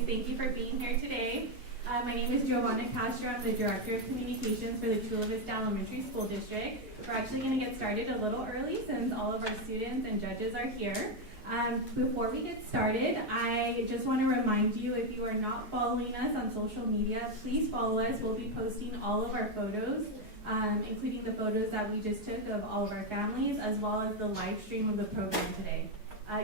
families, thank you for being here today. My name is Giovanna Castro. I'm the Director of Communications for the Chula Vista Elementary School District. We're actually going to get started a little early since all of our students and judges are here. Before we get started, I just want to remind you, if you are not following us on social media, please follow us. We'll be posting all of our photos, including the photos that we just took of all of our families, as well as the live stream of the program today.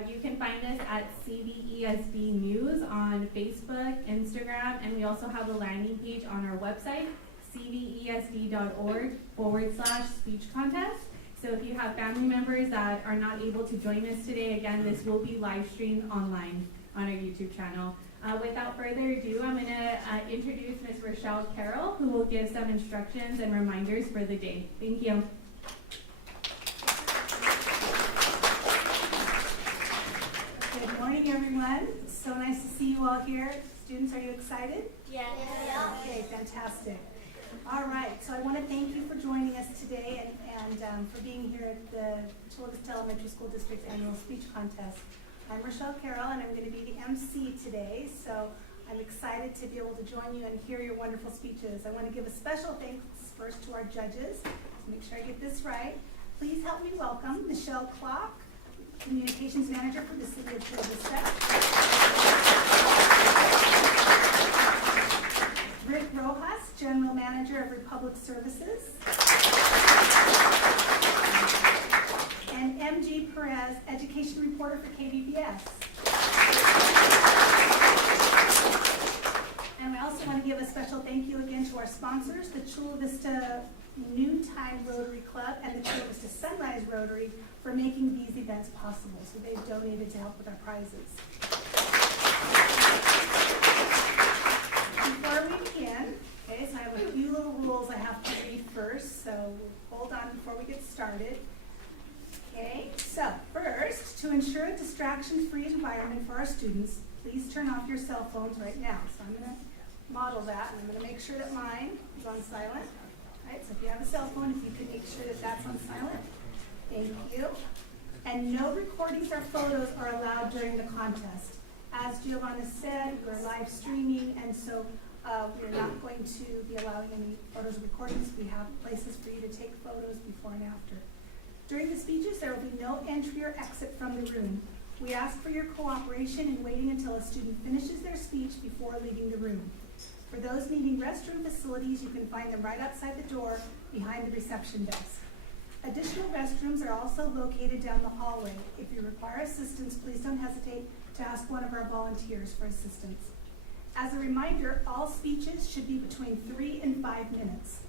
You can find us at CVESD News on Facebook, Instagram, and we also have a landing page on our website, cvesd.org/speech contest. So if you have family members that are not able to join us today, again, this will be live streamed online on our YouTube channel. Without further ado, I'm going to introduce Ms. Rochelle Carroll, who will give some instructions and reminders for the day. Thank you. Good morning, everyone. It's so nice to see you all here. Students, are you excited? Yes. Okay, fantastic. All right, so I want to thank you for joining us today and for being here at the Chula Vista Elementary School District's annual speech contest. I'm Rochelle Carroll, and I'm going to be the MC today, so I'm excited to be able to join you and hear your wonderful speeches. I want to give a special thanks first to our judges. So make sure I get this right. Please help me welcome Michelle Clark, Communications Manager for the City of Chula Vista. Rick Rojas, General Manager of Republic Services. And MG Perez, Education Reporter for KBBS. And I also want to give a special thank you again to our sponsors, the Chula Vista Noontime Rotary Club and the Chula Vista Sunrise Rotary, for making these events possible. So they've donated to help with our prizes. Before we begin, okay, so I have a few little rules I have to read first, so hold on before we get started. Okay, so first, to ensure a distraction-free environment for our students, please turn off your cell phones right now. So I'm going to model that, and I'm going to make sure that mine is on silent. All right, so if you have a cell phone, if you can make sure that that's on silent. Thank you. And no recordings or photos are allowed during the contest. As Giovanna said, we're live streaming, and so we're not going to be allowing any photos or recordings. We have places for you to take photos before and after. During the speeches, there will be no entry or exit from the room. We ask for your cooperation in waiting until a student finishes their speech before leaving the room. For those needing restroom facilities, you can find them right outside the door behind the reception desk. Additional restrooms are also located down the hallway. If you require assistance, please don't hesitate to ask one of our volunteers for assistance. As a reminder, all speeches should be between 3 and 5 minutes.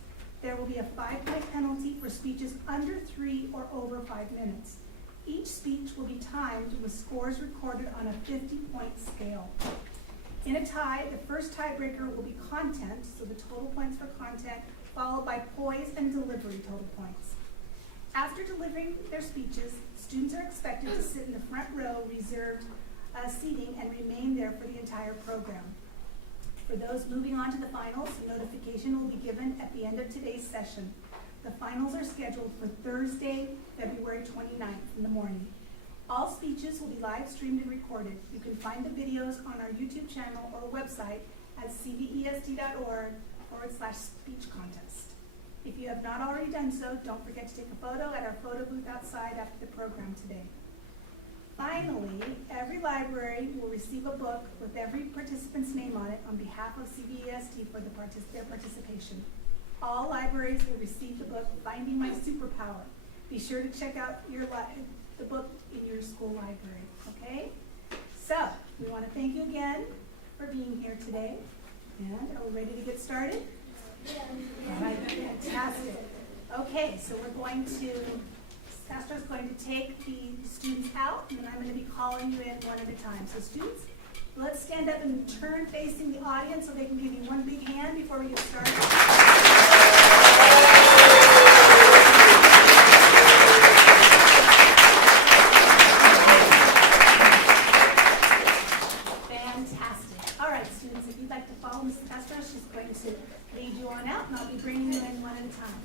There will be a 5-point penalty for speeches under 3 or over 5 minutes. Each speech will be timed with scores recorded on a 50-point scale. In a tie, the first tiebreaker will be content, so the total points for content, followed by poise and delivery total points. After delivering their speeches, students are expected to sit in the front row reserved seating and remain there for the entire program. For those moving on to the finals, notification will be given at the end of today's session. The finals are scheduled for Thursday, February 29th in the morning. All speeches will be live streamed and recorded. You can find the videos on our YouTube channel or website at cvesd.org/speech contest. If you have not already done so, don't forget to take a photo at our photo booth outside after the program today. Finally, every library will receive a book with every participant's name on it on behalf of CVESD for their participation. All libraries will receive the book, Finding My Superpower. Be sure to check out the book in your school library, okay? So, we want to thank you again for being here today. And are we ready to get started? All right, fantastic. Okay, so we're going to, Pastor's going to take the students out, and then I'm going to be calling you in one at a time. So students, let's stand up and turn facing the audience so they can give you one big hand before we get started. Fantastic. All right, students, if you'd like to follow Mrs. Pastor, she's going to lead you on out, and I'll be bringing you in one at a time.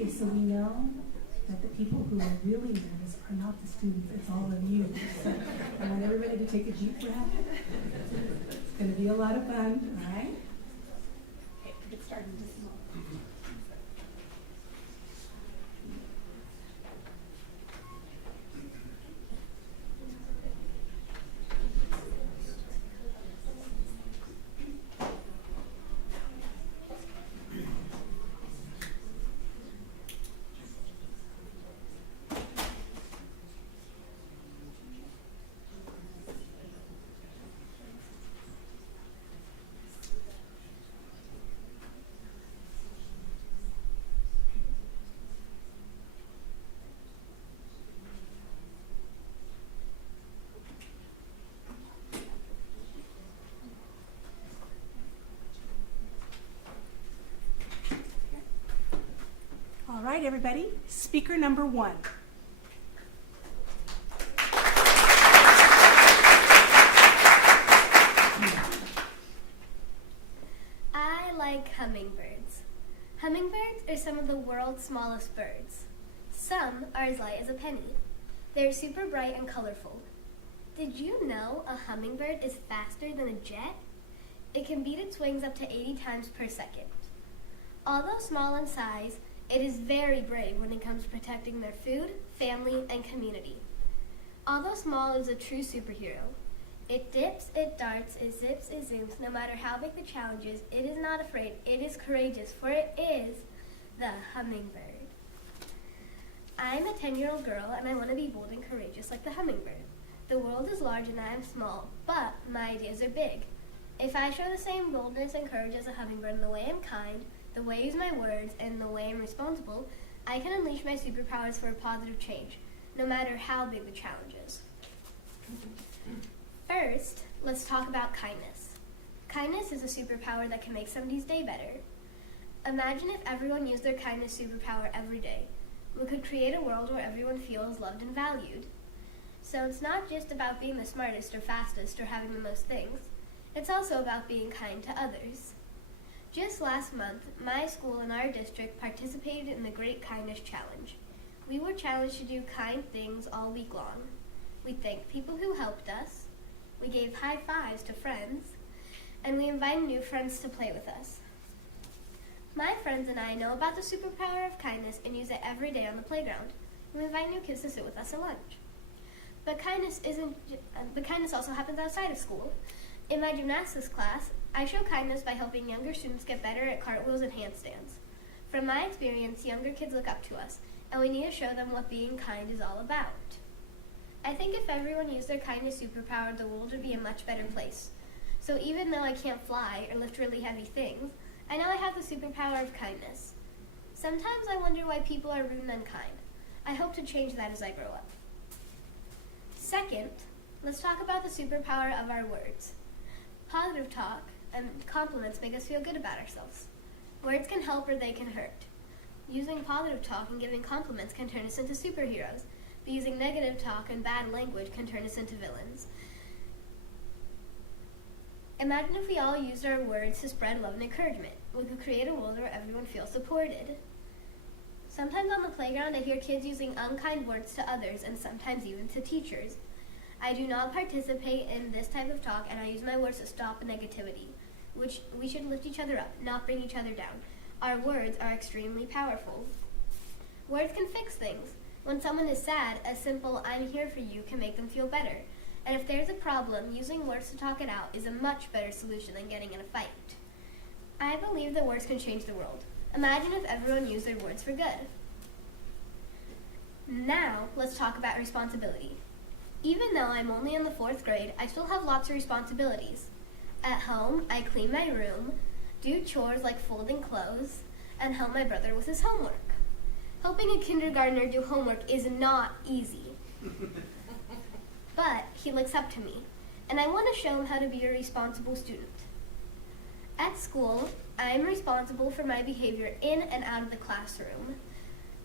Okay, so we know that the people who are really nervous are not the students, it's all of you. So I want everybody to take a deep breath. It's going to be a lot of fun, all right? Okay, we'll get started in just a moment. All right, everybody, speaker number 1. I like hummingbirds. Hummingbirds are some of the world's smallest birds. Some are as light as a penny. They're super bright and colorful. Did you know a hummingbird is faster than a jet? It can beat its wings up to 80 times per second. Although small in size, it is very brave when it comes to protecting their food, family, and community. Although small, it is a true superhero. It dips, it darts, it zips, it zooms. No matter how big the challenge is, it is not afraid. It is courageous, for it is the hummingbird. I'm a 10-year-old girl, and I want to be bold and courageous like the hummingbird. The world is large and I am small, but my ideas are big. If I show the same boldness and courage as a hummingbird in the way I'm kind, the way I use my words, and the way I'm responsible, I can unleash my superpowers for a positive change, no matter how big the challenge is. First, let's talk about kindness. Kindness is a superpower that can make somebody's day better. Imagine if everyone used their kindness superpower every day. We could create a world where everyone feels loved and valued. So it's not just about being the smartest or fastest or having the most things. It's also about being kind to others. Just last month, my school and our district participated in the Great Kindness Challenge. We were challenged to do kind things all week long. We thanked people who helped us, we gave high fives to friends, and we invited new friends to play with us. My friends and I know about the superpower of kindness and use it every day on the playground. We invite new kids to sit with us at lunch. But kindness also happens outside of school. In my gymnastics class, I show kindness by helping younger students get better at cartwheels and handstands. From my experience, younger kids look up to us, and we need to show them what being kind is all about. I think if everyone used their kindness superpower, the world would be a much better place. So even though I can't fly or lift really heavy things, I know I have the superpower of kindness. Sometimes I wonder why people are rude and unkind. I hope to change that as I grow up. Second, let's talk about the superpower of our words. Positive talk and compliments make us feel good about ourselves. Words can help or they can hurt. Using positive talk and giving compliments can turn us into superheroes, but using negative talk and bad language can turn us into villains. Imagine if we all used our words to spread love and encouragement. We could create a world where everyone feels supported. Sometimes on the playground I hear kids using unkind words to others and sometimes even to teachers. I do not participate in this type of talk, and I use my words to stop negativity. Which we should lift each other up, not bring each other down. Our words are extremely powerful. Words can fix things. When someone is sad, a simple "I'm here for you" can make them feel better. And if there's a problem, using words to talk it out is a much better solution than getting in a fight. I believe that words can change the world. Imagine if everyone used their words for good. Now, let's talk about responsibility. Even though I'm only in the 4th grade, I still have lots of responsibilities. At home, I clean my room, do chores like folding clothes, and help my brother with his homework. Helping a kindergartner do homework is not easy. But he looks up to me, and I want to show him how to be a responsible student. At school, I am responsible for my behavior in and out of the classroom.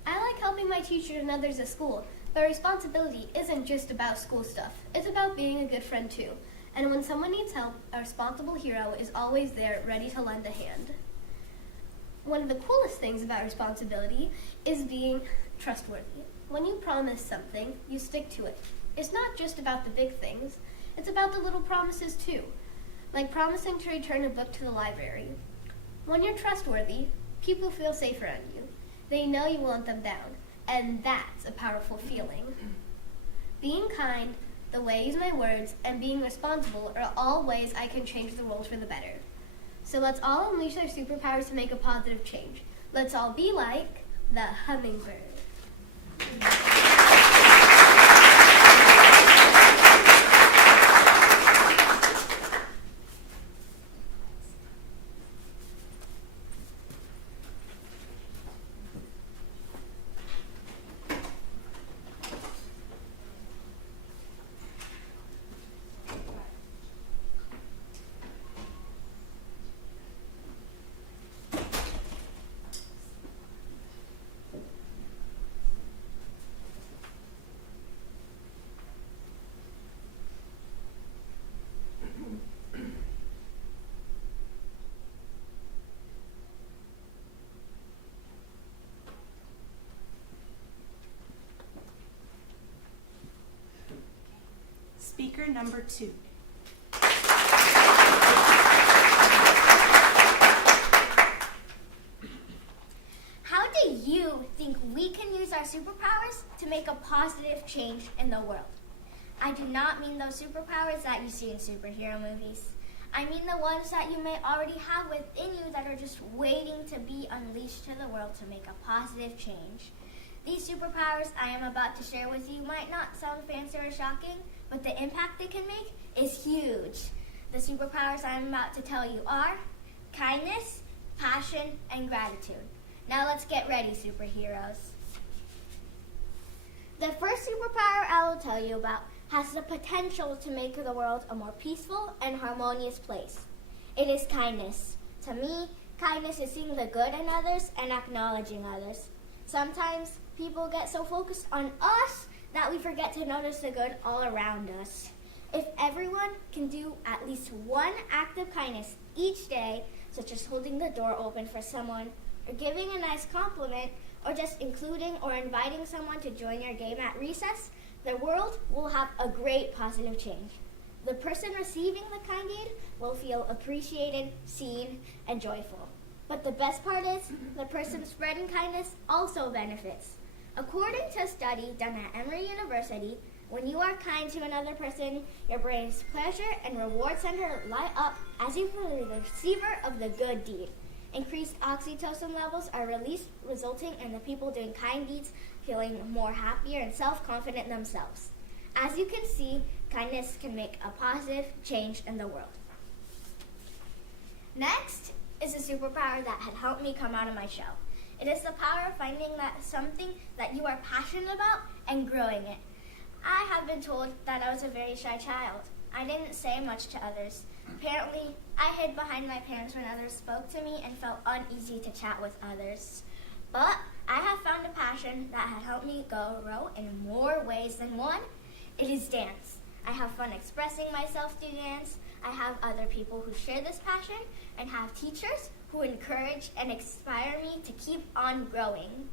I like helping my teachers and others at school, but responsibility isn't just about school stuff. It's about being a good friend too. And when someone needs help, a responsible hero is always there, ready to lend a hand. One of the coolest things about responsibility is being trustworthy. When you promise something, you stick to it. It's not just about the big things, it's about the little promises too, like promising to return a book to the library. When you're trustworthy, people feel safe around you. They know you won't let them down, and that's a powerful feeling. Being kind, the way I use my words, and being responsible are all ways I can change the world for the better. So let's all unleash our superpowers to make a positive change. Let's all be like the hummingbird. Speaker number 2. How do you think we can use our superpowers to make a positive change in the world? I do not mean those superpowers that you see in superhero movies. I mean the ones that you may already have within you that are just waiting to be unleashed to the world to make a positive change. These superpowers I am about to share with you might not sound fancy or shocking, but the impact they can make is huge. The superpowers I am about to tell you are kindness, passion, and gratitude. Now let's get ready, superheroes. The first superpower I will tell you about has the potential to make the world a more peaceful and harmonious place. It is kindness. To me, kindness is seeing the good in others and acknowledging others. Sometimes people get so focused on us that we forget to notice the good all around us. If everyone can do at least one act of kindness each day, such as holding the door open for someone, or giving a nice compliment, or just including or inviting someone to join your game at recess, the world will have a great positive change. The person receiving the kind deed will feel appreciated, seen, and joyful. But the best part is, the person spreading kindness also benefits. According to a study done at Emory University, when you are kind to another person, your brain's pleasure and reward center light up as if you were the receiver of the good deed. Increased oxytocin levels are released, resulting in the people doing kind deeds feeling more happier and self-confident themselves. As you can see, kindness can make a positive change in the world. Next is a superpower that had helped me come out of my shell. It is the power of finding that something that you are passionate about and growing it. I have been told that I was a very shy child. I didn't say much to others. Apparently, I hid behind my parents when others spoke to me and felt uneasy to chat with others. But I have found a passion that had helped me grow in more ways than one. It is dance. I have fun expressing myself through dance. I have other people who share this passion and have teachers who encourage and inspire me to keep on growing.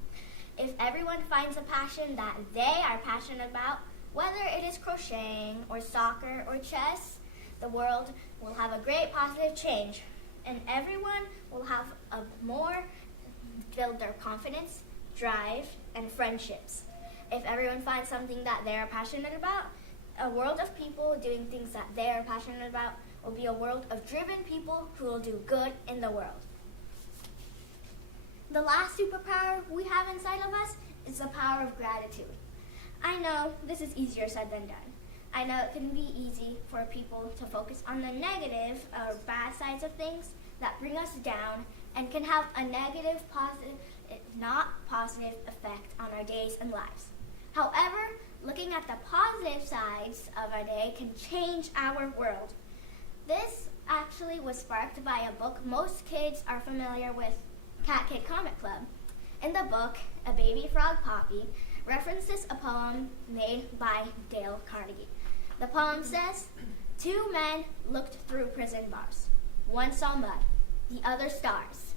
If everyone finds a passion that they are passionate about, whether it is crocheting or soccer or chess, the world will have a great positive change, and everyone will have build their confidence, drive, and friendships. If everyone finds something that they are passionate about, a world of people doing things that they are passionate about will be a world of driven people who will do good in the world. The last superpower we have inside of us is the power of gratitude. I know this is easier said than done. I know it can be easy for people to focus on the negative or bad sides of things that bring us down and can have a negative, not positive effect on our days and lives. However, looking at the positive sides of our day can change our world. This actually was sparked by a book most kids are familiar with, Cat Kid Comic Club. In the book, A Baby Frog Poppy references a poem made by Dale Carnegie. The poem says, 2 men looked through prison bars. One saw mud, the other stars.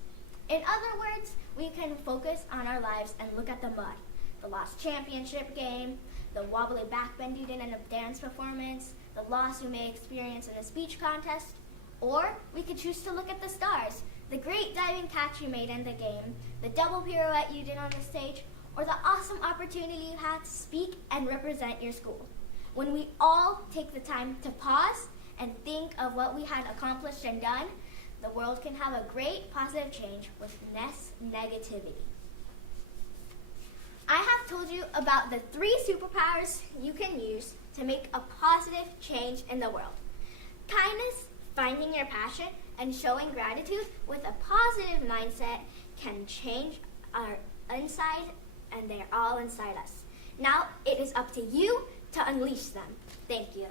In other words, we can focus on our lives and look at the mud. The lost championship game, the wobbly backbend you did in a dance performance, the loss you may experience in a speech contest. Or we could choose to look at the stars, the great diving catch you made in the game, the double pirouette you did on the stage, or the awesome opportunity you had to speak and represent your school. When we all take the time to pause and think of what we had accomplished and done, the world can have a great positive change with less negativity. I have told you about the 3 superpowers you can use to make a positive change in the world. Kindness, finding your passion, and showing gratitude with a positive mindset can change our inside, and they are all inside us. Now it is up to you to unleash them. Thank you.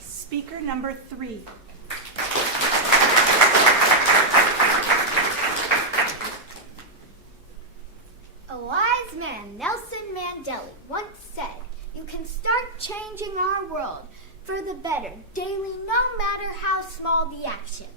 Speaker number 3. A wise man, Nelson Mandela, once said, "You can start changing our world for the better daily, no matter how small the action."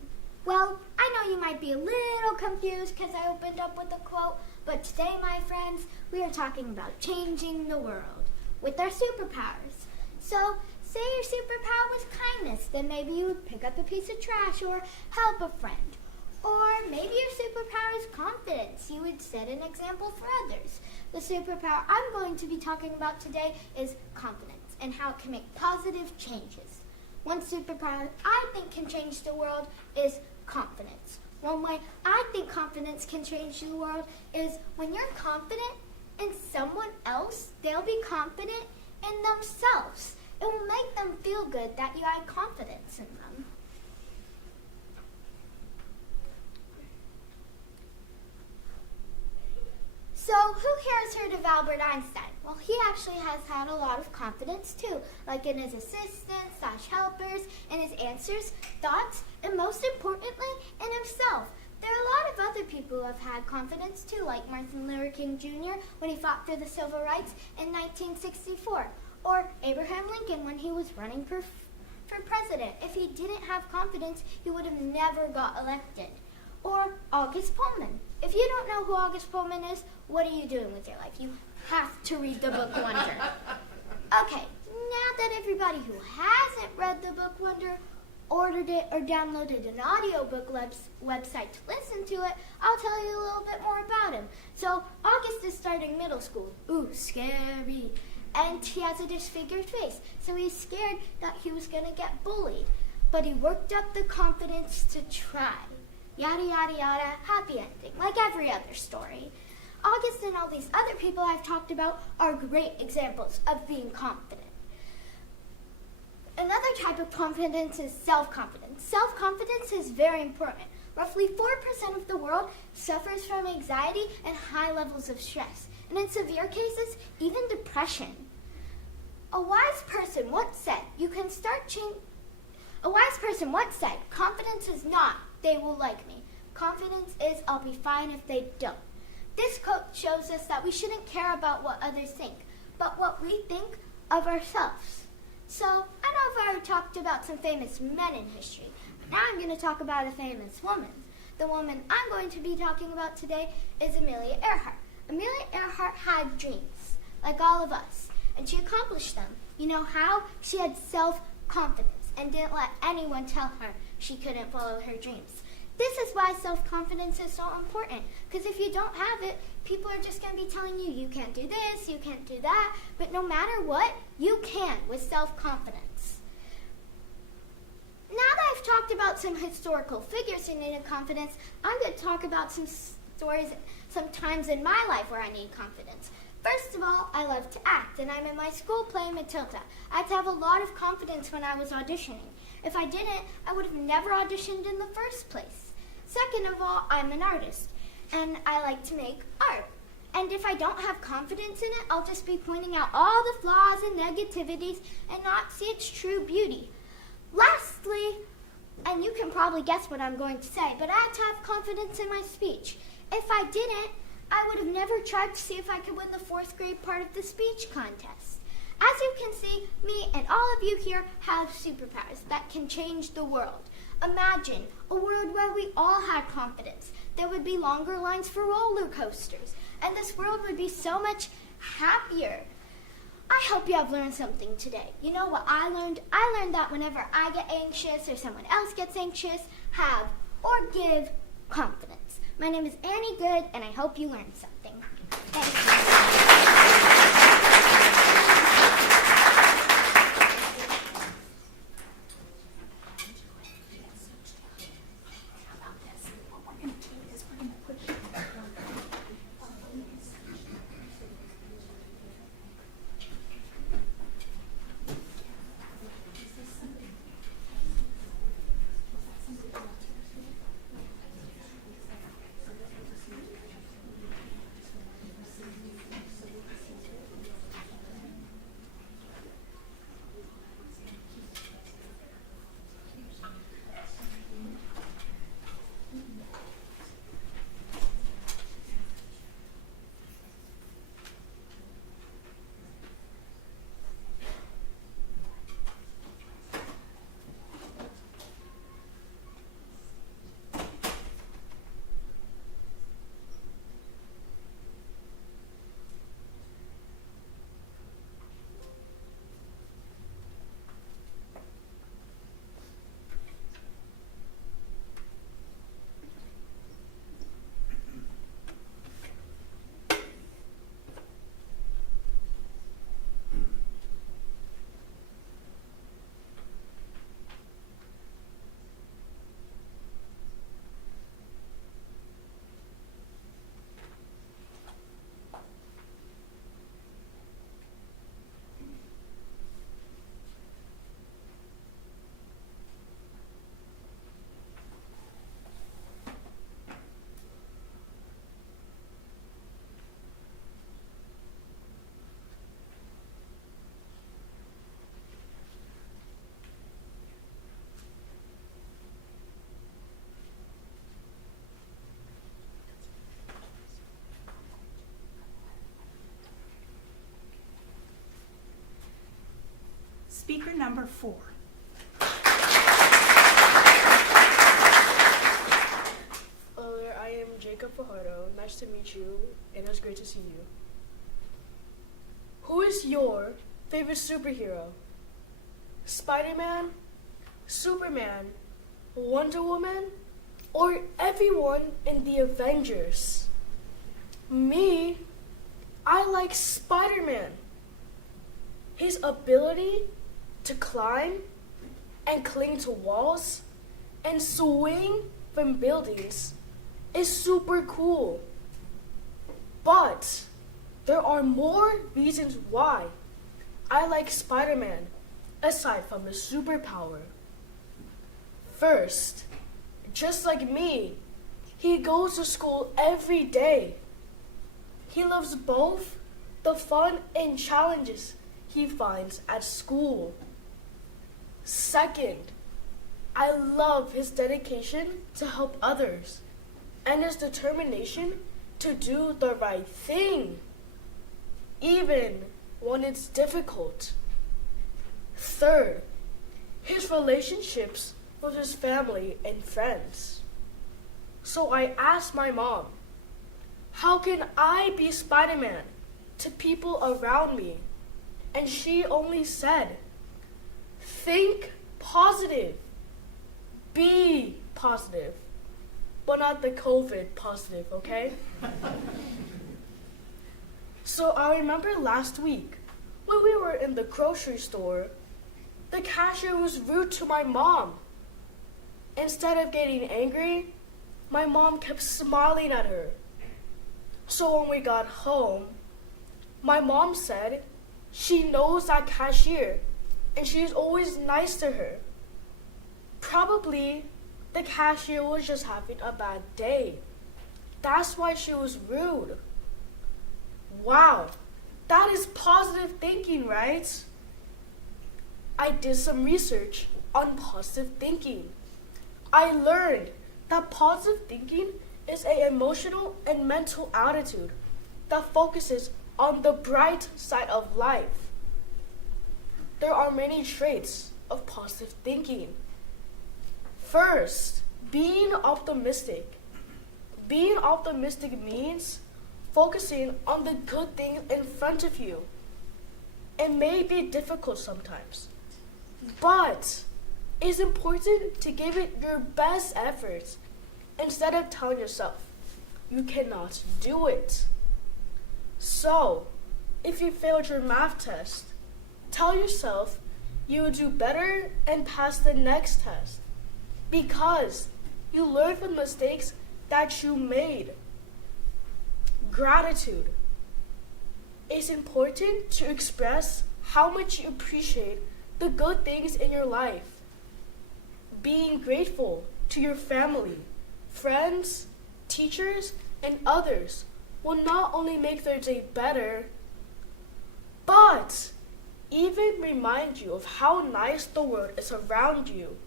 Well, I know you might be a little confused because I opened up with a quote, but today, my friends, we are talking about changing the world with our superpowers. So, say your superpower was kindness, then maybe you would pick up a piece of trash or help a friend. Or maybe your superpower is confidence. You would set an example for others. The superpower I'm going to be talking about today is confidence and how it can make positive changes. One superpower I think can change the world is confidence. One way I think confidence can change the world is when you're confident in someone else, they'll be confident in themselves. It will make them feel good that you had confidence in them. So, who here has heard of Albert Einstein? Well, he actually has had a lot of confidence too, like in his assistants/helpers, in his answers, thoughts, and most importantly, in himself. There are a lot of other people who have had confidence too, like Martin Luther King Jr. when he fought for the civil rights in 1964, or Abraham Lincoln when he was running for president. If he didn't have confidence, he would have never got elected. Or August Pullman. If you don't know who August Pullman is, what are you doing with your life? You have to read the book Wonder. Okay, now that everybody who hasn't read the book Wonder ordered it or downloaded an audiobook website to listen to it, I'll tell you a little bit more about him. So, August is starting middle school. Ooh, scary. And he has a disfigured face, so he's scared that he was going to get bullied. But he worked up the confidence to try. Yada, yada, yada, happy ending, like every other story. August and all these other people I've talked about are great examples of being confident. Another type of confidence is self-confidence. Self-confidence is very important. Roughly 4% of the world suffers from anxiety and high levels of stress, and in severe cases, even depression. A wise person once said, confidence is not, they will like me. Confidence is, I'll be fine if they don't. This quote shows us that we shouldn't care about what others think, but what we think of ourselves. So, I know I've already talked about some famous men in history, but now I'm going to talk about a famous woman. The woman I'm going to be talking about today is Amelia Earhart. Amelia Earhart had dreams, like all of us, and she accomplished them. You know how? She had self-confidence and didn't let anyone tell her she couldn't follow her dreams. This is why self-confidence is so important, because if you don't have it, people are just going to be telling you, you can't do this, you can't do that, but no matter what, you can with self-confidence. Now that I've talked about some historical figures who needed confidence, I'm going to talk about some stories, some times in my life where I need confidence. First of all, I love to act, and I'm in my school play Matilda. I had to have a lot of confidence when I was auditioning. If I didn't, I would have never auditioned in the first place. Second of all, I'm an artist, and I like to make art. And if I don't have confidence in it, I'll just be pointing out all the flaws and negativities and not see its true beauty. Lastly, and you can probably guess what I'm going to say, but I had to have confidence in my speech. If I didn't, I would have never tried to see if I could win the 4th grade part of the speech contest. As you can see, me and all of you here have superpowers that can change the world. Imagine a world where we all had confidence. There would be longer lines for roller coasters, and this world would be so much happier. I hope you have learned something today. You know what I learned? I learned that whenever I get anxious or someone else gets anxious, have or give confidence. My name is Annie Good, and I hope you learned something. Thank you. Speaker number 4. I am Jacob Fajardo. Nice to meet you, and it was great to see you. Who is your favorite superhero? Spider-Man, Superman, Wonder Woman, or everyone in the Avengers? Me, I like Spider-Man. His ability to climb and cling to walls and swing from buildings is super cool. But there are more reasons why I like Spider-Man aside from the superpower. First, just like me, he goes to school every day. He loves both the fun and challenges he finds at school. Second, I love his dedication to help others and his determination to do the right thing, even when it's difficult. Third, his relationships with his family and friends. So I asked my mom, how can I be Spider-Man to people around me? and she only said, think positive, be positive, but not the COVID positive, okay? So I remember last week when we were in the grocery store, the cashier was rude to my mom. Instead of getting angry, my mom kept smiling at her. So when we got home, my mom said she knows that cashier and she's always nice to her. Probably the cashier was just having a bad day. That's why she was rude. Wow, that is positive thinking, right? I did some research on positive thinking. I learned that positive thinking is an emotional and mental attitude that focuses on the bright side of life. There are many traits of positive thinking. First, being optimistic. Being optimistic means focusing on the good things in front of you. It may be difficult sometimes, but it's important to give it your best efforts instead of telling yourself you cannot do it. So, if you failed your math test, tell yourself you will do better and pass the next test because you learned from mistakes that you made. Gratitude. It's important to express how much you appreciate the good things in your life. Being grateful to your family, friends, teachers, and others will not only make their day better, but even remind you of how nice the world is around you.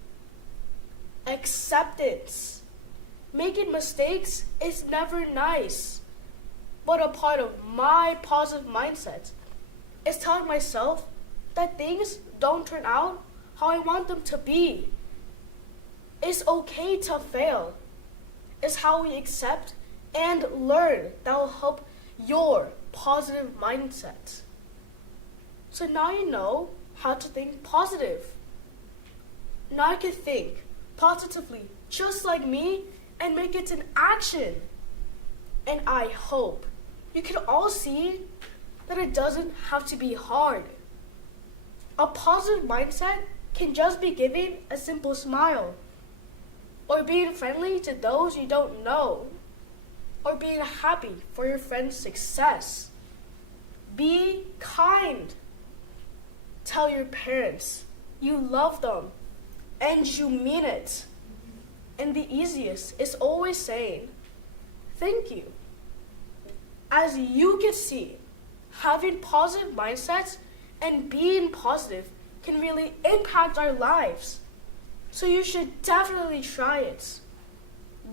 Acceptance. Making mistakes is never nice, but a part of my positive mindset is telling myself that things don't turn out how I want them to be. It's okay to fail. It's how we accept and learn that will help your positive mindset. So now you know how to think positive. Now you can think positively just like me and make it an action. And I hope you can all see that it doesn't have to be hard. A positive mindset can just be giving a simple smile, or being friendly to those you don't know, or being happy for your friend's success. Be kind. Tell your parents you love them and you mean it. And the easiest is always saying, thank you. As you can see, having positive mindsets and being positive can really impact our lives. So you should definitely try it.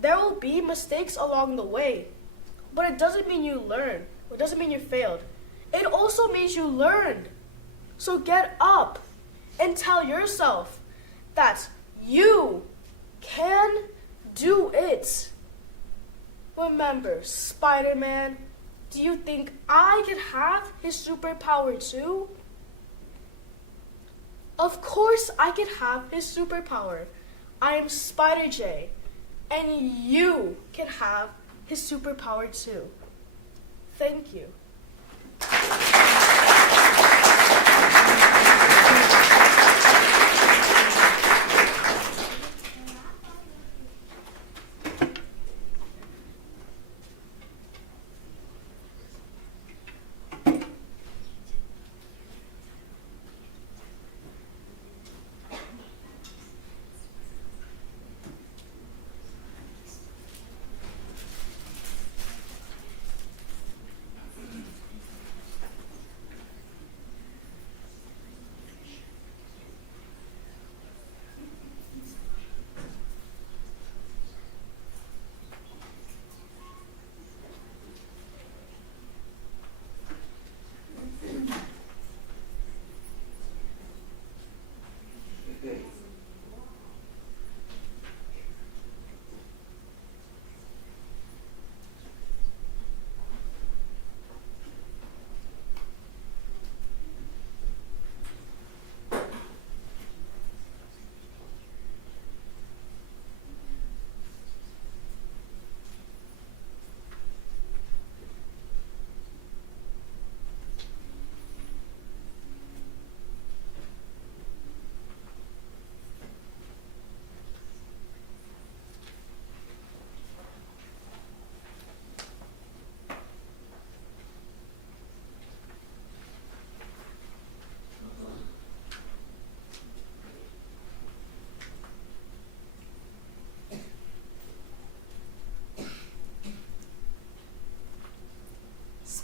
There will be mistakes along the way, but it doesn't mean you learn. It doesn't mean you failed. It also means you learned. So get up and tell yourself that you can do it. Remember, Spider-Man, do you think I could have his superpower too? Of course I could have his superpower. I am Spider-J, and you can have his superpower too. Thank you.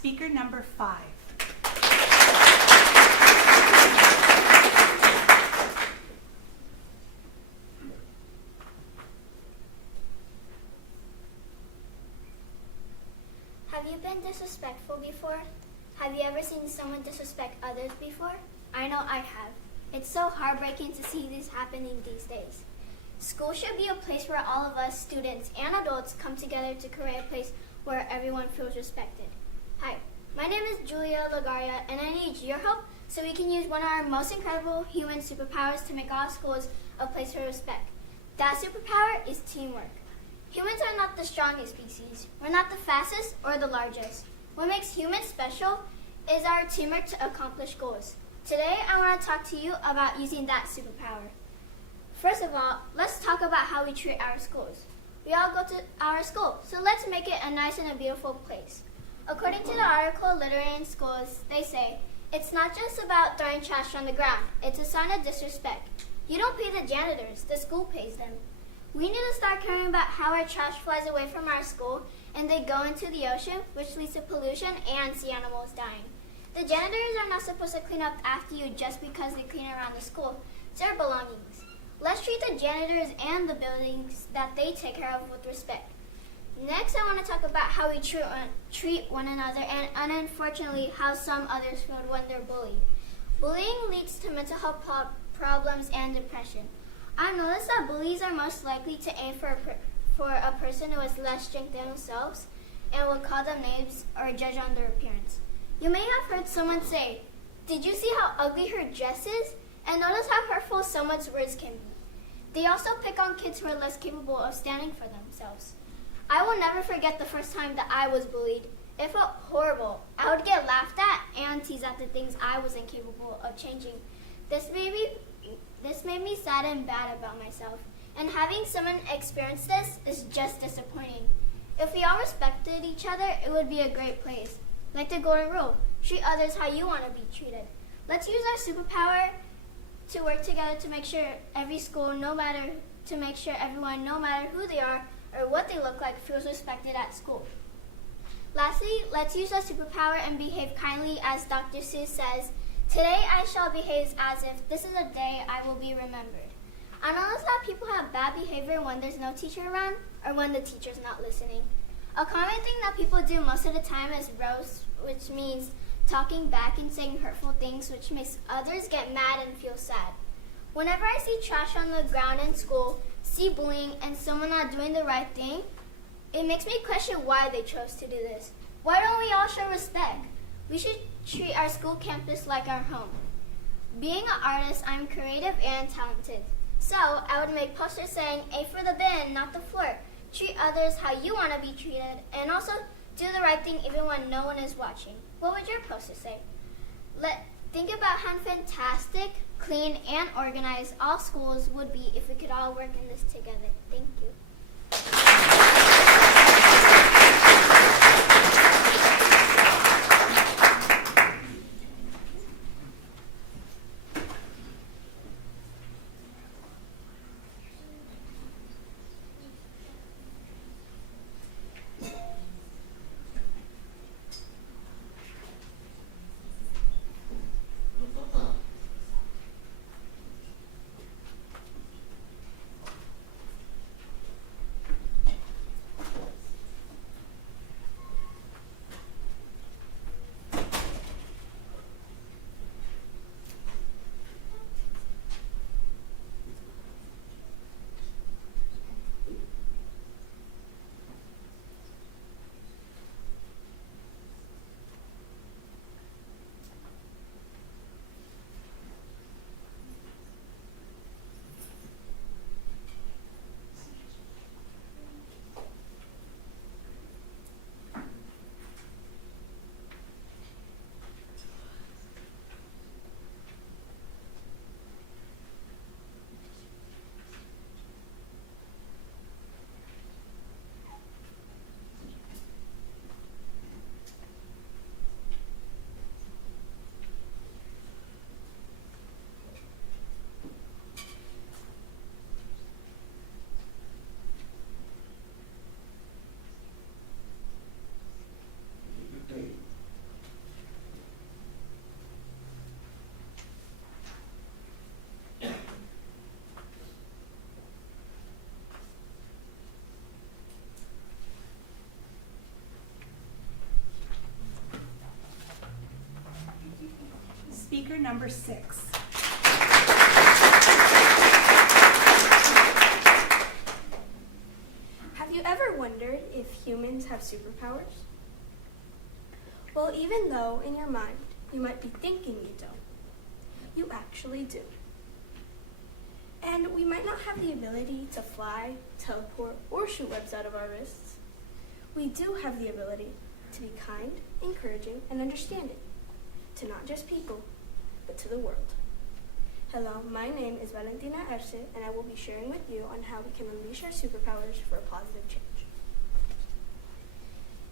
speaker number 5. Have you been disrespectful before? Have you ever seen someone disrespect others before? I know I have. It's so heartbreaking to see this happening these days. School should be a place where all of us, students and adults, come together to create a place where everyone feels respected. Hi, my name is Julia Lagaria, and I need your help so we can use one of our most incredible human superpowers to make all schools a place for respect. That superpower is teamwork. Humans are not the strongest species. We're not the fastest or the largest. What makes humans special is our teamwork to accomplish goals. Today, I want to talk to you about using that superpower. First of all, let's talk about how we treat our schools. We all go to our school, so let's make it a nice and a beautiful place. According to the article Littering in Schools, they say, it's not just about throwing trash on the ground. It's a sign of disrespect. You don't pay the janitors. The school pays them. We need to start caring about how our trash flies away from our school and they go into the ocean, which leads to pollution and sea animals dying. The janitors are not supposed to clean up after you just because they clean around the school. It's their belongings. Let's treat the janitors and the buildings that they take care of with respect. Next, I want to talk about how we treat one another and unfortunately how some others feel when they're bullied. Bullying leads to mental health problems and depression. I've noticed that bullies are most likely to aim for a person who has less strength than themselves and will call them names or judge on their appearance. You may have heard someone say, "Did you see how ugly her dress is?" And notice how hurtful someone's words can be. They also pick on kids who are less capable of standing for themselves. I will never forget the first time that I was bullied. It felt horrible. I would get laughed at and teased at the things I was incapable of changing. This made me sad and bad about myself. And having someone experience this is just disappointing. If we all respected each other, it would be a great place. Like the golden rule, treat others how you want to be treated. Let's use our superpower to work together to make sure every school, to make sure everyone, no matter who they are or what they look like, feels respected at school. Lastly, let's use our superpower and behave kindly as Dr. Seuss says, "Today I shall behave as if this is a day I will be remembered." I notice that people have bad behavior when there's no teacher around or when the teacher's not listening. A common thing that people do most of the time is roast, which means talking back and saying hurtful things, which makes others get mad and feel sad. Whenever I see trash on the ground in school, see bullying, and someone not doing the right thing, it makes me question why they chose to do this. Why don't we all show respect? We should treat our school campus like our home. Being an artist, I'm creative and talented. So I would make posters saying, "A for the bin, not the floor." Treat others how you want to be treated, and also do the right thing even when no one is watching. What would your poster say? Think about how fantastic, clean, and organized all schools would be if we could all work in this together. Thank you. speaker number 6. Have you ever wondered if humans have superpowers? Well, even though in your mind you might be thinking you don't, you actually do. And we might not have the ability to fly, teleport, or shoot webs out of our wrists. We do have the ability to be kind, encouraging, and understanding to not just people, but to the world. Hello, my name is Valentina Erce, and I will be sharing with you on how we can unleash our superpowers for a positive change.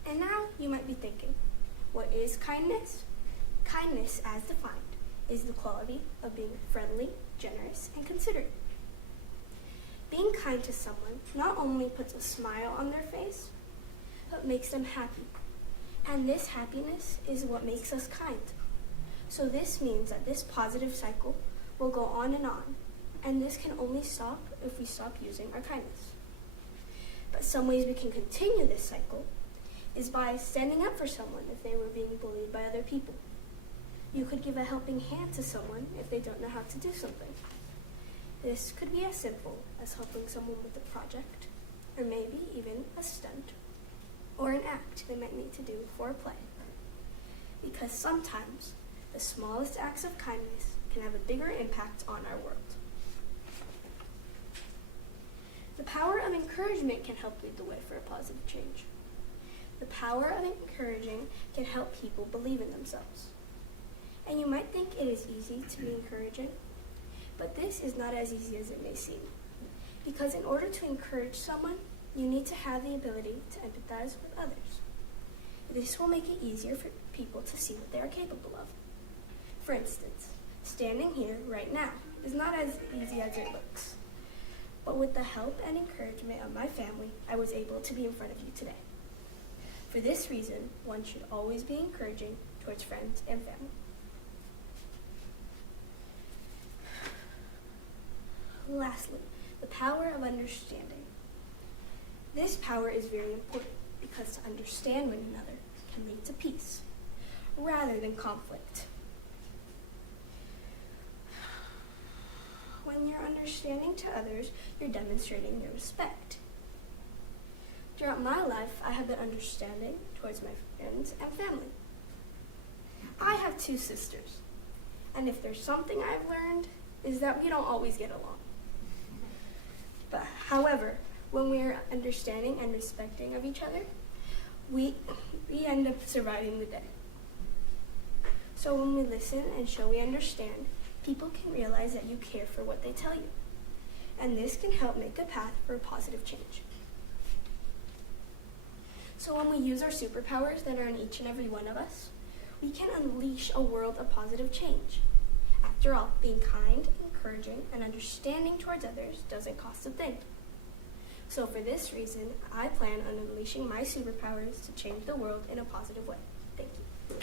And now you might be thinking, what is kindness? Kindness, as defined, is the quality of being friendly, generous, and considerate. Being kind to someone not only puts a smile on their face, but makes them happy. And this happiness is what makes us kind. So this means that this positive cycle will go on, and this can only stop if we stop using our kindness. But some ways we can continue this cycle is by standing up for someone if they were being bullied by other people. You could give a helping hand to someone if they don't know how to do something. This could be as simple as helping someone with a project, or maybe even a stunt, or an act they might need to do for a play. Because sometimes the smallest acts of kindness can have a bigger impact on our world. The power of encouragement can help lead the way for a positive change. The power of encouraging can help people believe in themselves. And you might think it is easy to be encouraging, but this is not as easy as it may seem. Because in order to encourage someone, you need to have the ability to empathize with others. This will make it easier for people to see what they are capable of. For instance, standing here right now is not as easy as it looks. But with the help and encouragement of my family, I was able to be in front of you today. For this reason, one should always be encouraging towards friends and family. Lastly, the power of understanding. This power is very important because to understand one another can lead to peace rather than conflict. When you're understanding to others, you're demonstrating your respect. Throughout my life, I have been understanding towards my friends and family. I have 2 sisters, and if there's something I've learned, is that we don't always get along. But however, when we are understanding and respecting of each other, we end up surviving the day. So when we listen and show we understand, people can realize that you care for what they tell you. And this can help make a path for a positive change. So when we use our superpowers that are in each and every one of us, we can unleash a world of positive change. After all, being kind, encouraging, and understanding towards others doesn't cost a thing. So for this reason, I plan on unleashing my superpowers to change the world in a positive way. Thank you.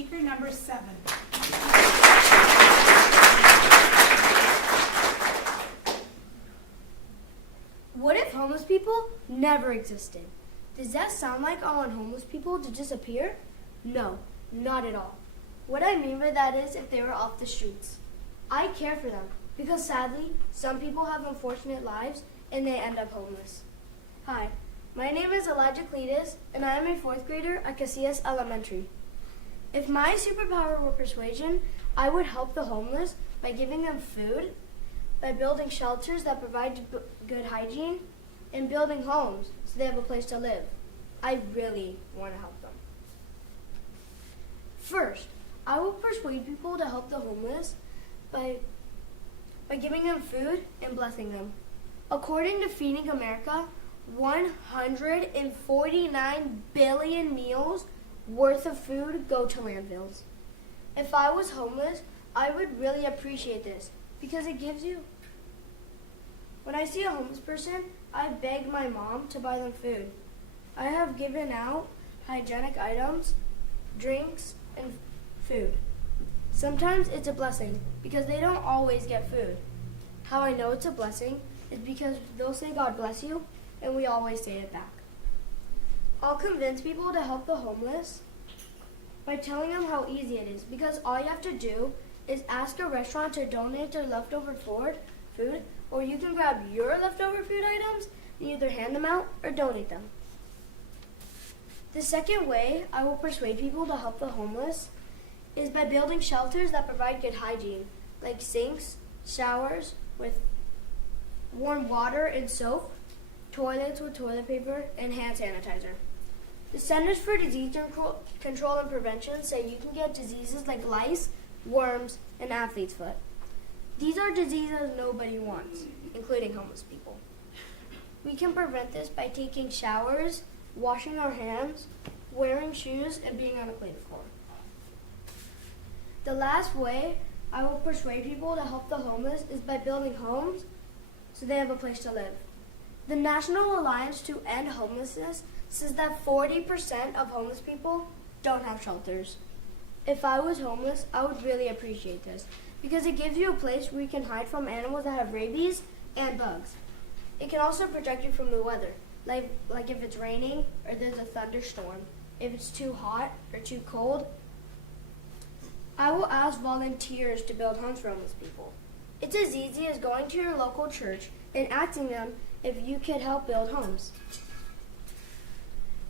speaker number 7. What if homeless people never existed? Does that sound like I want homeless people to disappear? No, not at all. What I mean by that is if they were off the streets. I care for them because sadly, some people have unfortunate lives and they end up homeless. Hi, my name is Elijah Cletus and I am a 4th grader at Casillas Elementary. If my superpower were persuasion, I would help the homeless by giving them food, by building shelters that provide good hygiene, and building homes so they have a place to live. I really want to help them. First, I will persuade people to help the homeless by giving them food and blessing them. According to Feeding America, 149 billion meals worth of food go to landfills. If I was homeless, I would really appreciate this because it gives you. When I see a homeless person, I beg my mom to buy them food. I have given out hygienic items, drinks, and food. Sometimes it's a blessing because they don't always get food. How I know it's a blessing is because they'll say God bless you, and we always say it back. I'll convince people to help the homeless by telling them how easy it is because all you have to do is ask a restaurant to donate their leftover food, or you can grab your leftover food items and either hand them out or donate them. The second way I will persuade people to help the homeless is by building shelters that provide good hygiene, like sinks, showers with warm water and soap, toilets with toilet paper, and hand sanitizer. The Centers for Disease Control and Prevention say you can get diseases like lice, worms, and athlete's foot. These are diseases nobody wants, including homeless people. We can prevent this by taking showers, washing our hands, wearing shoes, and being on a clean floor. The last way I will persuade people to help the homeless is by building homes so they have a place to live. The National Alliance to End Homelessness says that 40% of homeless people don't have shelters. If I was homeless, I would really appreciate this because it gives you a place where you can hide from animals that have rabies and bugs. It can also protect you from the weather, like if it's raining or there's a thunderstorm, if it's too hot or too cold. I will ask volunteers to build homes for homeless people. It's as easy as going to your local church and asking them if you could help build homes.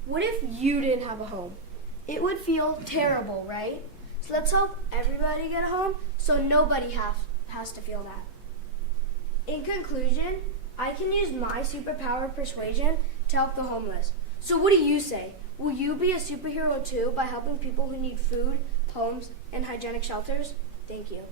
What if you didn't have a home? It would feel terrible, right? So let's help everybody get a home so nobody has to feel that. In conclusion, I can use my superpower persuasion to help the homeless. So what do you say? Will you be a superhero too by helping people who need food, homes, and hygienic shelters? Thank you.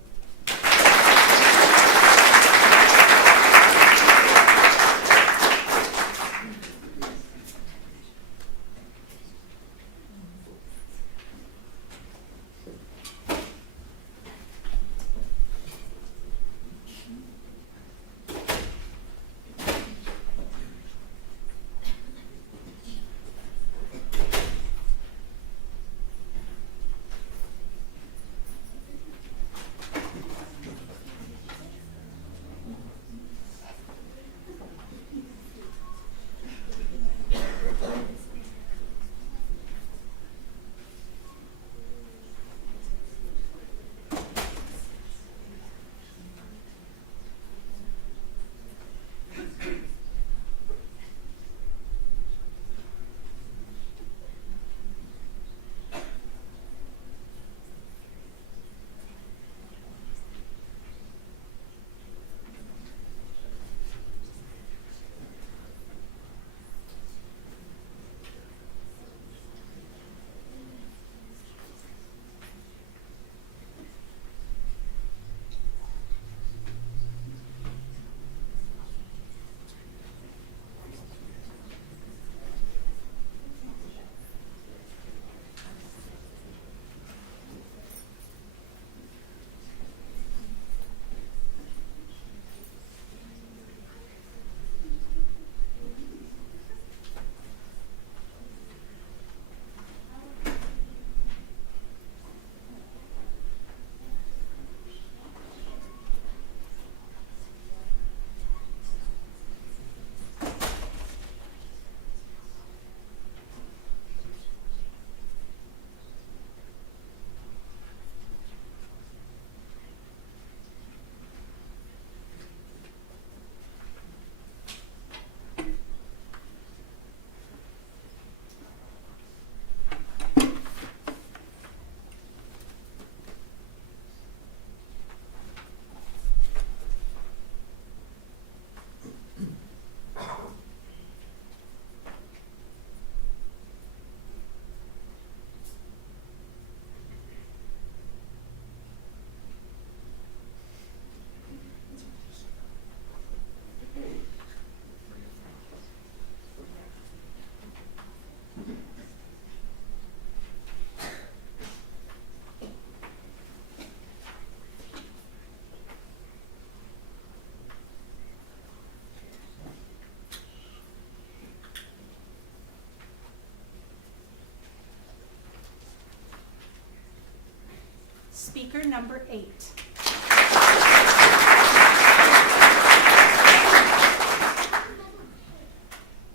speaker number 8.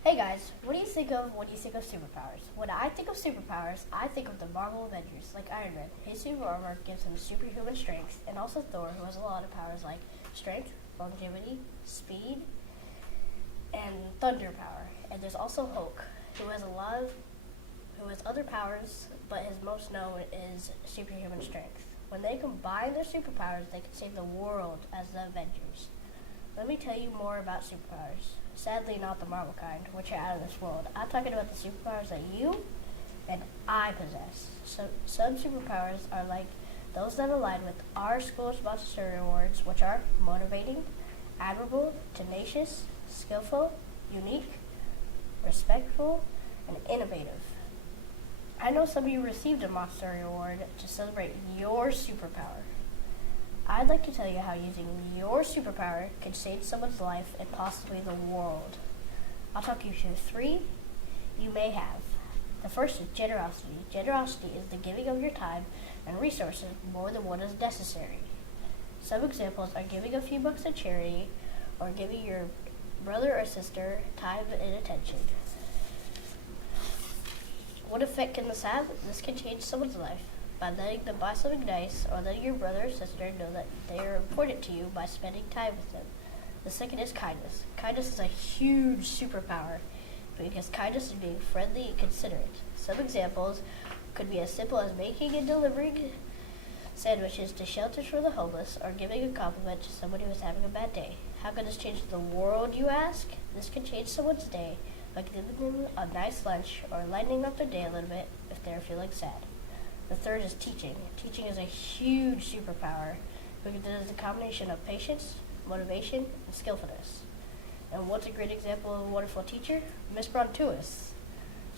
Hey guys, what do you think of when you think of superpowers? When I think of superpowers, I think of the Marvel Avengers, like Iron Man. His super armor gives him superhuman strength, and also Thor, who has a lot of powers like strength, longevity, speed, and thunder power. And there's also Hulk, who has other powers, but his most known is superhuman strength. When they combine their superpowers, they can save the world as the Avengers. Let me tell you more about superpowers. Sadly, not the Marvel kind, which are out of this world. I'm talking about the superpowers that you and I possess. So some superpowers are like those that align with our school's Montessori awards, which are motivating, admirable, tenacious, skillful, unique, respectful, and innovative. I know some of you received a Montessori award to celebrate your superpower. I'd like to tell you how using your superpower can change someone's life and possibly the world. I'll talk you through 3 you may have. The first is generosity. Generosity is the giving of your time and resources more than what is necessary. Some examples are giving a few bucks to charity or giving your brother or sister time and attention. What effect can this have? This can change someone's life by letting them buy something nice or letting your brother or sister know that they are important to you by spending time with them. The second is kindness. Kindness is a huge superpower because kindness is being friendly and considerate. Some examples could be as simple as making and delivering sandwiches to shelters for the homeless or giving a compliment to somebody who is having a bad day. How can this change the world, you ask? This can change someone's day by giving them a nice lunch or lightening up their day a little bit if they're feeling sad. The third is teaching. Teaching is a huge superpower because it is a combination of patience, motivation, and skillfulness. And what's a great example of a wonderful teacher? Miss Brontuis.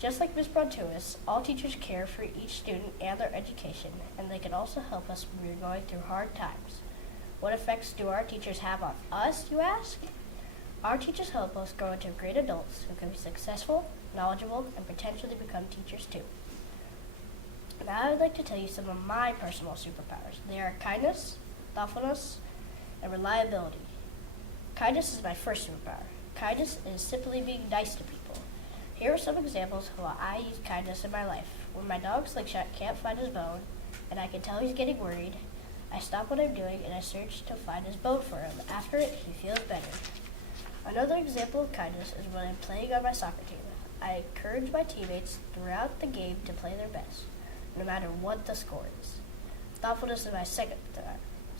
Just like Miss Brontuis, all teachers care for each student and their education, and they can also help us when we're going through hard times. What effects do our teachers have on us, you ask? Our teachers help us grow into great adults who can be successful, knowledgeable, and potentially become teachers too. Now I would like to tell you some of my personal superpowers. They are kindness, thoughtfulness, and reliability. Kindness is my first superpower. Kindness is simply being nice to people. Here are some examples of how I use kindness in my life. When my dog Slingshot can't find his bone, and I can tell he's getting worried, I stop what I'm doing and I search to find his bone for him. After it, he feels better. Another example of kindness is when I'm playing on my soccer team. I encourage my teammates throughout the game to play their best, no matter what the score is. Thoughtfulness is my second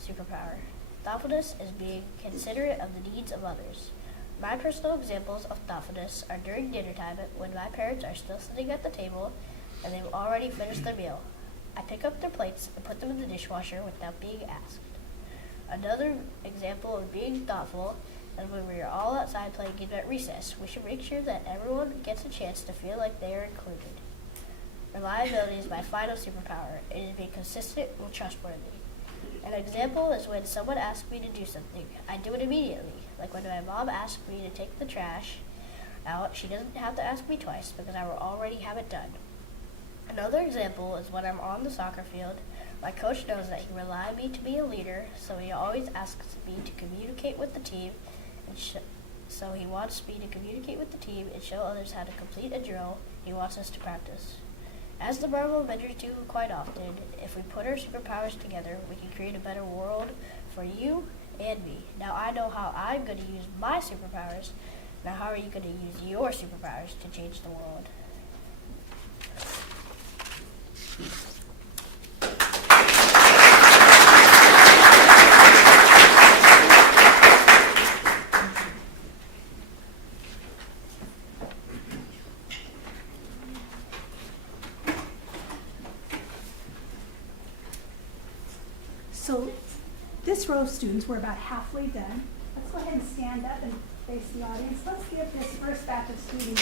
superpower. Thoughtfulness is being considerate of the needs of others. My personal examples of thoughtfulness are during dinner time when my parents are still sitting at the table and they've already finished their meal. I pick up their plates and put them in the dishwasher without being asked. Another example of being thoughtful is when we are all outside playing games at recess. We should make sure that everyone gets a chance to feel like they are included. Reliability is my final superpower. It is being consistent and trustworthy. An example is when someone asks me to do something. I do it immediately. Like when my mom asks me to take the trash out, she doesn't have to ask me twice because I will already have it done. Another example is when I'm on the soccer field. My coach knows that he relies on me to be a leader, so he always asks me to communicate with the team, and so he wants me to communicate with the team and show others how to complete a drill he wants us to practice. As the Marvel Avengers do quite often, if we put our superpowers together, we can create a better world for you and me. Now I know how I'm going to use my superpowers. Now how are you going to use your superpowers to change the world? So this row of students, we're about halfway done. Let's go ahead and stand up and face the audience. Let's give this first batch of students.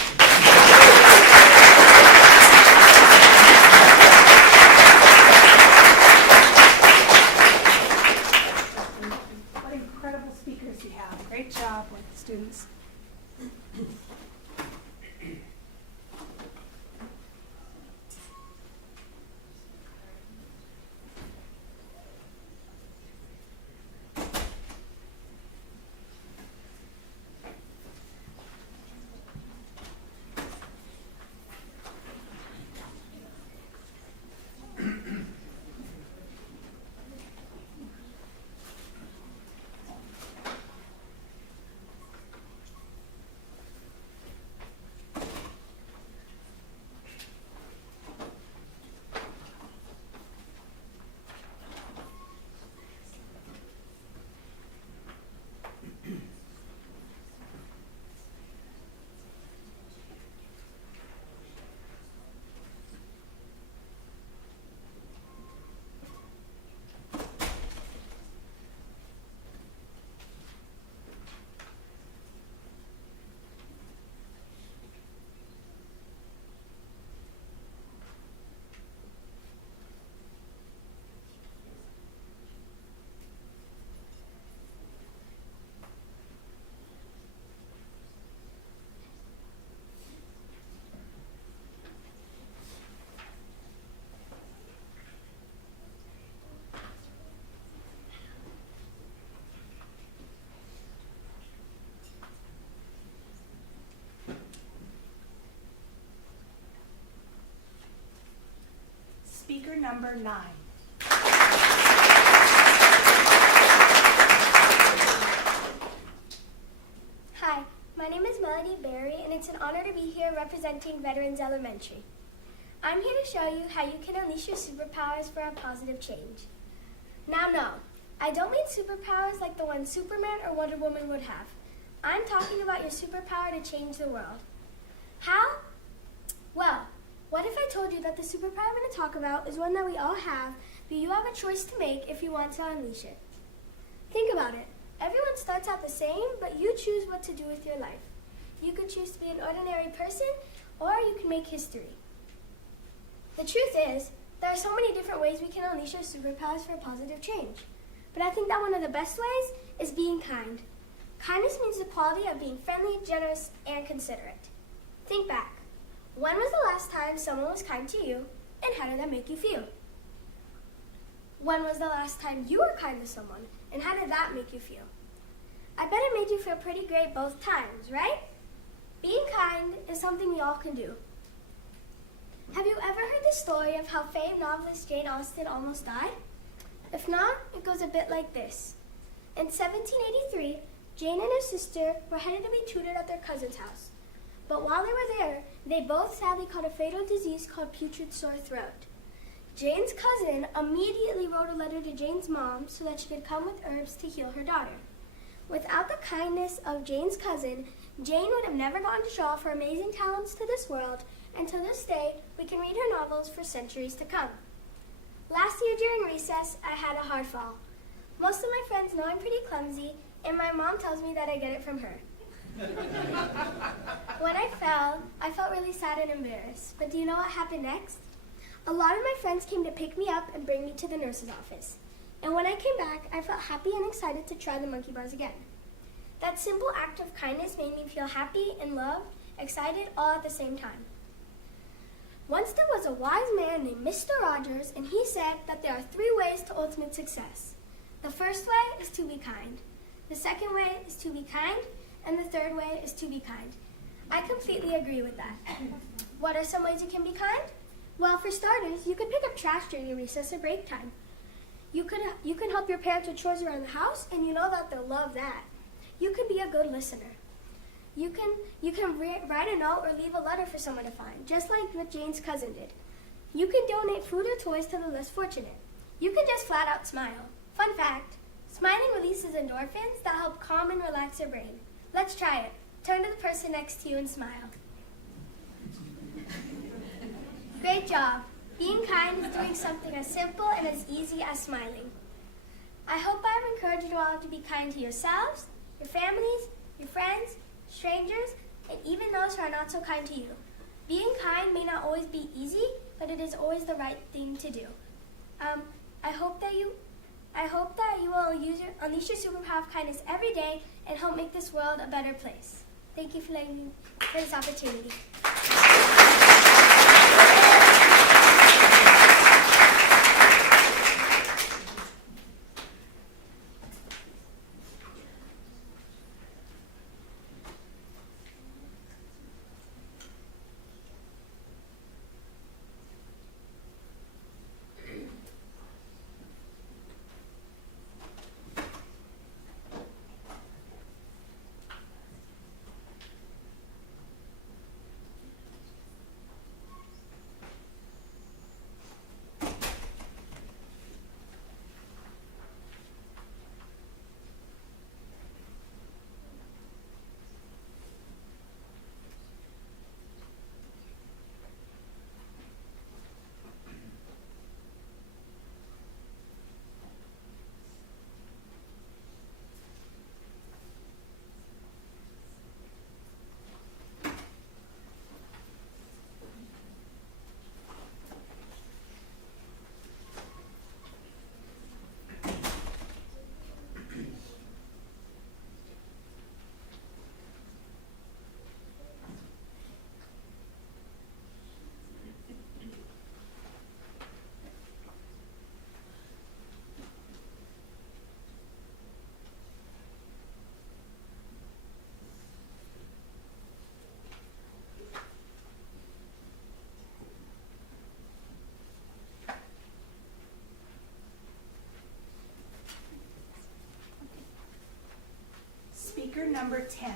What incredible speakers you have. Great job with the students. number 9. Hi, my name is Melody Berry, and it's an honor to be here representing Veterans Elementary. I'm here to show you how you can unleash your superpowers for a positive change. Now, no, I don't mean superpowers like the ones Superman or Wonder Woman would have. I'm talking about your superpower to change the world. How? Well, what if I told you that the superpower I'm going to talk about is one that we all have, but you have a choice to make if you want to unleash it? Think about it. Everyone starts out the same, but you choose what to do with your life. You could choose to be an ordinary person, or you can make history. The truth is, there are so many different ways we can unleash our superpowers for a positive change. But I think that one of the best ways is being kind. Kindness means the quality of being friendly, generous, and considerate. Think back. When was the last time someone was kind to you, and how did that make you feel? When was the last time you were kind to someone, and how did that make you feel? I bet it made you feel pretty great both times, right? Being kind is something we all can do. Have you ever heard the story of how famed novelist Jane Austen almost died? If not, it goes a bit like this. In 1783, Jane and her sister were headed to be tutored at their cousin's house. But while they were there, they both sadly caught a fatal disease called putrid sore throat. Jane's cousin immediately wrote a letter to Jane's mom so that she could come with herbs to heal her daughter. Without the kindness of Jane's cousin, Jane would have never gotten to show off her amazing talents to this world, and to this day, we can read her novels for centuries to come. Last year during recess, I had a hard fall. Most of my friends know I'm pretty clumsy, and my mom tells me that I get it from her. When I fell, I felt really sad and embarrassed, but do you know what happened next? A lot of my friends came to pick me up and bring me to the nurse's office. And when I came back, I felt happy and excited to try the monkey bars again. That simple act of kindness made me feel happy and loved, excited, all at the same time. Once there was a wise man named Mr. Rogers, and he said that there are 3 ways to ultimate success. The first way is to be kind. The second way is to be kind, and the third way is to be kind. I completely agree with that. What are some ways you can be kind? Well, for starters, you could pick up trash during your recess or break time. You can help your parents with chores around the house, and you know that they'll love that. You can be a good listener. You can write a note or leave a letter for someone to find, just like what Jane's cousin did. You can donate food or toys to the less fortunate. You can just flat out smile. Fun fact, smiling releases endorphins that help calm and relax your brain. Let's try it. Turn to the person next to you and smile. Great job. Being kind is doing something as simple and as easy as smiling. I hope I've encouraged you all to be kind to yourselves, your families, your friends, strangers, and even those who are not so kind to you. Being kind may not always be easy, but it is always the right thing to do. I hope that you will unleash your superpower of kindness every day and help make this world a better place. Thank you for letting me for this opportunity. number 10.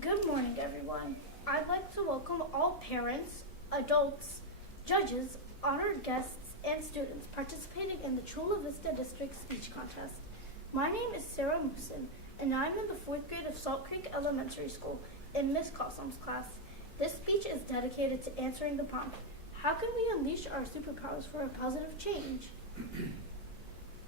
Good morning, everyone. I'd like to welcome all parents, adults, judges, honored guests, and students participating in the Chula Vista District Speech Contest. My name is Sarah Mooson, and I'm in the 4th grade of Salt Creek Elementary School in Miss Cossum's class. This speech is dedicated to answering the prompt, how can we unleash our superpowers for a positive change?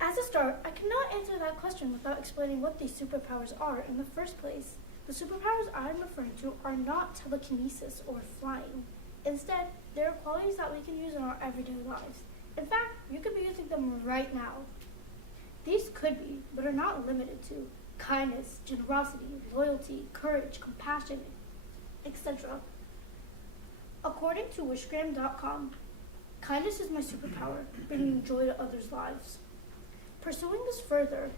As a start, I cannot answer that question without explaining what these superpowers are in the first place. The superpowers I'm referring to are not telekinesis or flying. Instead, they are qualities that we can use in our everyday lives. In fact, you could be using them right now. These could be, but are not limited to, kindness, generosity, loyalty, courage, compassion, etc. According to wishgram.com, kindness is my superpower, bringing joy to others' lives. Pursuing this further,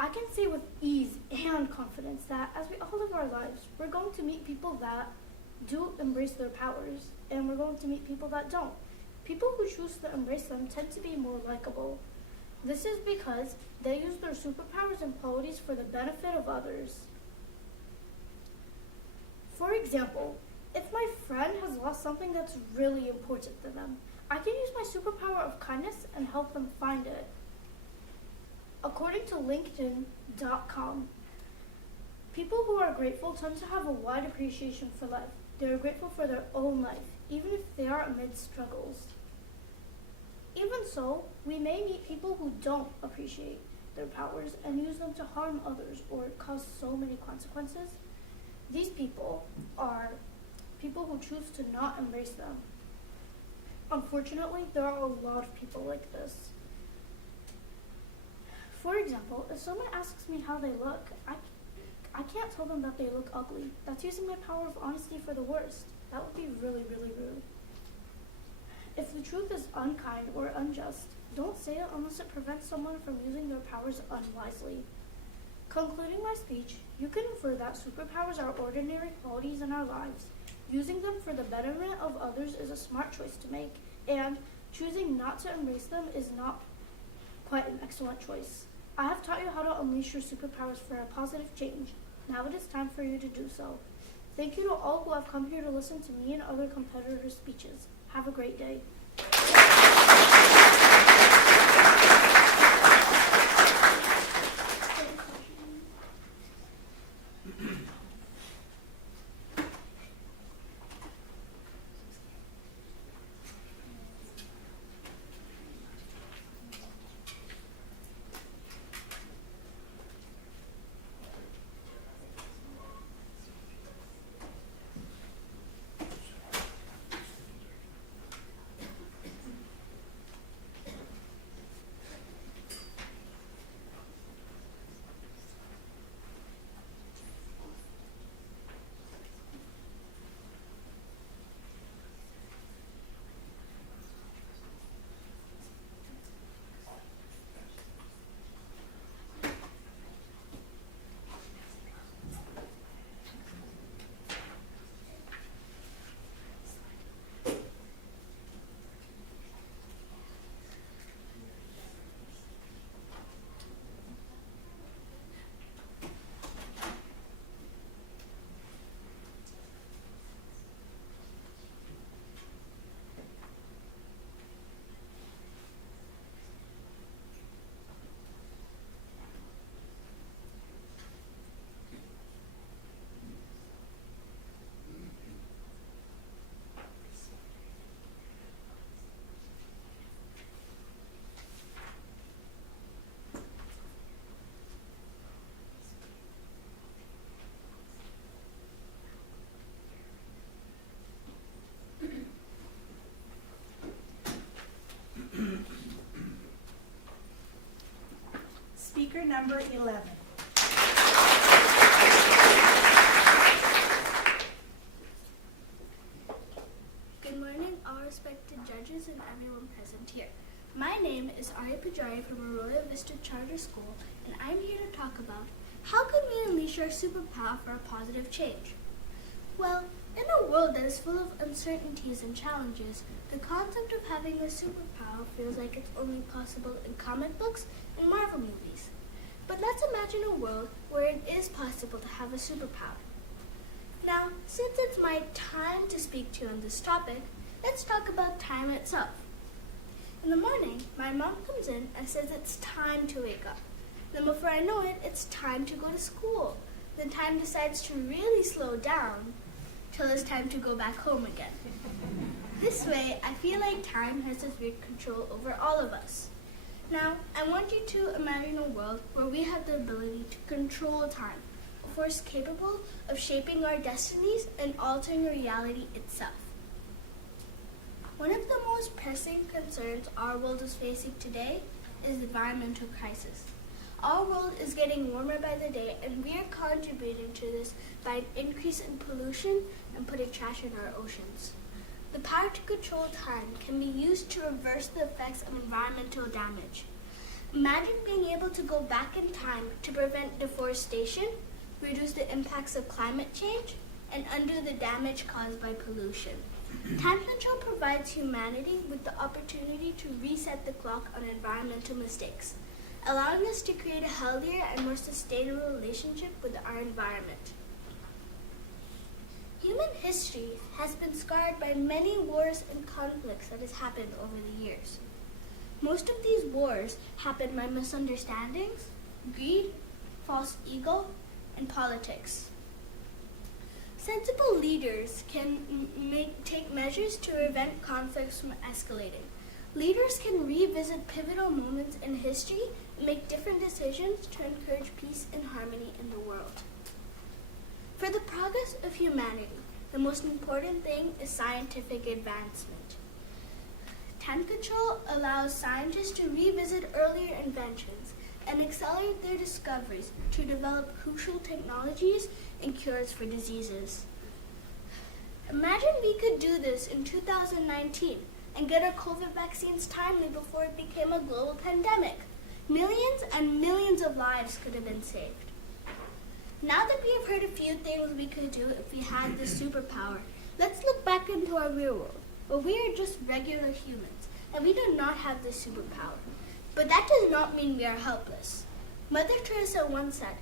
I can say with ease and confidence that as we all live our lives, we're going to meet people that do embrace their powers, and we're going to meet people that don't. People who choose to embrace them tend to be more likable. This is because they use their superpowers and qualities for the benefit of others. For example, if my friend has lost something that's really important to them, I can use my superpower of kindness and help them find it. According to LinkedIn.com, people who are grateful tend to have a wide appreciation for life. They are grateful for their own life, even if they are amid struggles. Even so, we may meet people who don't appreciate their powers and use them to harm others or cause so many consequences. These people are people who choose to not embrace them. Unfortunately, there are a lot of people like this. For example, if someone asks me how they look, I can't tell them that they look ugly. That's using my power of honesty for the worst. That would be really, really rude. If the truth is unkind or unjust, don't say it unless it prevents someone from using their powers unwisely. Concluding my speech, you can infer that superpowers are ordinary qualities in our lives. Using them for the betterment of others is a smart choice to make, and choosing not to embrace them is not quite an excellent choice. I have taught you how to unleash your superpowers for a positive change. Now it is time for you to do so. Thank you to all who have come here to listen to me and other competitors' speeches. Have a great day. Speaker number 11. Good morning, all respected judges and everyone present here. My name is Arya Pajari from Arroyo Vista Charter School, and I'm here to talk about how can we unleash our superpower for a positive change. Well, In a world that is full of uncertainties and challenges, the concept of having a superpower feels like it's only possible in comic books and Marvel movies. But let's imagine a world where it is possible to have a superpower. Now, since it's my time to speak to you on this topic, let's talk about time itself. In the morning, my mom comes in and says it's time to wake up. Then before I know it, it's time to go to school. Then time decides to really slow down till it's time to go back home again. This way, I feel like time has this weird control over all of us. Now, I want you to imagine a world where we have the ability to control time, a force capable of shaping our destinies and altering reality itself. One of the most pressing concerns our world is facing today is the environmental crisis. Our world is getting warmer by the day, and we are contributing to this by an increase in pollution and putting trash in our oceans. The power to control time can be used to reverse the effects of environmental damage. Imagine being able to go back in time to prevent deforestation, reduce the impacts of climate change, and undo the damage caused by pollution. Time control provides humanity with the opportunity to reset the clock on environmental mistakes, allowing us to create a healthier and more sustainable relationship with our environment. Human history has been scarred by many wars and conflicts that has happened over the years. Most of these wars happened by misunderstandings, greed, false ego, and politics. Sensible leaders can take measures to prevent conflicts from escalating. Leaders can revisit pivotal moments in history and make different decisions to encourage peace and harmony in the world. For the progress of humanity, the most important thing is scientific advancement. Time control allows scientists to revisit earlier inventions and accelerate their discoveries to develop crucial technologies and cures for diseases. Imagine we could do this in 2019 and get our COVID vaccines timely before it became a global pandemic. Millions and millions of lives could have been saved. Now that we have heard a few things we could do if we had this superpower, let's look back into our real world, where we are just regular humans, and we do not have this superpower. But that does not mean we are helpless. Mother Teresa once said,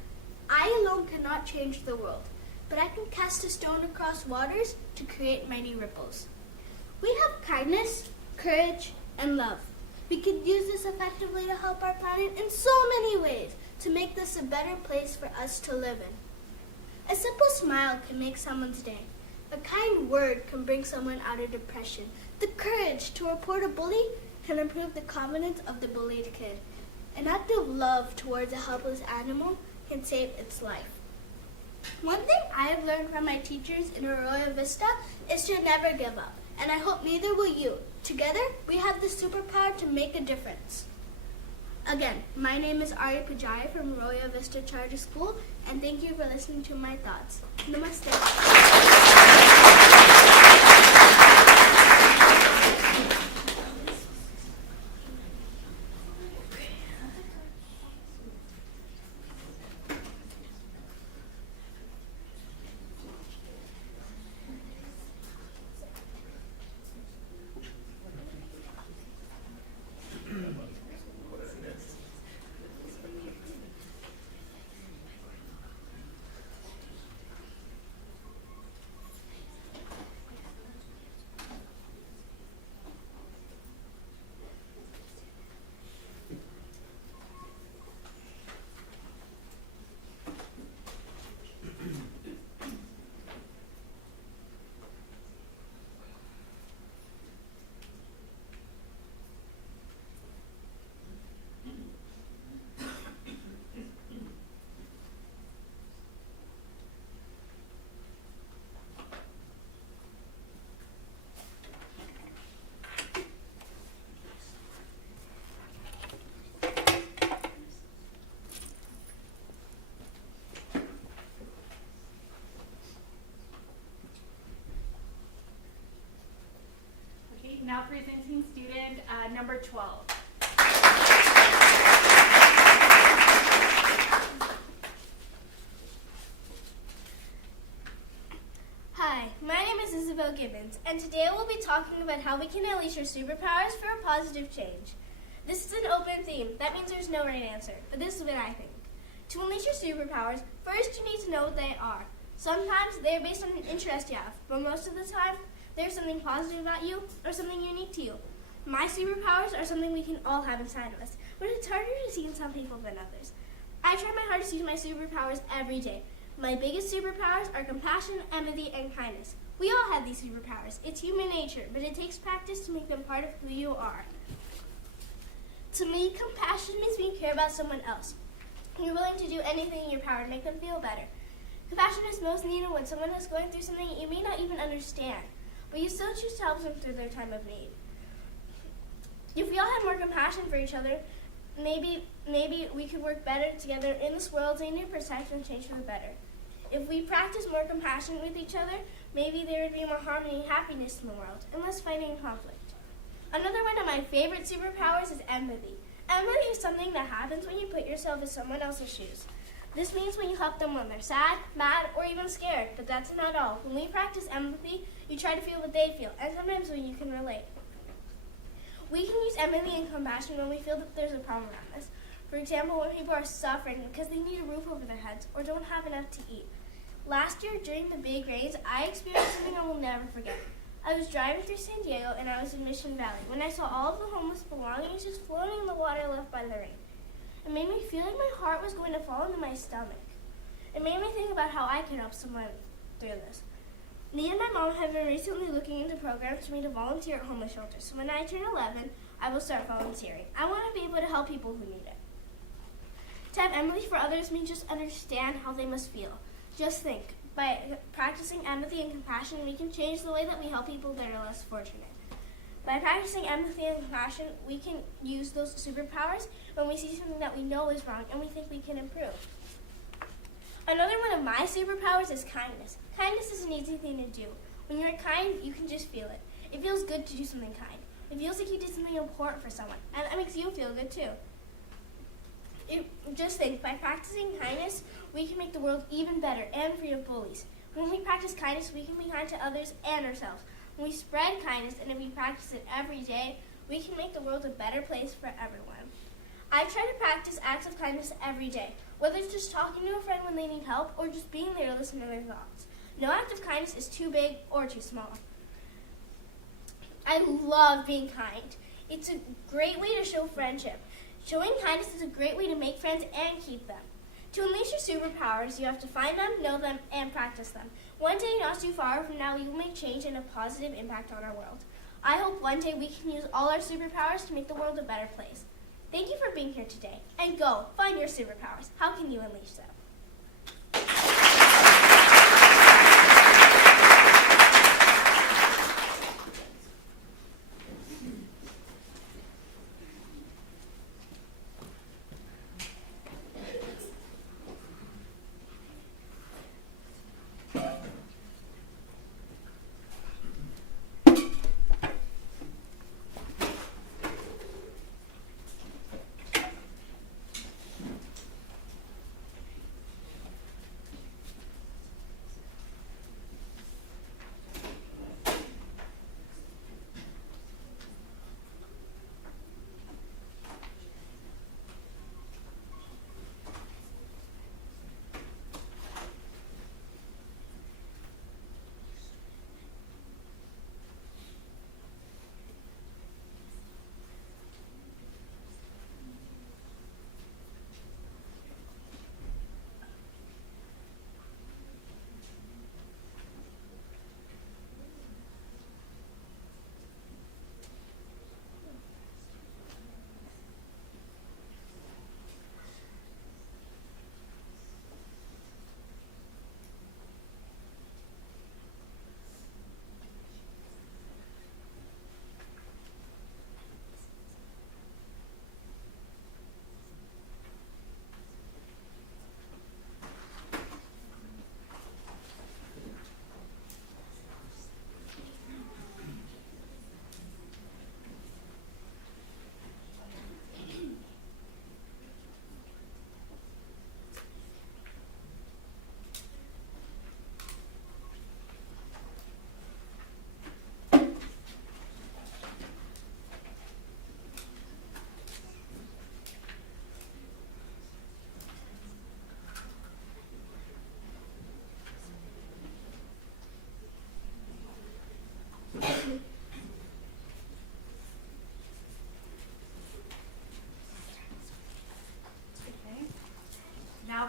"I alone cannot change the world, but I can cast a stone across waters to create mighty ripples." We have kindness, courage, and love. We can use this effectively to help our planet in so many ways, to make this a better place for us to live in. A simple smile can make someone's day. A kind word can bring someone out of depression. The courage to report a bully can improve the confidence of the bullied kid. An act of love towards a helpless animal can save its life. One thing I have learned from my teachers in Arroyo Vista is to never give up, and I hope neither will you. Together, we have the superpower to make a difference. Again, my name is Arya Pajaya from Arroyo Vista Charter School, and thank you for listening to my thoughts. Namaste. Now presenting student number 12. Hi, my name and today we'll be talking about how we can unleash our superpowers for a positive change. This is an open theme. That means there's no right answer, but this is what I think. To unleash your superpowers, first you need to know what they are. Sometimes they're based on an interest you have, but most of the time, there's something positive about you or something unique to you. My superpowers are something we can all have inside of us, but it's harder to see in some people than others. I try my hardest to use my superpowers every day. My biggest superpowers are compassion, empathy, and kindness. We all have these superpowers. It's human nature, but it takes practice to make them part of who you are. To me, compassion means you care about someone else. You're willing to do anything in your power to make them feel better. Compassion is most needed when someone is going through something you may not even understand, but you still choose to help them through their time of need. If we all had more compassion for each other, maybe we could work better together in this world and new perception and change for the better. If we practice more compassion with each other, maybe there would be more harmony and happiness in the world, and less fighting and conflict. Another one of my favorite superpowers is empathy. Empathy is something that happens when you put yourself in someone else's shoes. This means when you help them when they're sad, mad, or even scared, but that's not all. When we practice empathy, you try to feel what they feel, and sometimes when you can relate. We can use empathy and compassion when we feel that there's a problem around us. For example, when people are suffering because they need a roof over their heads or don't have enough to eat. Last year, during the big rains, I experienced something I will never forget. I was driving through San Diego and I was in Mission Valley when I saw all of the homeless belongings just floating in the water left by the rain. It made me feel like my heart was going to fall into my stomach. It made me think about how I could help someone through this. Me and my mom have been recently looking into programs for me to volunteer at homeless shelters. So when I turn 11, I will start volunteering. I want to be able to help people who need it. To have empathy for others means just understand how they must feel. Just think, by practicing empathy and compassion, we can change the way that we help people that are less fortunate. By practicing empathy and compassion, we can use those superpowers when we see something that we know is wrong and we think we can improve. Another one of my superpowers is kindness. Kindness is an easy thing to do. When you're kind, you can just feel it. It feels good to do something kind. It feels like you did something important for someone, and that makes you feel good too. Just think, by practicing kindness, we can make the world even better and free of bullies. When we practice kindness, we can be kind to others and ourselves. When we spread kindness, and if we practice it every day, we can make the world a better place for everyone. I try to practice acts of kindness every day, whether it's just talking to a friend when they need help or just being there to listen to their thoughts. No act of kindness is too big or too small. I love being kind. It's a great way to show friendship. Showing kindness is a great way to make friends and keep them. To unleash your superpowers, you have to find them, know them, and practice them. One day, not too far from now, you will make change and a positive impact on our world. I hope one day we can use all our superpowers to make the world a better place. Thank you for being here today. And go, find your superpowers. How can you unleash them?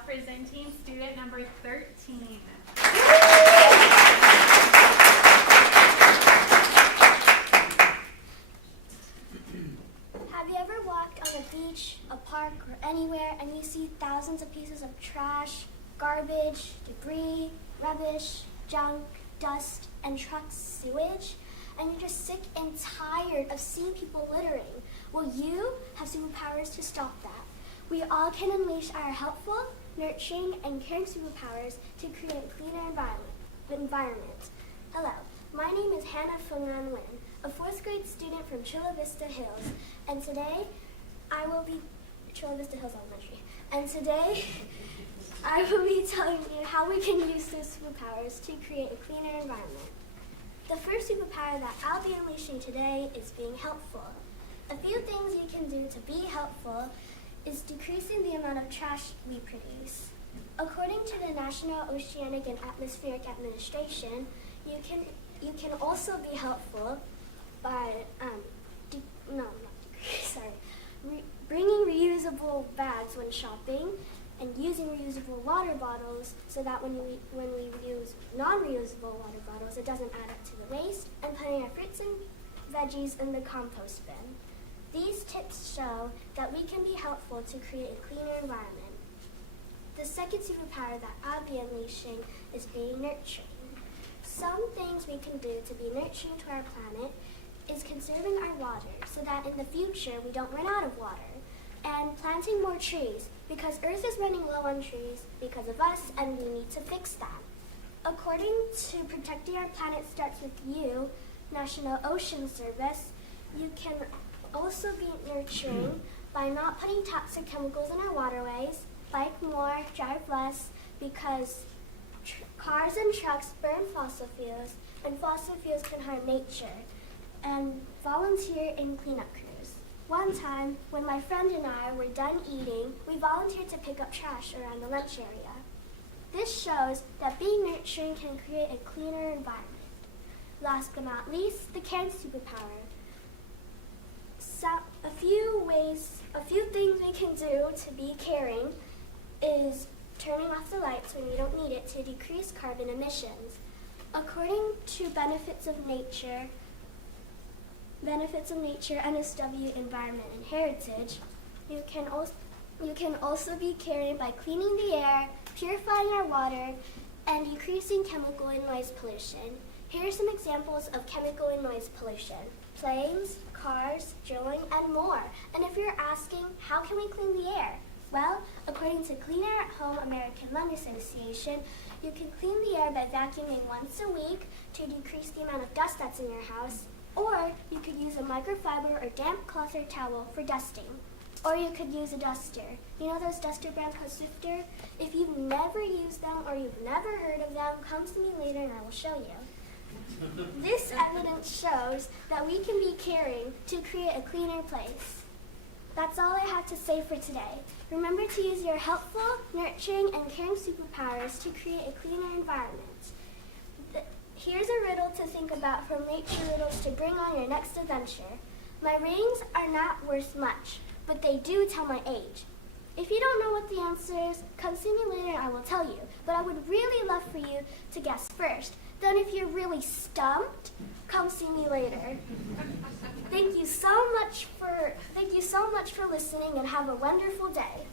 presenting student number 13. Have you ever walked on a beach, a park, or anywhere and you see thousands of pieces of trash, garbage, debris, rubbish, junk, dust, and truck sewage, and you're just sick and tired of seeing people littering? Well, you have superpowers to stop that. We all can unleash our helpful, nurturing, and caring superpowers to create a cleaner environment. Hello, my name is Hannah Fungan Win, a 4th grade student from Chula Vista Hills, and today I will be Chula Vista Hills Elementary. And today I will be telling you how we can use those superpowers to create a cleaner environment. The first superpower that I'll be unleashing today is being helpful. A few things you can do to be helpful is decreasing the amount of trash we produce. According to the National Oceanic and Atmospheric Administration, you can also be helpful by bringing reusable bags when shopping, and using reusable water bottles so that when we use non-reusable water bottles, it doesn't add up to the waste, and putting our fruits and veggies in the compost bin. These tips show that we can be helpful to create a cleaner environment. The second superpower that I'll be unleashing is being nurturing. Some things we can do to be nurturing to our planet is conserving our water so that in the future we don't run out of water, and planting more trees because Earth is running low on trees because of us, and we need to fix that. According to Protecting Our Planet Starts With You, National Ocean Service, you can also be nurturing by not putting toxic chemicals in our waterways, bike more, drive less, because cars and trucks burn fossil fuels, and fossil fuels can harm nature, and volunteer in cleanup crews. One time, when my friend and I were done eating, we volunteered to pick up trash around the lunch area. This shows that being nurturing can create a cleaner environment. Last but not least, the caring superpower. A few things we can do to be caring is turning off the lights when you don't need it to decrease carbon emissions. According to Benefits of Nature, NSW Environment and Heritage, you can also be caring by cleaning the air, purifying our water, and decreasing chemical and noise pollution. Here are some examples of chemical and noise pollution: planes, cars, drilling, and more. And if you're asking, how can we clean the air? Well, according to Clean Air at Home American Lung Association, you can clean the air by vacuuming once a week to decrease the amount of dust that's in your house, or you could use a microfiber or damp cloth or towel for dusting. Or you could use a duster. You know those duster brands called Swiffer? If you've never used them or you've never heard of them, come to me later and I will show you. This evidence shows that we can be caring to create a cleaner place. That's all I have to say for today. Remember to use your helpful, nurturing, and caring superpowers to create a cleaner environment. Here's a riddle to think about from Nature Riddles to bring on your next adventure. My rings are not worth much, but they do tell my age. If you don't know what the answer is, come see me later and I will tell you. But I would really love for you to guess first. Then if you're really stumped, come see me later. Thank you so much for listening, and have a wonderful day.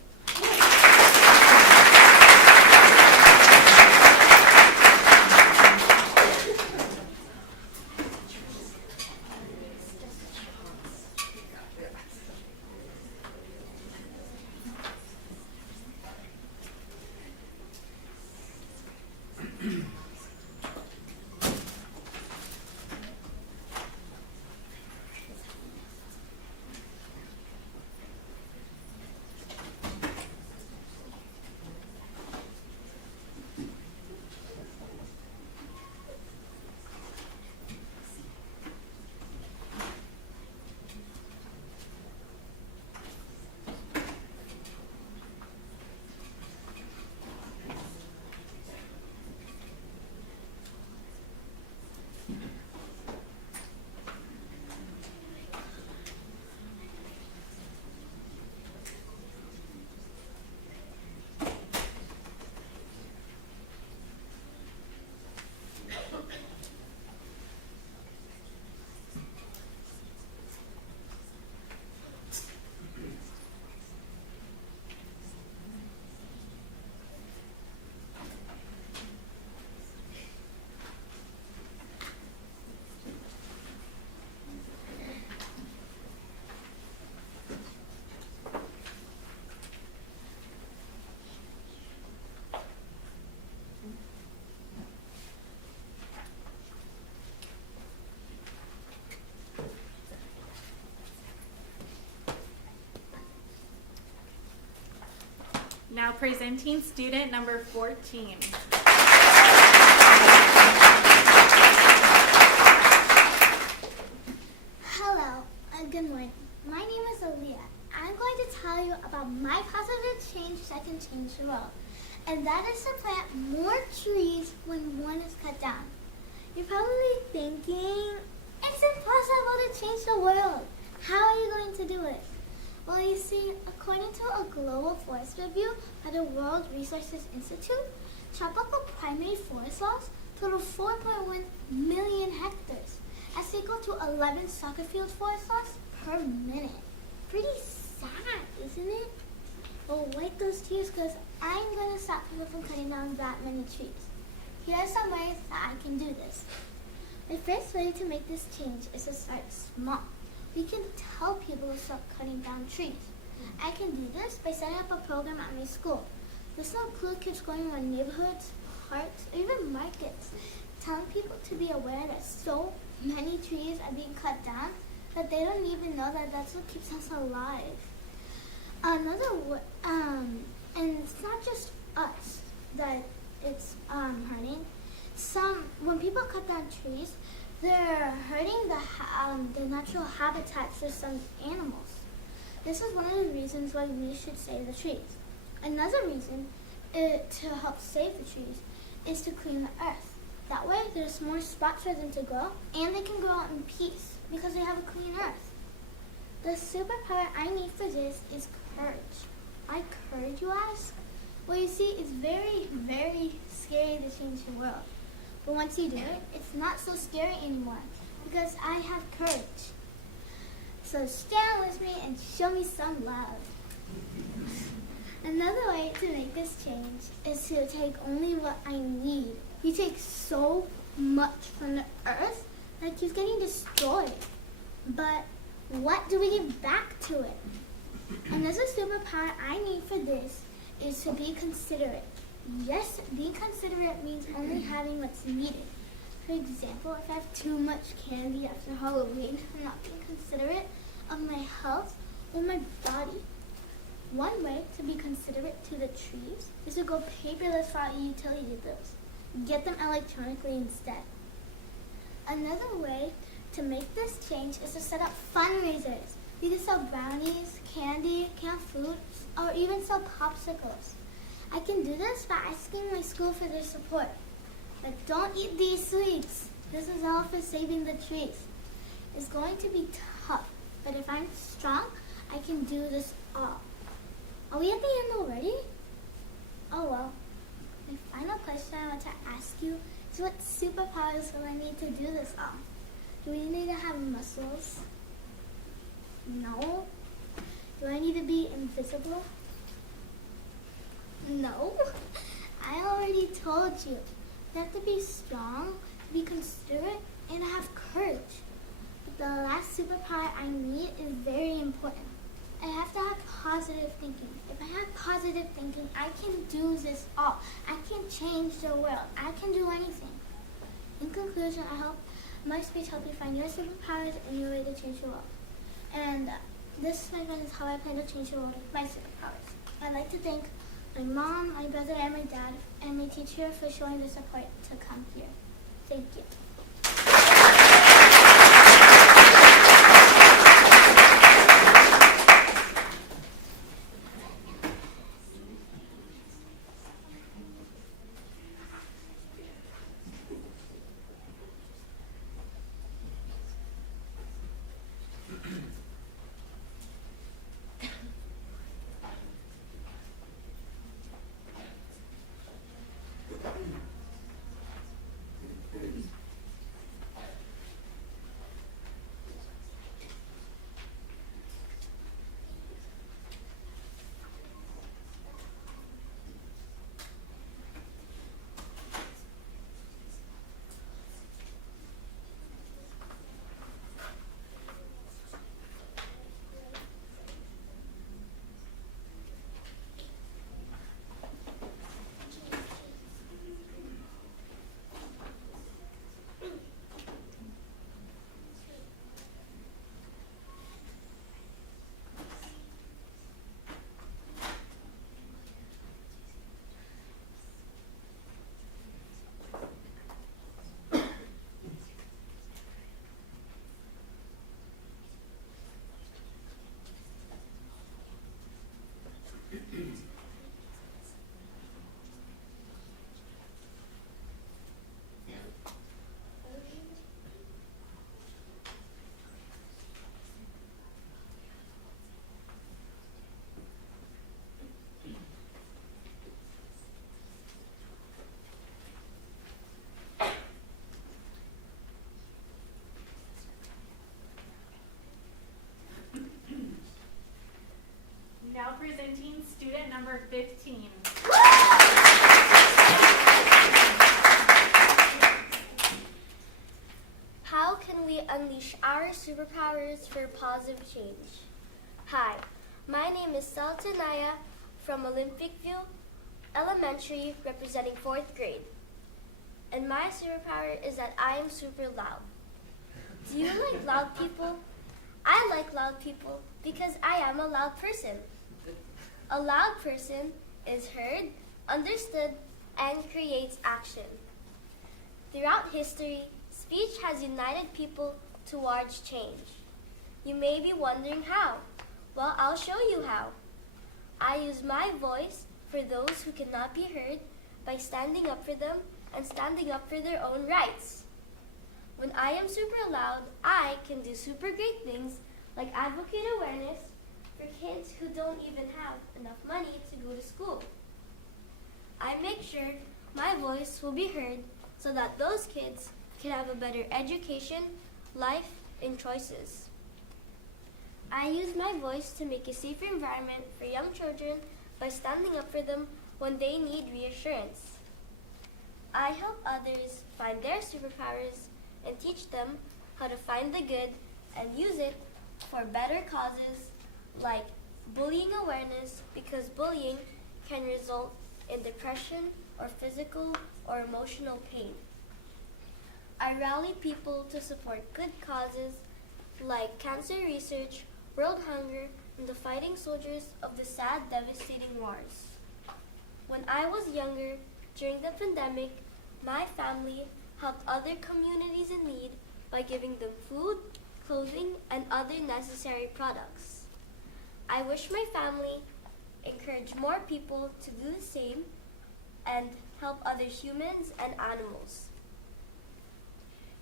Now presenting student number 14. Hello, good morning. My name is Aaliyah. I'm going to tell you about my positive change that can change the world. And that is to plant more trees when one is cut down. You're probably thinking, it's impossible to change the world. How are you going to do it? Well, you see, according to a global forest review by the World Resources Institute, tropical primary forest loss total 4.1 million hectares, as equal to 11 soccer field forest loss per minute. Pretty sad, isn't it? Well, wipe those tears, because I'm going to stop people from cutting down that many trees. Here are some ways that I can do this. The first way to make this change is to start small. We can tell people to stop cutting down trees. I can do this by setting up a program at my school. This will include kids going around neighborhoods, parks, or even markets, telling people to be aware that so many trees are being cut down that they don't even know that that's what keeps us alive. And it's not just us that it's hurting. When people cut down trees, they're hurting the natural habitats for some animals. This is one of the reasons why we should save the trees. Another reason to help save the trees is to clean the earth. That way there's more spots for them to grow, and they can grow out in peace because they have a clean earth. The superpower I need for this is courage. Why courage, you ask? Well, you see, it's very, very scary to change the world. But once you do it, it's not so scary anymore because I have courage. So stand with me and show me some love. Another way to make this change is to take only what I need. We take so much from the earth that it keeps getting destroyed. But what do we give back to it? Another superpower I need for this is to be considerate. Yes, being considerate means only having what's needed. For example, if I have too much candy after Halloween, I'm not being considerate of my health or my body. One way to be considerate to the trees is to go paperless for our utility bills. Get them electronically instead. Another way to make this change is to set up fundraisers. You can sell brownies, candy, canned food, or even sell popsicles. I can do this by asking my school for their support. But don't eat these sweets. This is all for saving the trees. It's going to be tough, but if I'm strong, I can do this all. Are we at the end already? Oh well. My final question I want to ask you is, what superpowers will I need to do this all? Do we need to have muscles? No. Do I need to be invisible? No. I already told you. You have to be strong, be considerate, and have courage. But the last superpower I need is very important. I have to have positive thinking. If I have positive thinking, I can do this all. I can change the world. I can do anything. In conclusion, I hope my speech helped you find your superpowers and your way to change the world. And this, my friend, is how I plan to change the world with my superpowers. I'd like to thank my mom, my brother, and my dad, and my teacher for showing the support to come here. Thank you. presenting student number 15. How can we unleash our superpowers for positive change? Hi, my name is Saltanaya from Olympic View Elementary, representing 4th grade. And my superpower is that I am super loud. Do you like loud people? I like loud people because I am a loud person. A loud person is heard, understood, and creates action. Throughout history, speech has united people towards change. You may be wondering how. Well, I'll show you how. I use my voice for those who cannot be heard by standing up for them and standing up for their own rights. When I am super loud, I can do super great things like advocate awareness for kids who don't even have enough money to go to school. I make sure my voice will be heard so that those kids can have a better education, life, and choices. I use my voice to make a safer environment for young children by standing up for them when they need reassurance. I help others find their superpowers and teach them how to find the good and use it for better causes like bullying awareness, because bullying can result in depression or physical or emotional pain. I rally people to support good causes like cancer research, world hunger, and the fighting soldiers of the sad, devastating wars. When I was younger, during the pandemic, my family helped other communities in need by giving them food, clothing, and other necessary products. I wish my family encouraged more people to do the same and help other humans and animals.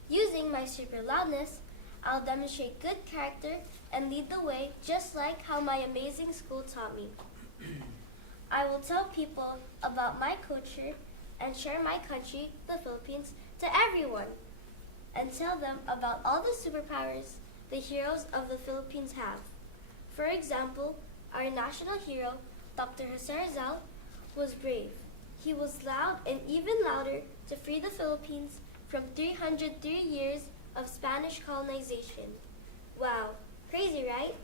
Using my super loudness, I'll demonstrate good character and lead the way just like how my amazing school taught me. I will tell people about my culture and share my country, the Philippines, to everyone, and tell them about all the superpowers the heroes of the Philippines have. For example, our national hero, Dr. Jose Rizal, was brave. He was loud and even louder to free the Philippines from 303 years of Spanish colonization. Wow, crazy, right?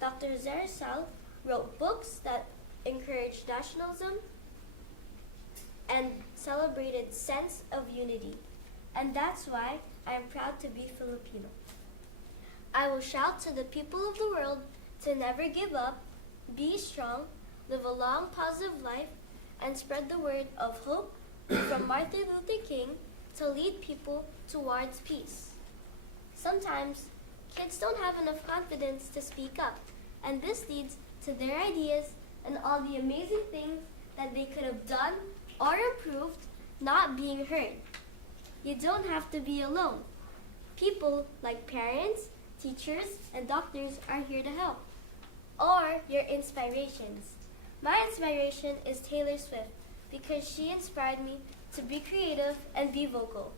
Dr. Jose Rizal wrote books that encouraged nationalism and celebrated sense of unity. And that's why I am proud to be Filipino. I will shout to the people of the world to never give up, be strong, live a long, positive life, and spread the word of hope from Martin Luther King to lead people towards peace. Sometimes, kids don't have enough confidence to speak up, and this leads to their ideas and all the amazing things that they could have done or improved not being heard. You don't have to be alone. People like parents, teachers, and doctors are here to help. Or your inspirations. My inspiration is Taylor Swift because she inspired me to be creative and be vocal.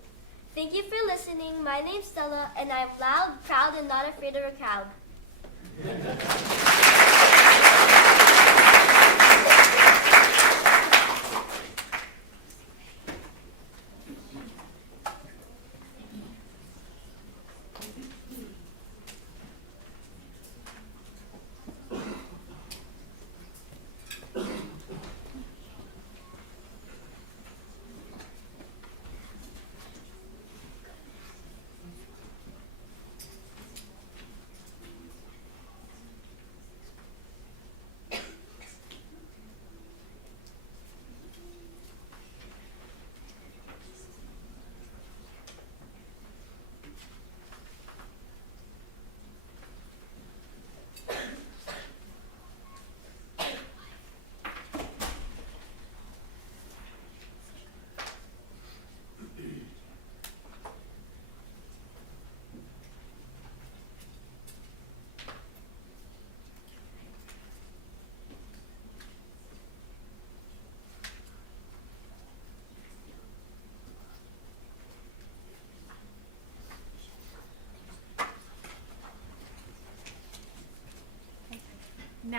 Thank you for listening. My name's Stella, and I'm loud, proud, and not afraid of a crowd.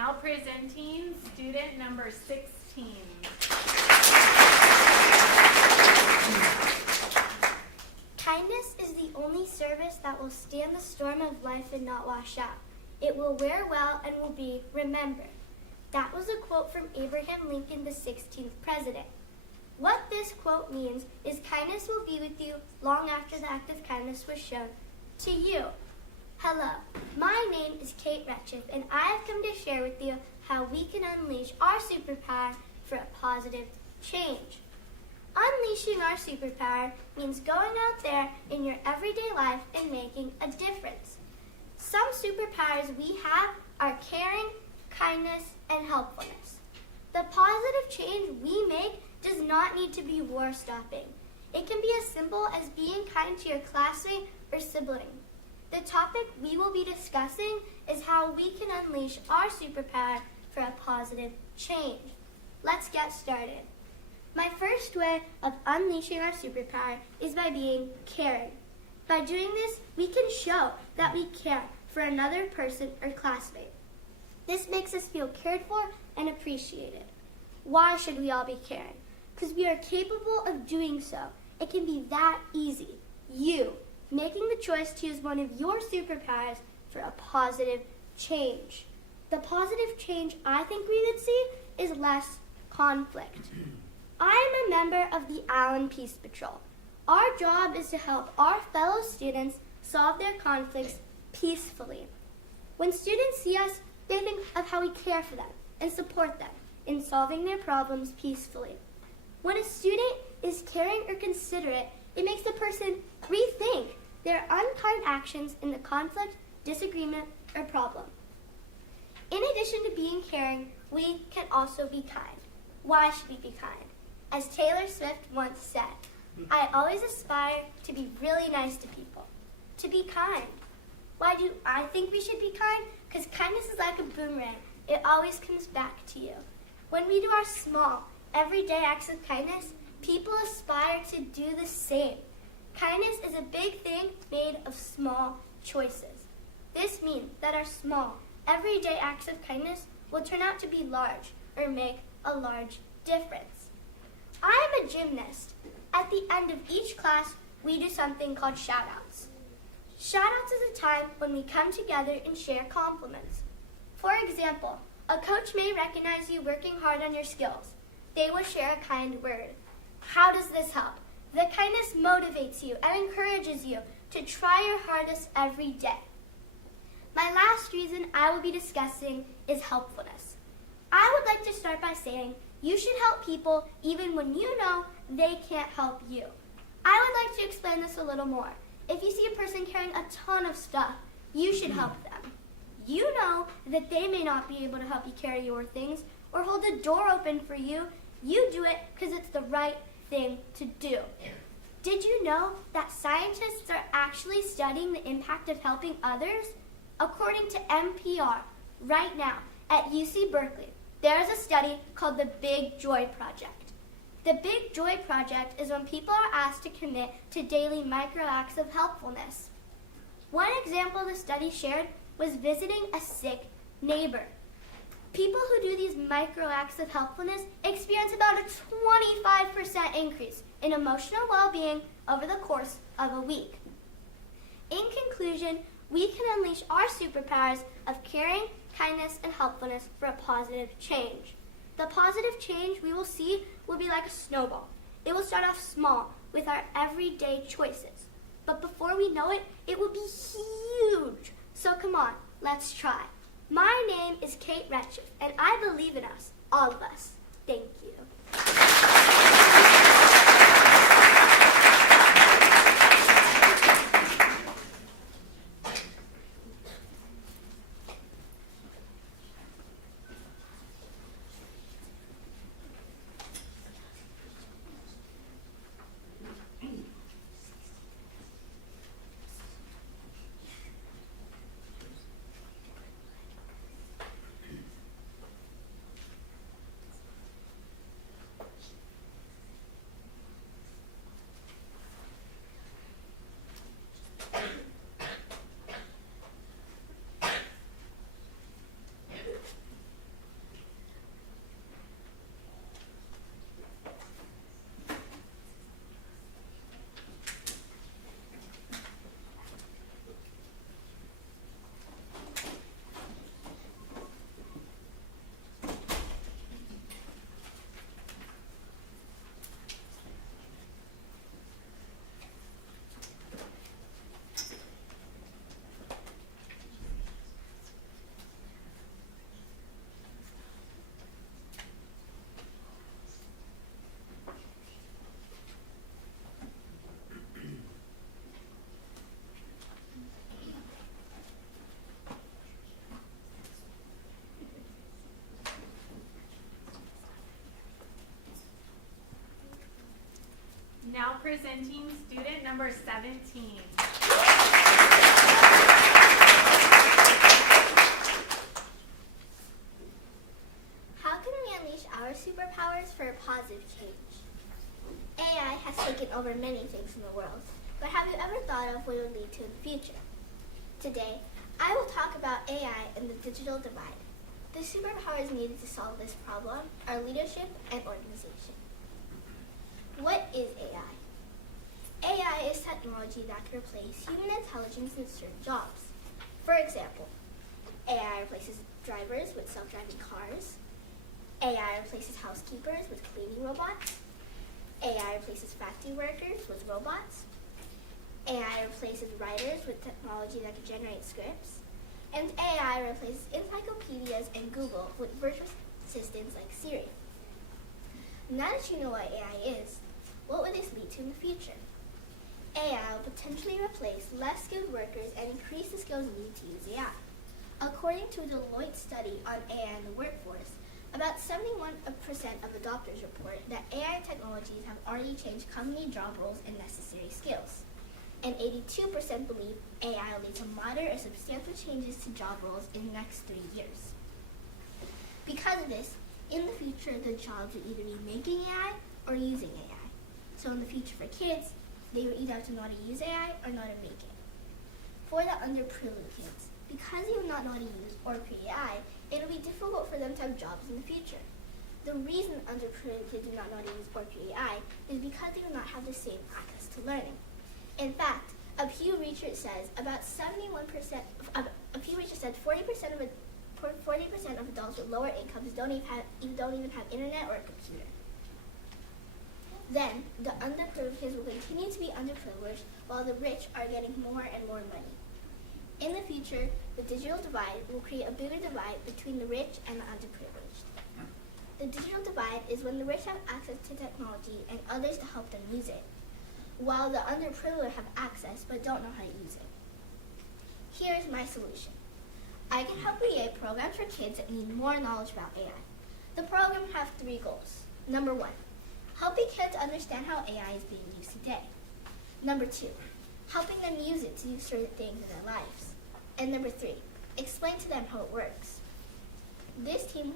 Now presenting student number 16. Kindness is the only service that will stand the storm of life and not wash out. It will wear well and will be remembered. That was a quote from Abraham Lincoln, the 16th president. What this quote means is kindness will be with you long after the act of kindness was shown to you. Hello, my name is Kate Retchiff, and I have come to share with you how we can unleash our superpower for a positive change. Unleashing our superpower means going out there in your everyday life and making a difference. Some superpowers we have are caring, kindness, and helpfulness. The positive change we make does not need to be war-stopping. It can be as simple as being kind to your classmate or sibling. The topic we will be discussing is how we can unleash our superpower for a positive change. Let's get started. My first way of unleashing our superpower is by being caring. By doing this, we can show that we care for another person or classmate. This makes us feel cared for and appreciated. Why should we all be caring? Because we are capable of doing so. It can be that easy. You, making the choice to use one of your superpowers for a positive change. The positive change I think we would see is less conflict. I am a member of the Allen Peace Patrol. Our job is to help our fellow students solve their conflicts peacefully. When students see us, they think of how we care for them and support them in solving their problems peacefully. When a student is caring or considerate, it makes the person rethink their unkind actions in the conflict, disagreement, or problem. In addition to being caring, we can also be kind. Why should we be kind? As Taylor Swift once said, I always aspire to be really nice to people, to be kind. Why do I think we should be kind? Because kindness is like a boomerang. It always comes back to you. When we do our small, everyday acts of kindness, people aspire to do the same. Kindness is a big thing made of small choices. This means that our small, everyday acts of kindness will turn out to be large or make a large difference. I am a gymnast. At the end of each class, we do something called shout-outs. Shout-outs is a time when we come together and share compliments. For example, a coach may recognize you working hard on your skills. They will share a kind word. How does this help? The kindness motivates you and encourages you to try your hardest every day. My last reason I will be discussing is helpfulness. I would like to start by saying you should help people even when you know they can't help you. I would like to explain this a little more. If you see a person carrying a ton of stuff, you should help them. You know that they may not be able to help you carry your things or hold a door open for you. You do it because it's the right thing to do. Did you know that scientists are actually studying the impact of helping others? According to NPR, right now at UC Berkeley, there is a study called the Big Joy Project. The Big Joy Project is when people are asked to commit to daily micro acts of helpfulness. One example the study shared was visiting a sick neighbor. People who do these micro acts of helpfulness experience about a 25% increase in emotional well-being over the course of a week. In conclusion, we can unleash our superpowers of caring, kindness, and helpfulness for a positive change. The positive change we will see will be like a snowball. It will start off small with our everyday choices. But before we know it, it will be huge. So come on, let's try. My name is Kate Retchiff, and I believe in us, all of us. Thank you. Now presenting student number 17. How can we unleash our superpowers for a positive change? AI has taken over many things in the world, but have you ever thought of what it would lead to in the future? Today, I will talk about AI and the digital divide. The superpowers needed to solve this problem are leadership and organization. What is AI? AI is technology that can replace human intelligence in certain jobs. For example, AI replaces drivers with self-driving cars. AI replaces housekeepers with cleaning robots. AI replaces factory workers with robots. AI replaces writers with technology that can generate scripts. And AI replaces encyclopedias and Google with virtual assistants like Siri. Now that you know what AI is, what would this lead to in the future? AI will potentially replace less skilled workers and increase the skills needed to use AI. According to a Deloitte study on AI in the workforce, about 71% of adopters report that AI technologies have already changed company job roles and necessary skills. And 82% believe AI will lead to moderate or substantial changes to job roles in the next 3 years. Because of this, in the future, the jobs will either be making AI or using AI. So in the future for kids, they will either have to know how to use AI or know how to make it. For the underprivileged kids, because they will not know how to use or create AI, it will be difficult for them to have jobs in the future. The reason underprivileged kids do not know how to use or create AI is because they will not have the same access to learning. In fact, a Pew Research says about 71%. A Pew Research said 40% of adults with lower incomes don't even have internet or a computer. Then the underprivileged kids will continue to be underprivileged, while the rich are getting more and more money. In the future, the digital divide will create a bigger divide between the rich and the underprivileged. The digital divide is when the rich have access to technology and others to help them use it, while the underprivileged have access but don't know how to use it. Here's my solution. I can help create programs for kids that need more knowledge about AI. The program has 3 goals. Number 1, helping kids understand how AI is being used today. Number 2, helping them use it to do certain things in their lives. And number 3, explain to them how it works. This team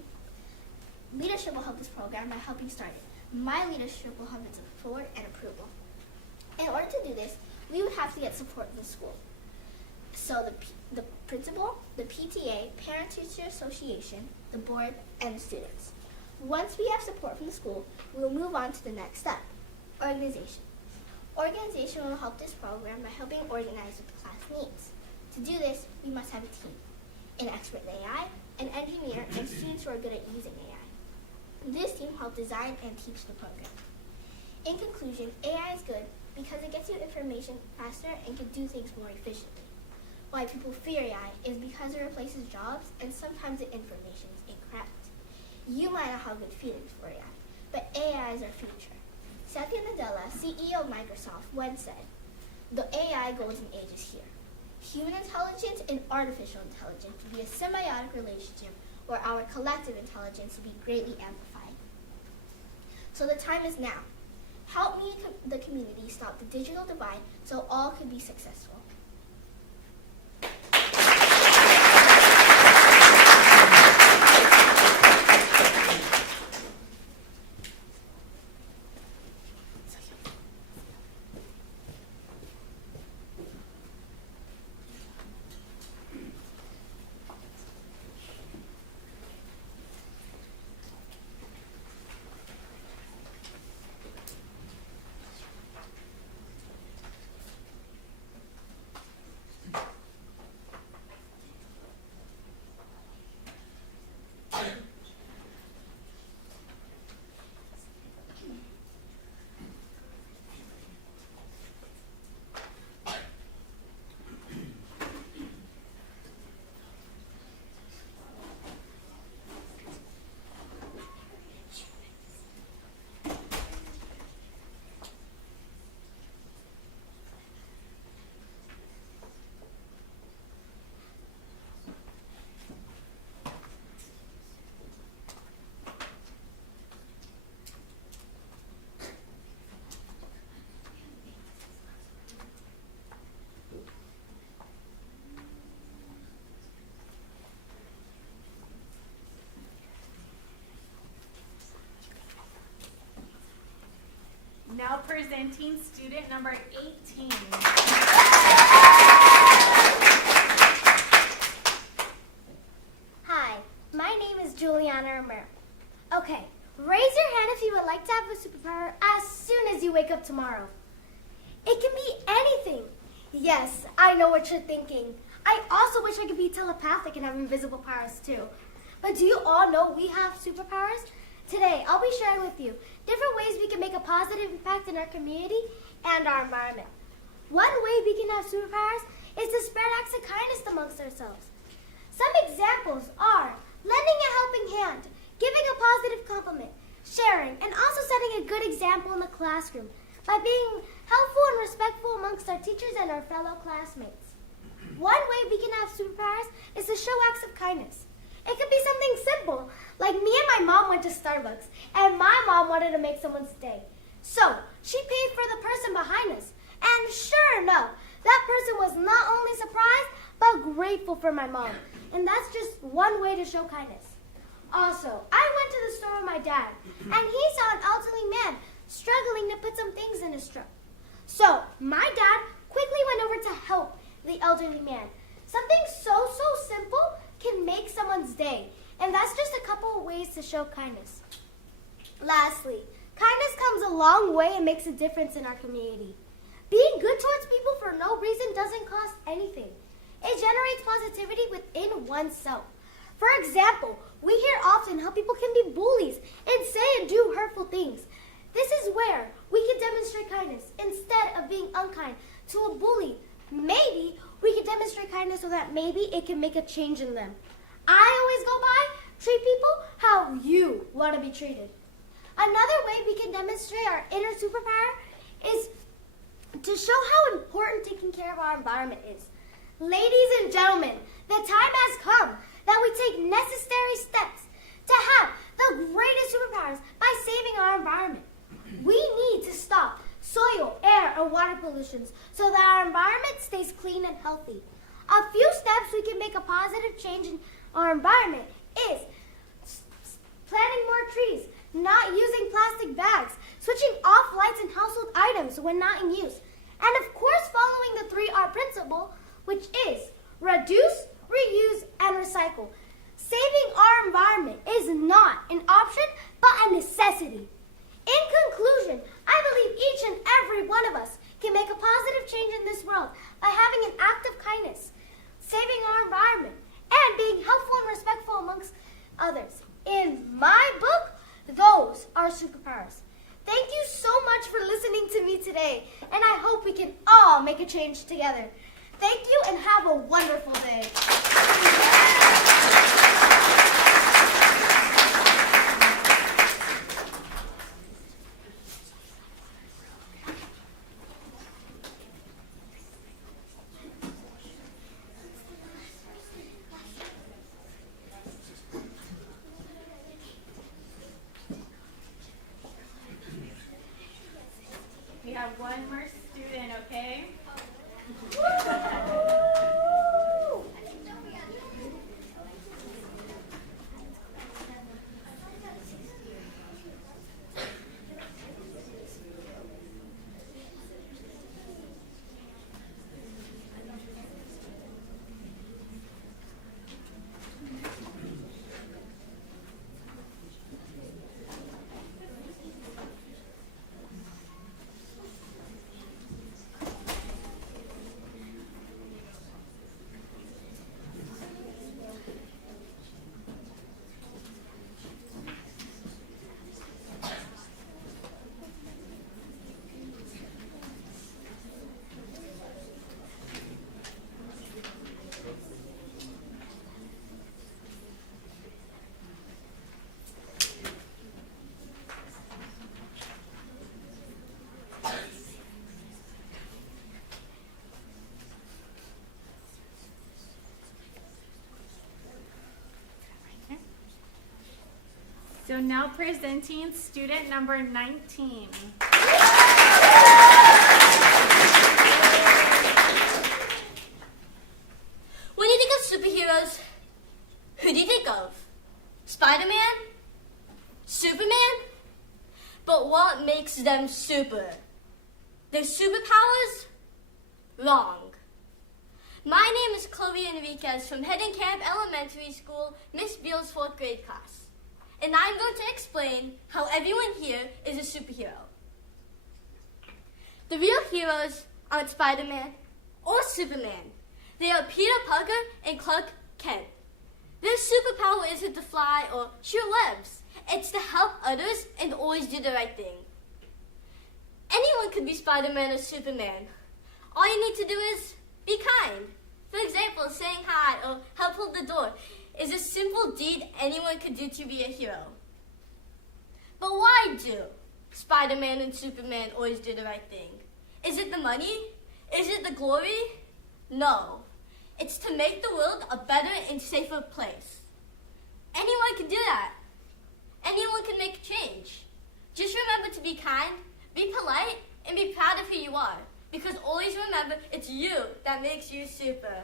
leadership will help this program by helping start it. My leadership will help its support and approval. In order to do this, we would have to get support from the school. So the principal, the PTA, Parent-Teacher Association, the board, and the students. Once we have support from the school, we will move on to the next step, organization. Organization will help this program by helping organize what the class needs. To do this, we must have a team, an expert in AI, an engineer, and students who are good at using AI. This team helps design and teach the program. In conclusion, AI is good because it gets you information faster and can do things more efficiently. Why people fear AI is because it replaces jobs and sometimes the information is incorrect. You might not have good feelings for AI, but AI is our future. Satya Nadella, CEO of Microsoft, once said, "The AI golden age is here. Human intelligence and artificial intelligence will be a symbiotic relationship where our collective intelligence will be greatly amplified." So the time is now. Help me, the community, stop the digital divide so all can be successful. Now presenting student number 18. Hi, my name is Juliana Romero. Okay, raise your hand if you would like to have a superpower as soon as you wake up tomorrow. It can be anything. Yes, I know what you're thinking. I also wish I could be telepathic and have invisible powers too. But do you all know we have superpowers? Today, I'll be sharing with you different ways we can make a positive impact in our community and our environment. One way we can have superpowers is to spread acts of kindness amongst ourselves. Some examples are lending a helping hand, giving a positive compliment, sharing, and also setting a good example in the classroom by being helpful and respectful amongst our teachers and our fellow classmates. One way we can have superpowers is to show acts of kindness. It could be something simple, like me and my mom went to Starbucks, and my mom wanted to make someone's day. So, she paid for the person behind us, and sure enough, that person was not only surprised, but grateful for my mom. And that's just one way to show kindness. Also, I went to the store with my dad, and he saw an elderly man struggling to put some things in his truck. So, my dad quickly went over to help the elderly man. Something so simple can make someone's day, and that's just a couple of ways to show kindness. Lastly, kindness comes a long way and makes a difference in our community. Being good towards people for no reason doesn't cost anything. It generates positivity within oneself. For example, we hear often how people can be bullies and say and do hurtful things. This is where we can demonstrate kindness instead of being unkind to a bully. Maybe we can demonstrate kindness so that maybe it can make a change in them. I always go by, treat people how you want to be treated. Another way we can demonstrate our inner superpower is to show how important taking care of our environment is. Ladies and gentlemen, the time has come that we take necessary steps to have the greatest superpowers by saving our environment. We need to stop soil, air, and water pollutions so that our environment stays clean and healthy. A few steps we can make a positive change in our environment is planting more trees, not using plastic bags, switching off lights and household items when not in use, and of course following the 3R principle, which is reduce, reuse, and recycle. Saving our environment is not an option, but a necessity. In conclusion, I believe each and every one of us can make a positive change in this world by having an act of kindness, saving our environment, and being helpful and respectful amongst others. In my book, those are superpowers. Thank you so much for listening to me today, and I hope we can all make a change together. Thank you and have a wonderful day. We have one more student, okay? So now presenting student number 19. When you think of superheroes, who do you think of? Spider-Man? Superman? But But what makes them super? Their superpowers? Wrong. My name is Chloe Enriquez from Hidden Camp Elementary School, Miss Beale's 4th grade class. And I'm going to explain how everyone here is a superhero. The real heroes aren't Spider-Man or Superman. They are Peter Parker and Clark Kent. Their superpower isn't to fly or shoot webs. It's to help others and always do the right thing. Anyone could be Spider-Man or Superman. All you need to do is be kind. For example, saying hi or help hold the door is a simple deed anyone could do to be a hero. But why do Spider-Man and Superman always do the right thing? Is it the money? Is it the glory? No. It's to make the world a better and safer place. Anyone can do that. Anyone can make a change. Just remember to be kind, be polite, and be proud of who you are. Because always remember, it's you that makes you super.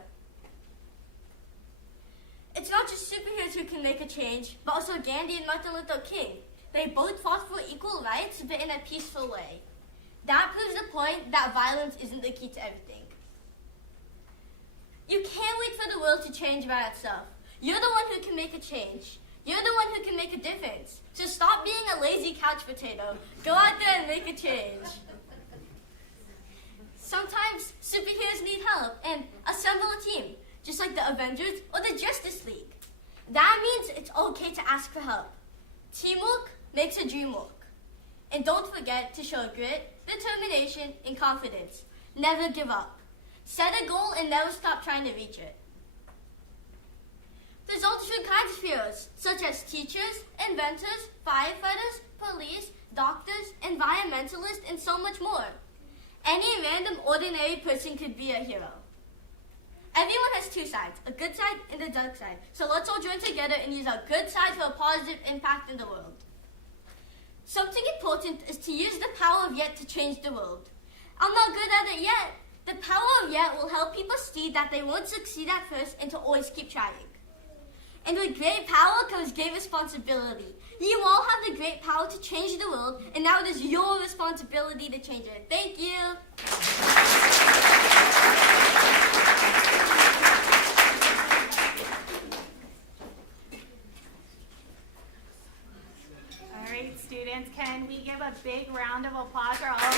It's not just superheroes who can make a change, but also Gandhi and Martin Luther King. They both fought for equal rights, but in a peaceful way. That proves the point that violence isn't the key to everything. You can't wait for the world to change by itself. You're the one who can make a change. You're the one who can make a difference. So stop being a lazy couch potato. Go out there and make a change. Sometimes superheroes need help and assemble a team, just like the Avengers or the Justice League. That means it's okay to ask for help. Teamwork makes a dream work. And don't forget to show grit, determination, and confidence. Never give up. Set a goal and never stop trying to reach it. There's all different kinds of heroes, such as teachers, inventors, firefighters, police, doctors, environmentalists, and so much more. Any random ordinary person could be a hero. Everyone has two sides, a good side and a dark side. So let's all join together and use our good side for a positive impact in the world. Something important is to use the power of yet to change the world. I'm not good at it yet. The power of yet will help people see that they won't succeed at first and to always keep trying. And with great power comes great responsibility. You all have the great power to change the world, and now it is your responsibility to change it. Thank you. All right, students, can we give a big round of applause for all of our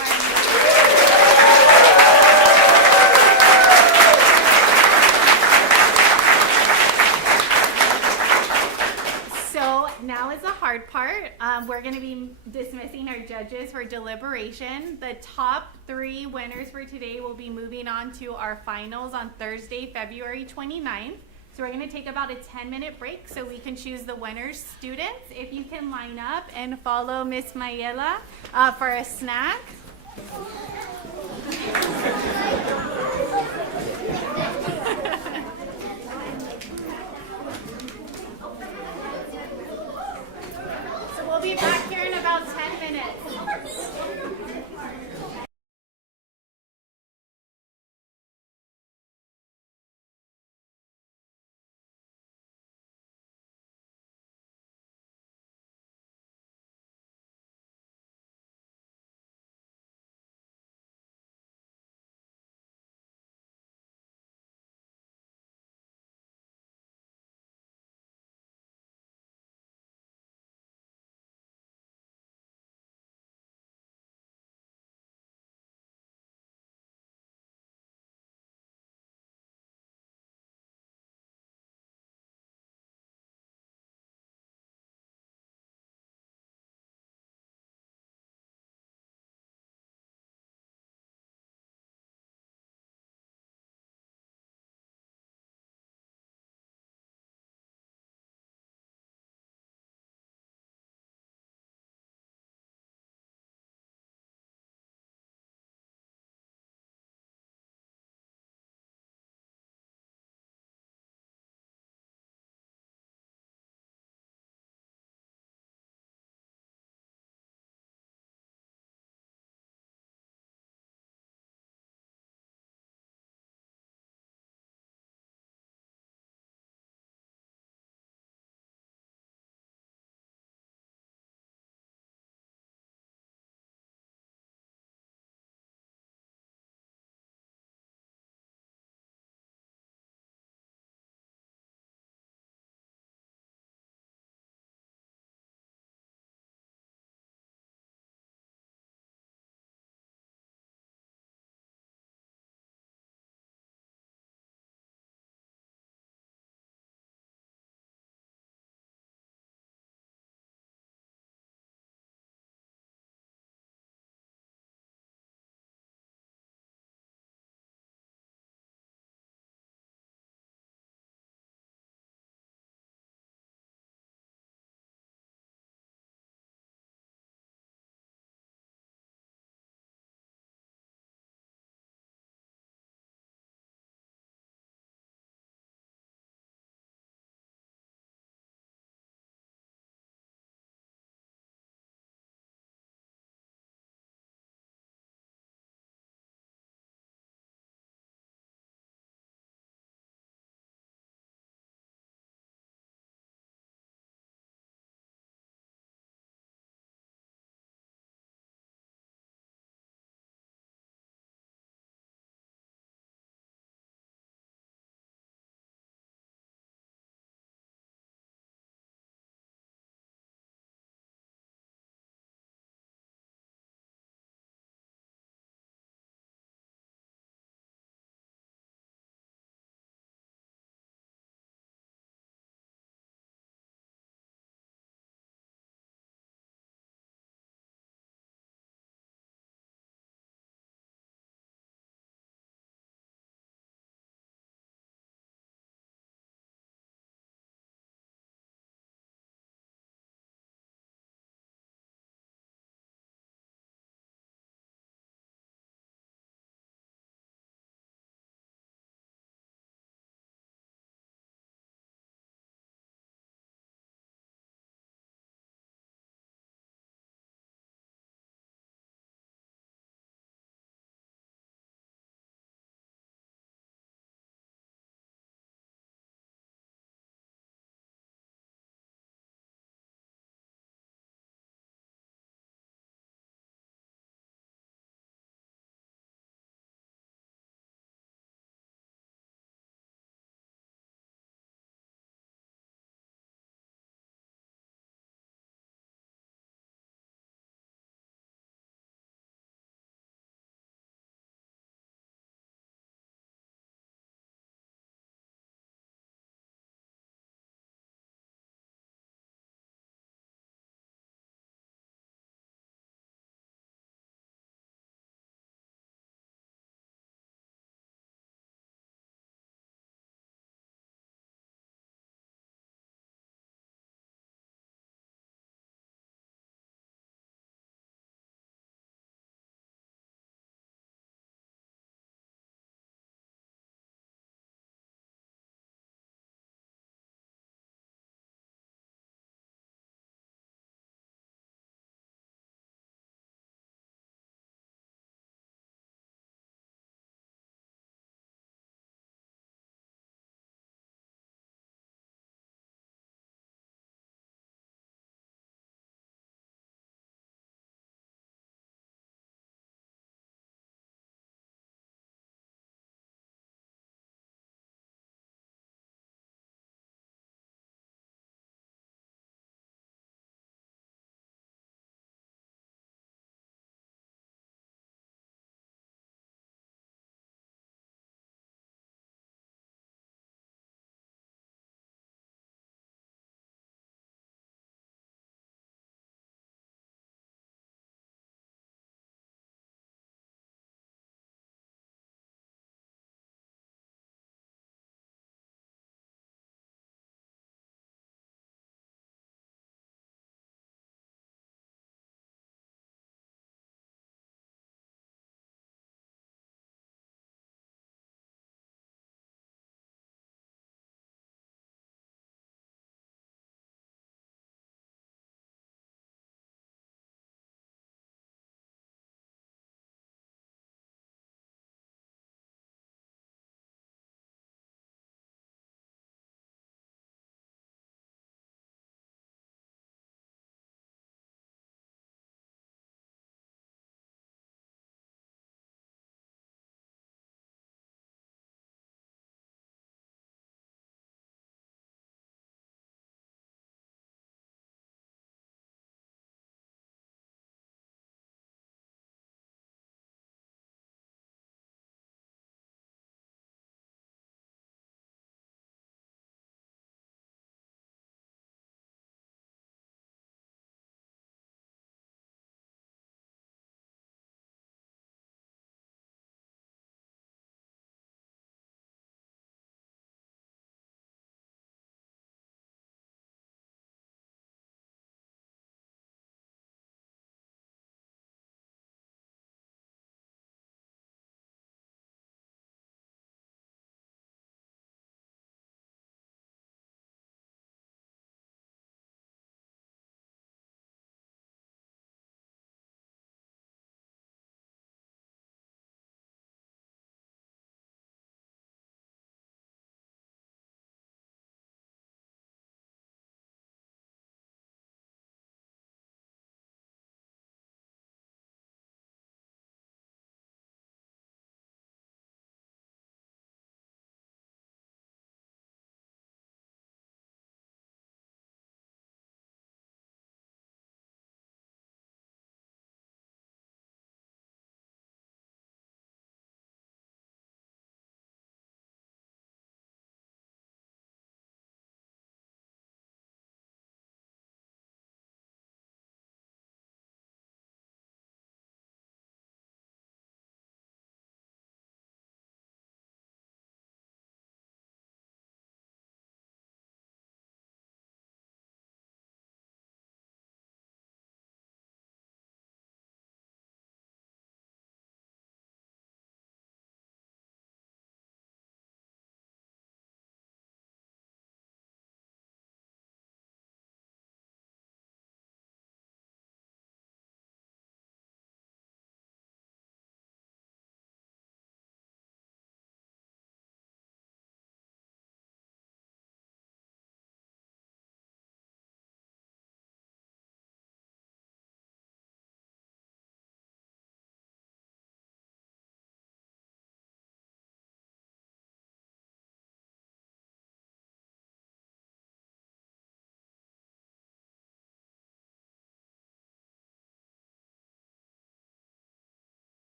So now is the hard part. We're going to be dismissing our judges for deliberation. The top 3 winners for today will be moving on to our finals on Thursday, February 29th. So we're going to take about a 10-minute break so we can choose the winners. Students, if you can line up and follow Miss Mayela for a snack. So we'll be back here in about 10 minutes.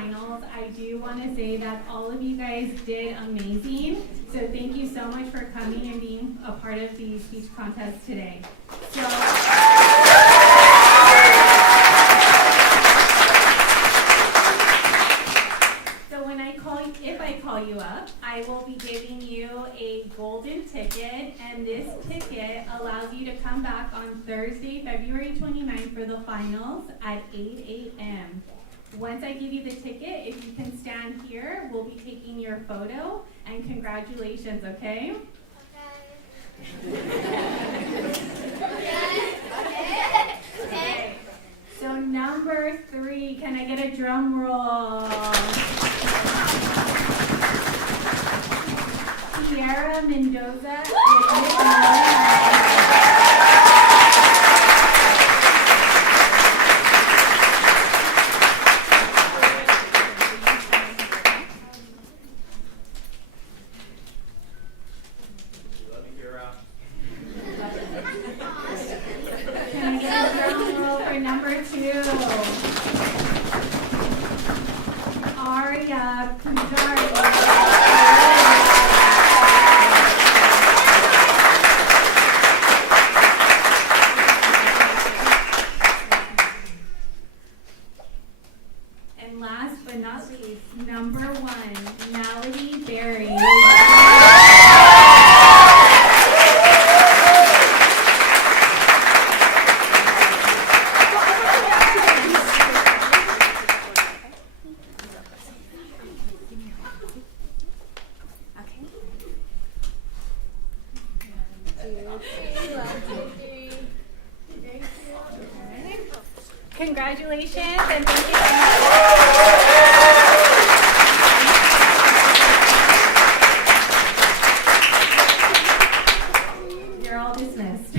finals, I do want to say that all of you guys did amazing. So thank you so much for coming and being a part of the speech contest today. So when if I call you up, I will be giving you a golden ticket, and this ticket allows you to come back on Thursday, February 29th for the finals at 8 a.m. Once I give you the ticket, if you can stand here, we'll be taking your photo, and congratulations, okay? Okay. So number 3, can I get a drum roll? Sierra Mendoza with Miss Miller. Can I get a drum roll for number 2? Aria Pujari. And last but not least, number 1, Melody Berry. Congratulations and thank you so much. You're all dismissed.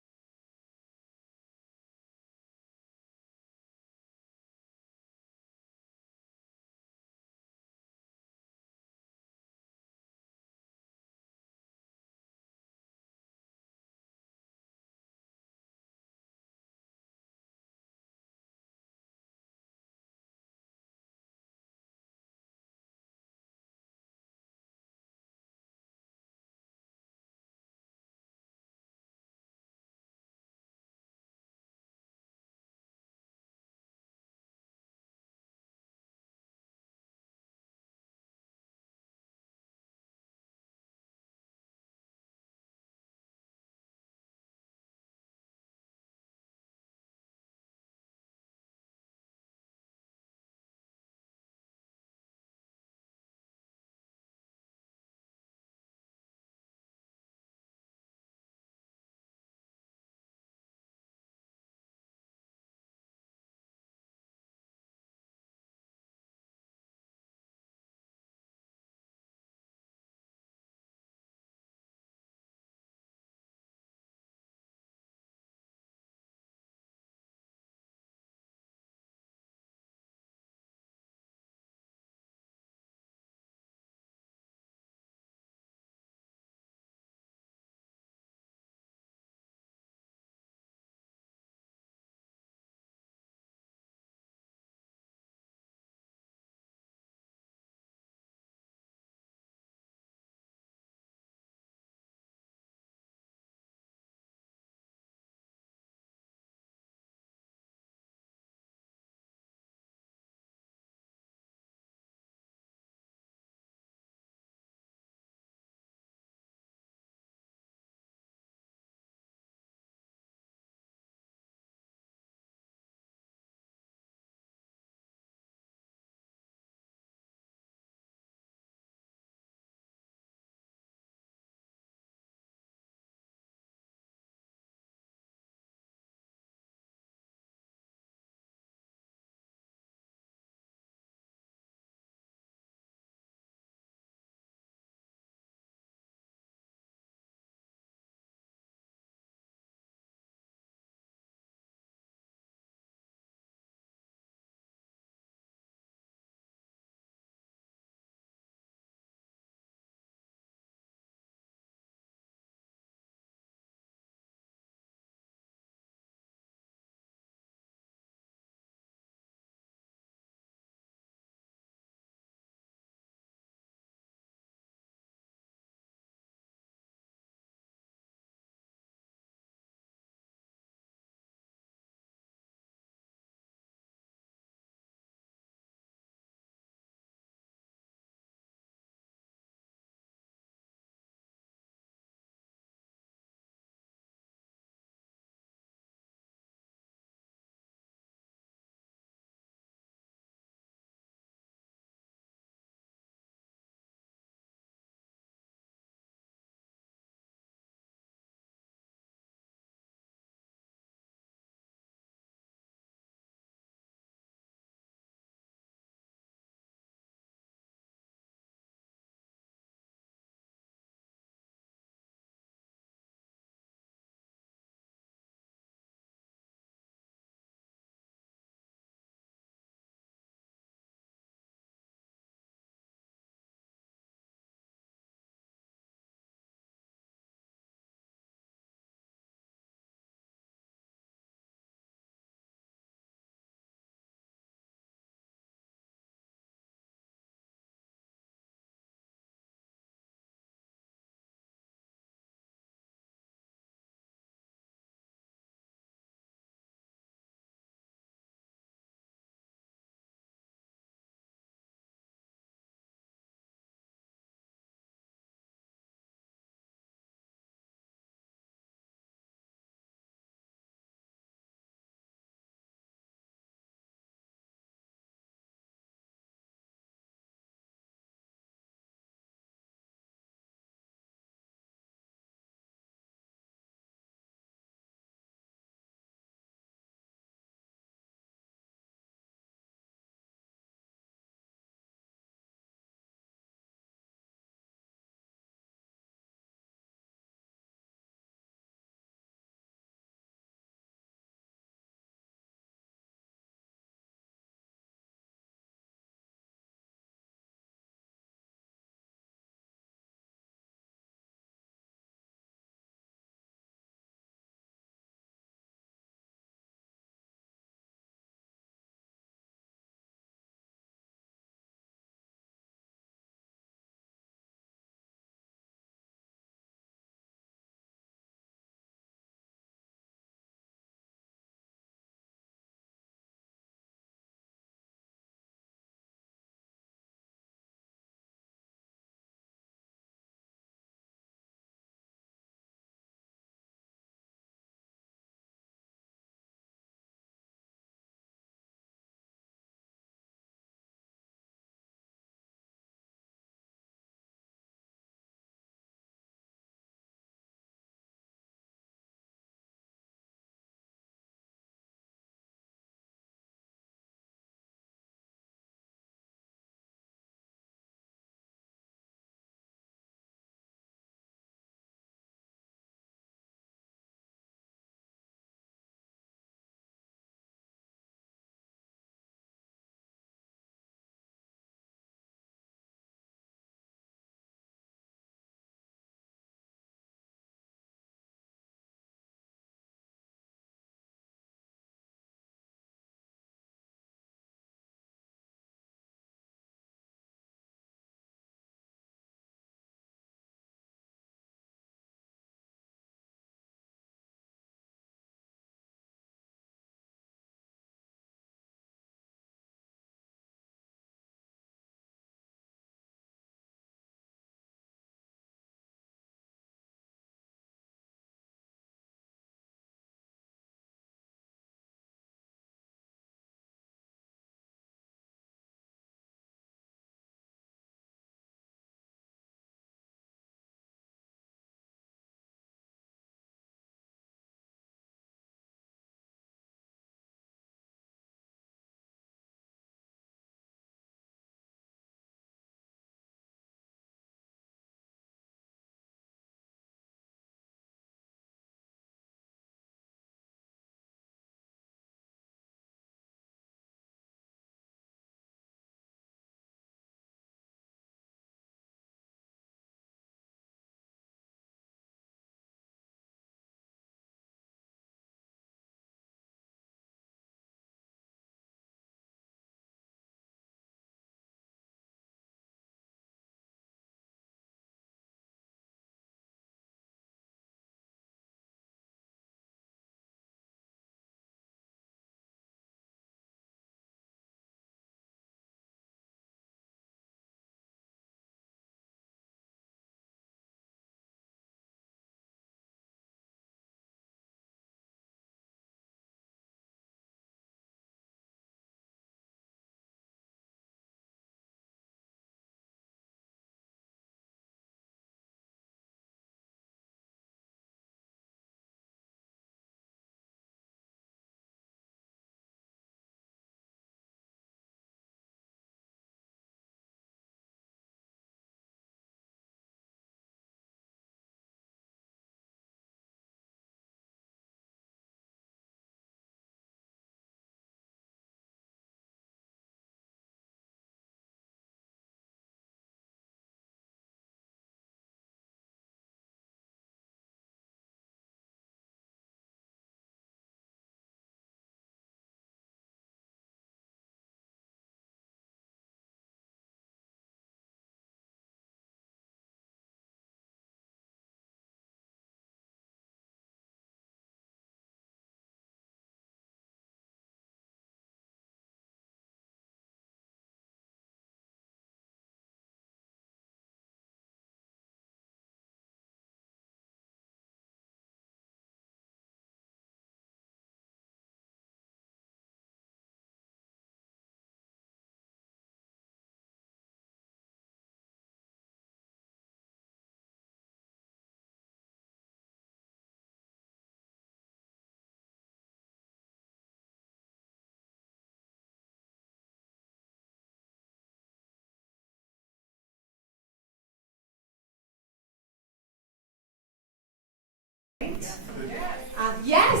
right? Yes?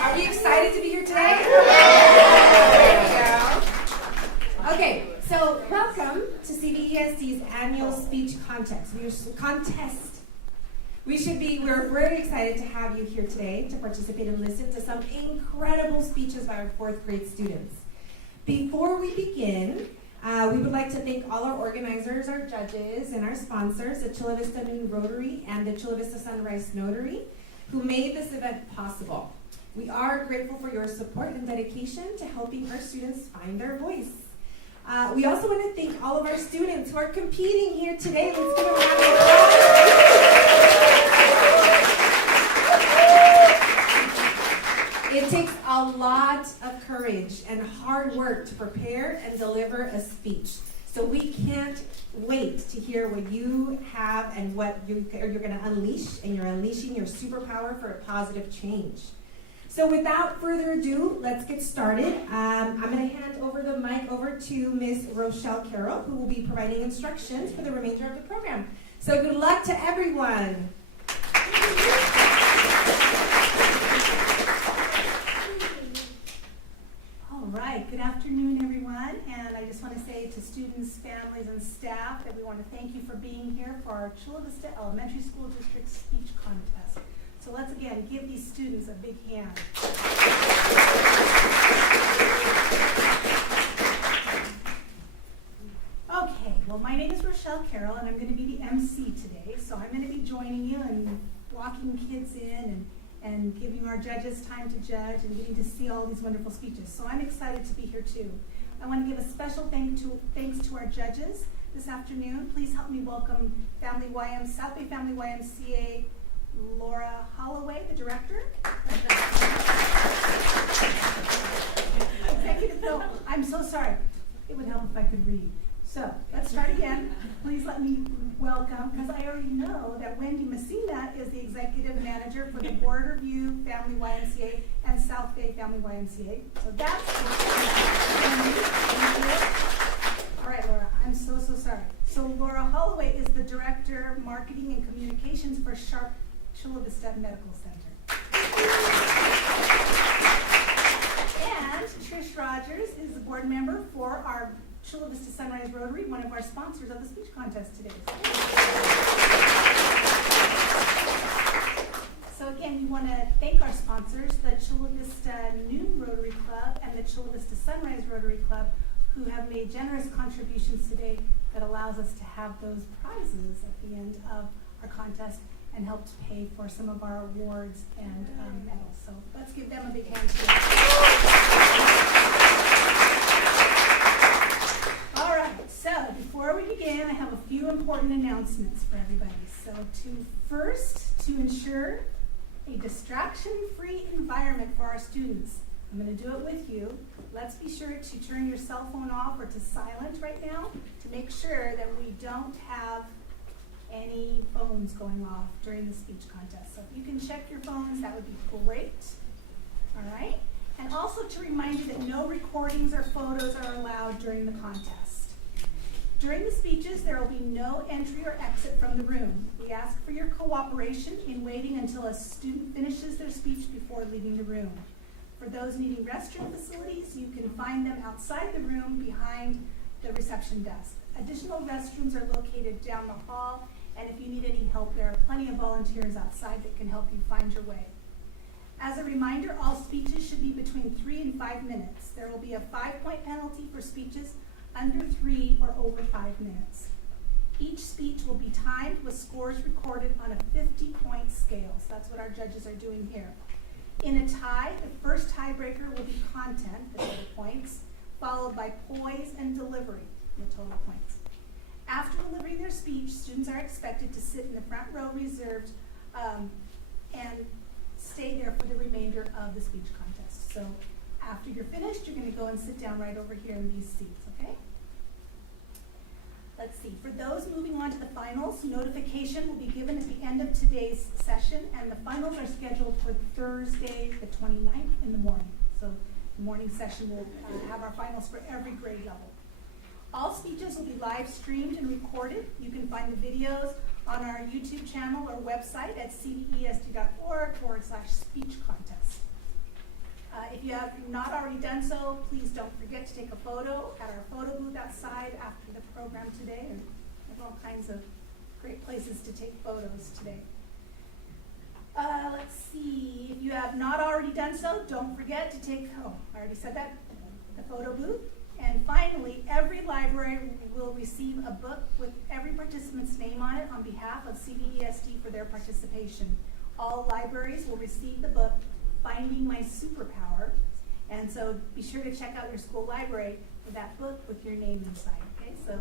Are we excited to be here today? There we go. Okay, so welcome to CVESD's annual speech contest. We're very excited to have you here today to participate and listen to some incredible speeches by our fourth grade students. Before we begin, we would like to thank all our organizers, our judges, and our sponsors, the Chula Vista Noon Rotary and the Chula Vista Sunrise Notary, who made this event possible. We are grateful for your support and dedication to helping our students find their voice. We also want to thank all of our students who are competing here today. Let's give them a round of applause. It takes a lot of courage and hard work to prepare and deliver a speech. So we can't wait to hear what you have and what you're going to unleash, and you're unleashing your superpower for a positive change. So without further ado, let's get started. I'm going to hand over the mic over to Ms. Rochelle Carroll, who will be providing instructions for the remainder of the program. So good luck to everyone. All right, good afternoon, everyone. And I just want to say to students, families, and staff that we want to thank you for being here for our Chula Vista Elementary School District Speech Contest. So let's again give these students a big hand. Okay, well, my name is Rochelle Carroll, and I'm going to be the MC today. So I'm going to be joining you and walking kids in and giving our judges time to judge and getting to see all these wonderful speeches. So I'm excited to be here too. I want to give a special thanks to our judges this afternoon. Please help me welcome South Bay Family YMCA Laura Holloway, the director. Executive, no, I'm so sorry. It would help if I could read. So let's start again. Please let me welcome, because I already know that Wendy Messina is the executive manager for the Borderview Family YMCA and South Bay Family YMCA. So that's all right, Laura, I'm so sorry. So Laura Holloway is the director of marketing and communications for Sharp Chula Vista Medical Center. And Trish Rogers is the board member for our Chula Vista Sunrise Rotary, one of our sponsors of the speech contest today. So again, we want to thank our sponsors, the Chula Vista Noon Rotary Club and the Chula Vista Sunrise Rotary Club, who have made generous contributions today that allows us to have those prizes at the end of our contest and helped pay for some of our awards and medals. So let's give them a big hand too. All right, so before we begin, I have a few important announcements for everybody. So to ensure a distraction-free environment for our students, I'm going to do it with you. Let's be sure to turn your cell phone off or to silent right now to make sure that we don't have any phones going off during the speech contest. So if you can check your phones, that would be great. All right? And also to remind you that no recordings or photos are allowed during the contest. During the speeches, there will be no entry or exit from the room. We ask for your cooperation in waiting until a student finishes their speech before leaving the room. For those needing restroom facilities, you can find them outside the room behind the reception desk. Additional restrooms are located down the hall, and if you need any help, there are plenty of volunteers outside that can help you find your way. As a reminder, all speeches should be between 3 and 5 minutes. There will be a 5-point penalty for speeches under 3 or over 5 minutes. Each speech will be timed with scores recorded on a 50-point scale. So that's what our judges are doing here. In a tie, the first tiebreaker will be content, the total points, followed by poise and delivery, the total points. After delivering their speech, students are expected to sit in the front row reserved and stay there for the remainder of the speech contest. So after you're finished, you're going to go and sit down right over here in these seats, okay? Let's see. For those moving on to the finals, notification will be given at the end of today's session, and the finals are scheduled for Thursday, the 29th in the morning. So the morning session will have our finals for every grade level. All speeches will be live streamed and recorded. You can find the videos on our YouTube channel or website at cdesd.org/speech contest. If you have not already done so, please don't forget to take a photo at our photo booth outside after the program today. And we have all kinds of great places to take photos today. Let's see, if you have not already done so, don't forget to take, I already said that, the photo booth. And finally, every library will receive a book with every participant's name on it on behalf of CDESD for their participation. All libraries will receive the book, Finding My Superpower. And so be sure to check out your school library for that book with your name inside, okay? So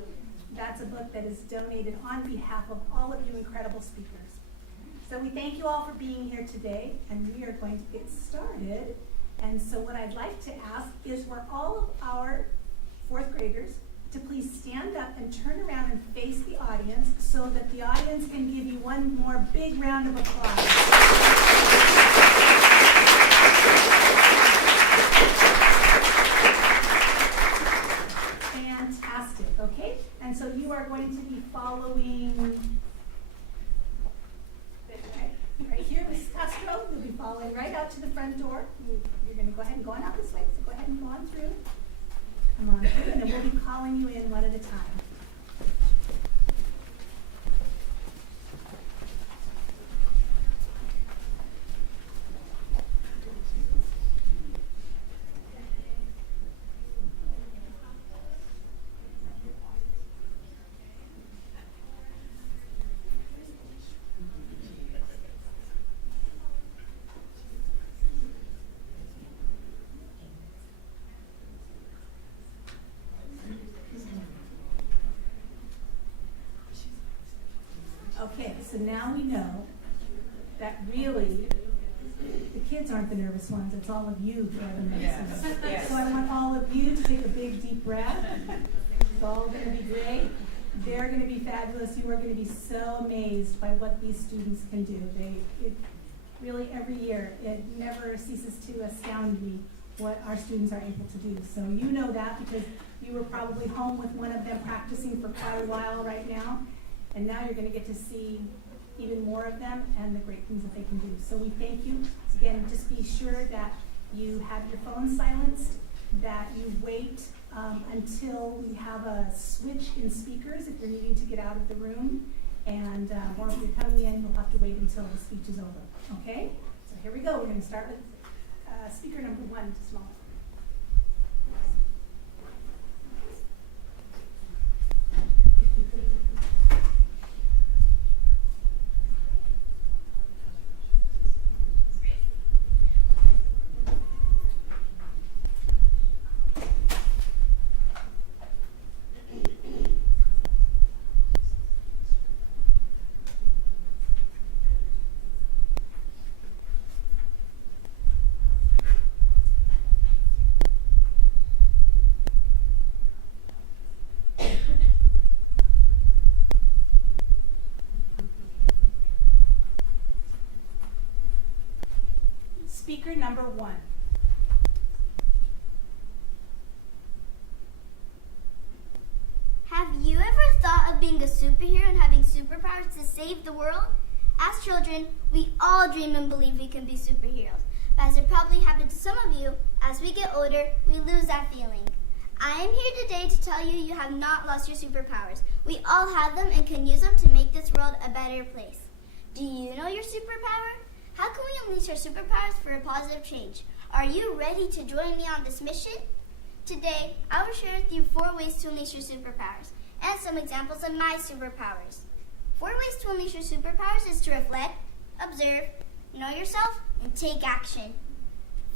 that's a book that is donated on behalf of all of you incredible speakers. So we thank you all for being here today, and we are going to get started. And so what I'd like to ask is for all of our fourth graders to please stand up and turn around and face the audience so that the audience can give you one more big round of applause. Fantastic, okay? And so you are going to be following right here, Mrs. Castro. You'll be following right out to the front door. You're going to go ahead and go on out this way. So go ahead and go on through. Come on through, and then we'll be calling you in one at a time. Okay, so now we know that really the kids aren't the nervous ones, it's all of you who are the nervous ones. Yes. So I want all of you to take a big deep breath. It's all going to be great. They're going to be fabulous. You are going to be so amazed by what these students can do. Really every year, it never ceases to astound me what our students are able to do. So you know that because you were probably home with one of them practicing for quite a while right now. And now you're going to get to see even more of them and the great things that they can do. So we thank you. Again, just be sure that you have your phone silenced, that you wait until we have a switch in speakers if you're needing to get out of the room. And or if you're coming in, you'll have to wait until the speech is over. Okay? So here we go. We're going to start with speaker number 1, Small. Speaker number 1. Have you ever thought of being a superhero and having superpowers to save the world? As children, we all dream and believe we can be superheroes. But as it probably happened to some of you, as we get older, we lose that feeling. I am here today to tell you you have not lost your superpowers. We all have them and can use them to make this world a better place. Do you know your superpower? How can we unleash our superpowers for a positive change? Are you ready to join me on this mission? Today, I will share with you 4 ways to unleash your superpowers and some examples of my superpowers. 4 ways to unleash your superpowers is to reflect, observe, know yourself, and take action.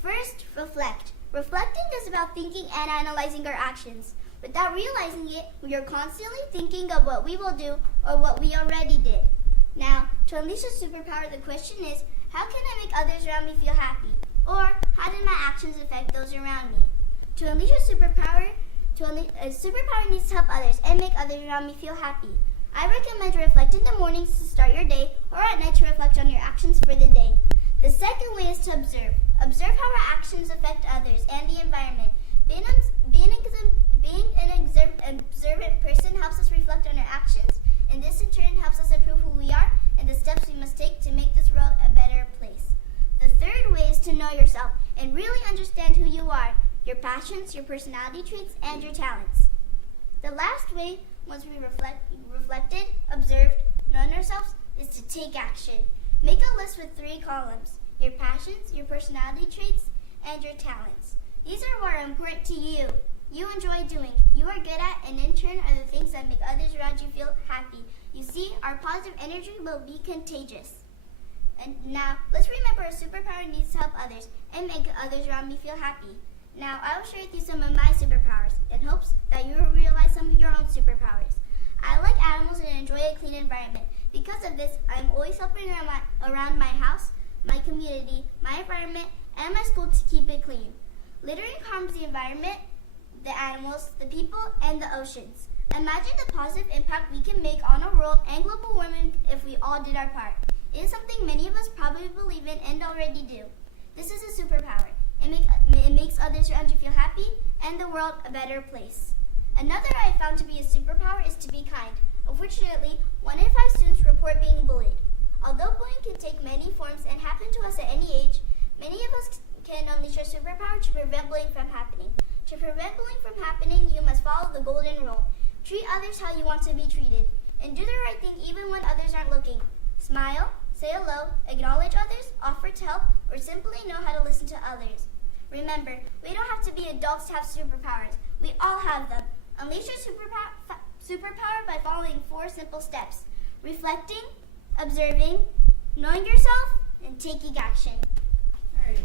First, reflect. Reflecting is about thinking and analyzing our actions. Without realizing it, we are constantly thinking of what we will do or what we already did. Now, to unleash a superpower, the question is, how can I make others around me feel happy? Or, how did my actions affect those around me? To unleash a superpower needs to help others and make others around me feel happy. I recommend to reflect in the mornings to start your day or at night to reflect on your actions for the day. The second way is to observe. Observe how our actions affect others and the environment. Being an observant person helps us reflect on our actions and this in turn helps us improve who we are and the steps we must take to make this world a better place. The third way is to know yourself and really understand who you are, your passions, your personality traits, and your talents. The last way, once we reflected, observed, known ourselves, is to take action. Make a list with 3 columns: your passions, your personality traits, and your talents. These are what are important to you. You enjoy doing, you are good at, and in turn are the things that make others around you feel happy. You see, our positive energy will be contagious. And now, let's remember our superpower needs to help others and make others around me feel happy. Now, I will share with you some of my superpowers in hopes that you will realize some of your own superpowers. I like animals and enjoy a clean environment. Because of this, I am always helping around my house, my community, my environment, and my school to keep it clean. Littering harms the environment, the animals, the people, and the oceans. Imagine the positive impact we can make on our world and global warming if we all did our part. It is something many of us probably believe in and already do. This is a superpower. It makes others around you feel happy and the world a better place. Another I found to be a superpower is to be kind. Unfortunately, 1 in 5 students report being bullied. Although bullying can take many forms and happen to us at any age, many of us can unleash our superpower to prevent bullying from happening. To prevent bullying from happening, you must follow the golden rule. Treat others how you want to be treated, and do the right thing even when others aren't looking. Smile, say hello, acknowledge others, offer to help, or simply know how to listen to others. Remember, we don't have to be adults to have superpowers. We all have them. Unleash your superpower by following 4 simple steps: reflecting, observing, knowing yourself, and taking action. All right.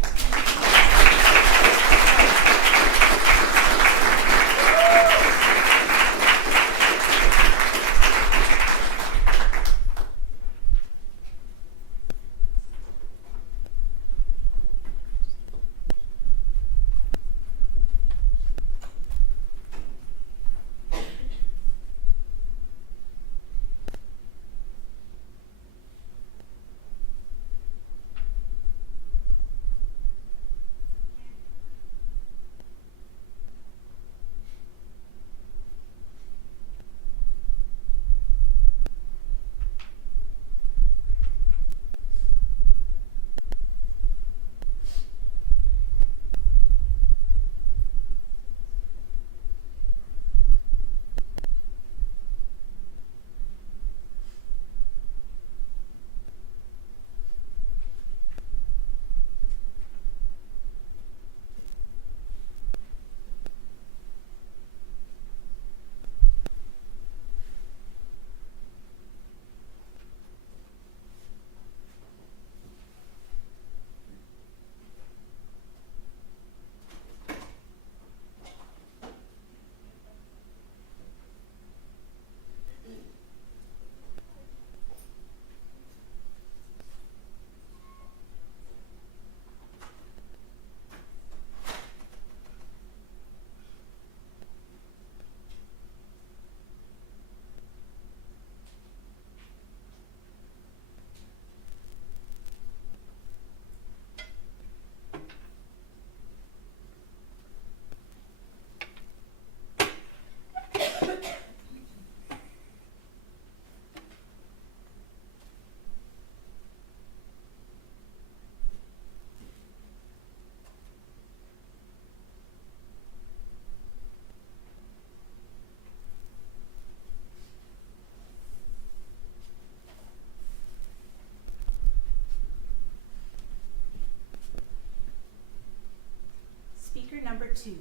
Speaker number 2.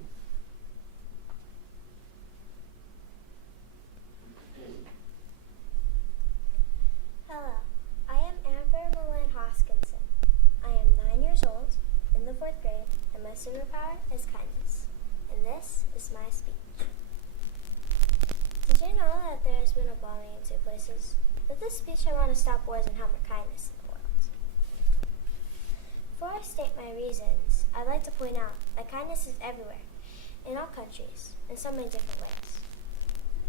Hello, I am Amber Milan Hoskinson. I am 9 years old, in the 4th grade, and my superpower is kindness. And this is my speech. Did you know that there has been a bombing in 2 places? With this speech, I want to stop wars and help kindness in the world. Before I state my reasons, I'd like to point out that kindness is everywhere, in all countries, in so many different ways.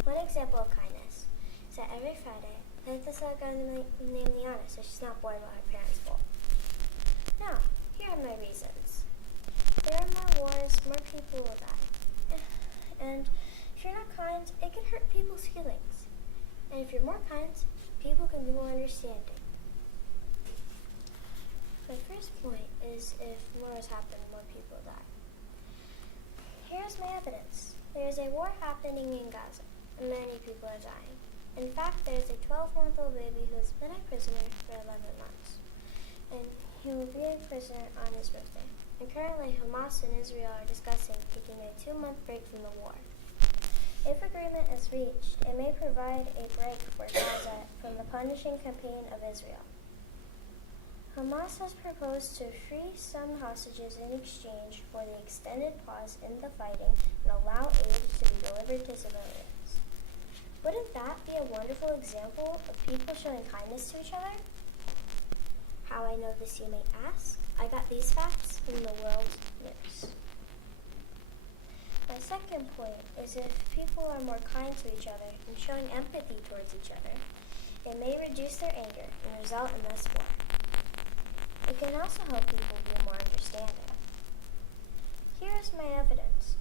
One example of kindness is that every Friday, I let this little girl named Liana so she's not bored while her parents bowl. Now, here are my reasons. There are more wars, more people will die. And if you're not kind, it can hurt people's feelings. And if you're more kind, people can be more understanding. My first point is if wars happen, more people die. Here's my evidence. There is a war happening in Gaza, and many people are dying. In fact, there is a 12-month-old baby who has been a prisoner for 11 months, and he will be a prisoner on his birthday. And currently, Hamas and Israel are discussing taking a 2-month break from the war. If agreement is reached, it may provide a break for Gaza from the punishing campaign of Israel. Hamas has proposed to free some hostages in exchange for the extended pause in the fighting and allow aid to be delivered to civilians. Wouldn't that be a wonderful example of people showing kindness to each other? How I know this, you may ask? I got these facts from the world news. My second point is if people are more kind to each other and showing empathy towards each other, it may reduce their anger and result in less war. It can also help people be more understanding. Here is my evidence.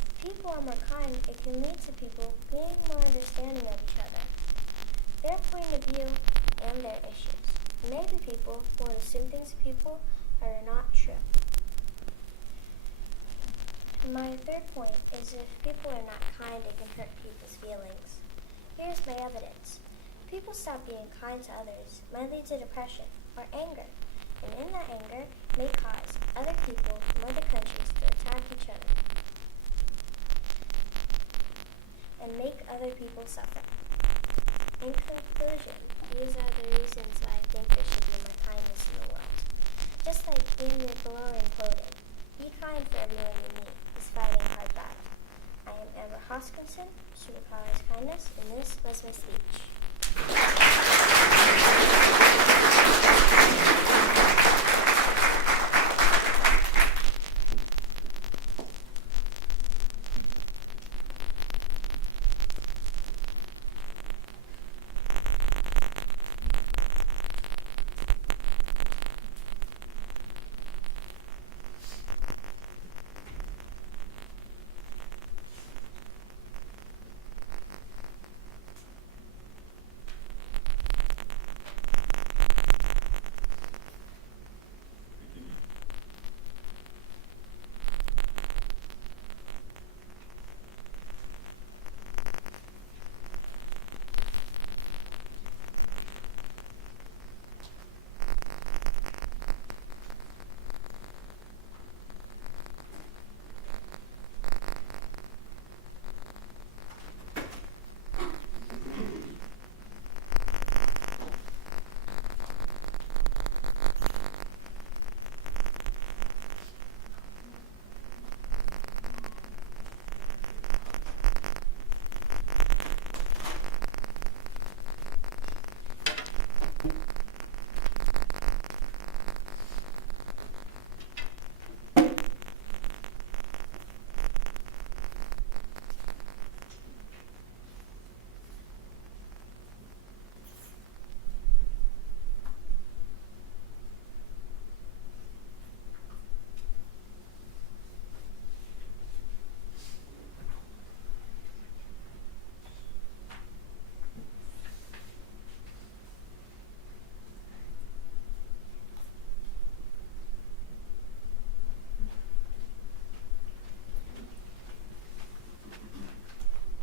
If people are more kind, it can lead to people being more understanding of each other, their point of view, and their issues. Maybe people will assume things of people are not true. My third point is if people are not kind, it can hurt people's feelings. Here's my evidence. If people stop being kind to others, it might lead to depression or anger. And in that anger may cause other people from other countries to attack each other and make other people suffer. In conclusion, these are the reasons why I think there should be more kindness in the world. Just like in your glowing clothing, be kind for everyone you meet is fighting a hard battle. I am Amber Hoskinson, Superpowers Kindness, and this was my speech.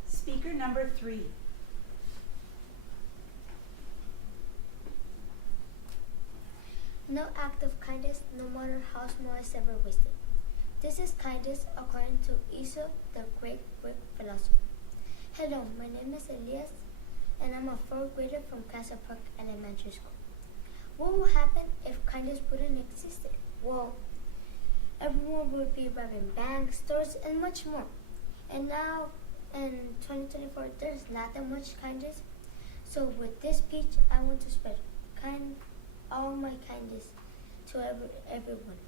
Speaker number 3. No act of kindness, no matter how small, is ever wasted. This is kindness according to Aesop, the great Greek philosopher. Hello, my name is Elias, and I'm a 4th grader from Castle Park Elementary School. What will happen if kindness wouldn't exist? Well, everyone would be robbing banks, stores, and much more. And now, in 2024, there's not that much kindness. So with this speech, I want to spread all my kindness to everyone.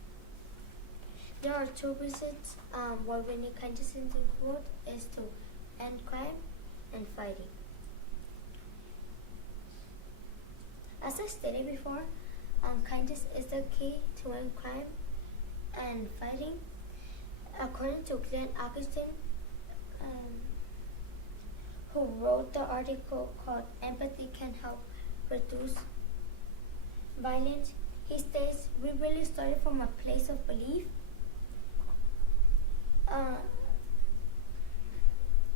There are 2 reasons why we need kindness in the world is to end crime and fighting. As I stated before, kindness is the key to end crime and fighting. According to Glenn Augustine, who wrote the article called Empathy Can Help Reduce Violence. He states, we really started from a place of belief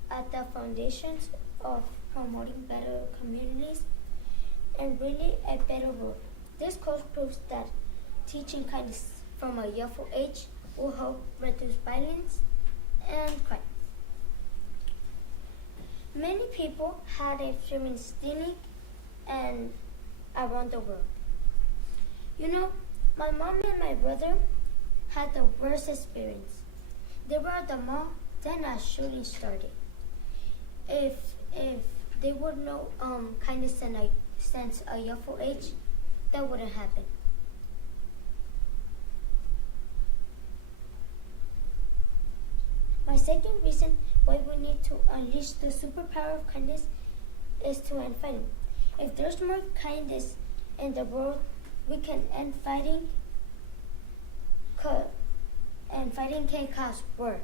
at the foundations of promoting better communities and really a better world. This quote proves that teaching kindness from a youthful age will help reduce violence and crime. Many people had experienced stealing and around the world. You know, my mom and my brother had the worst experience. They were at the mall, then a shooting started. If they would know kindness since a youthful age, that wouldn't happen. My second reason why we need to unleash the superpower of kindness is to end fighting. If there's more kindness in the world, we can end fighting, and fighting can cause war.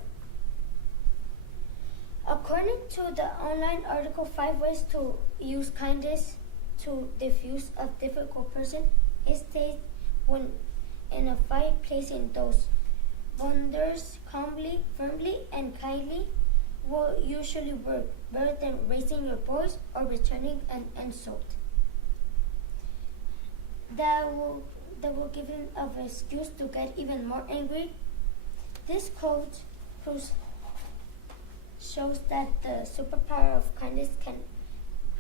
According to the online article 5 Ways to Use Kindness to Diffuse a Difficult Person, it states when in a fight, placing those boundaries calmly, firmly, and kindly will usually work better than raising your voice or returning an insult. That will give him an excuse to get even more angry. This quote shows that the superpower of kindness can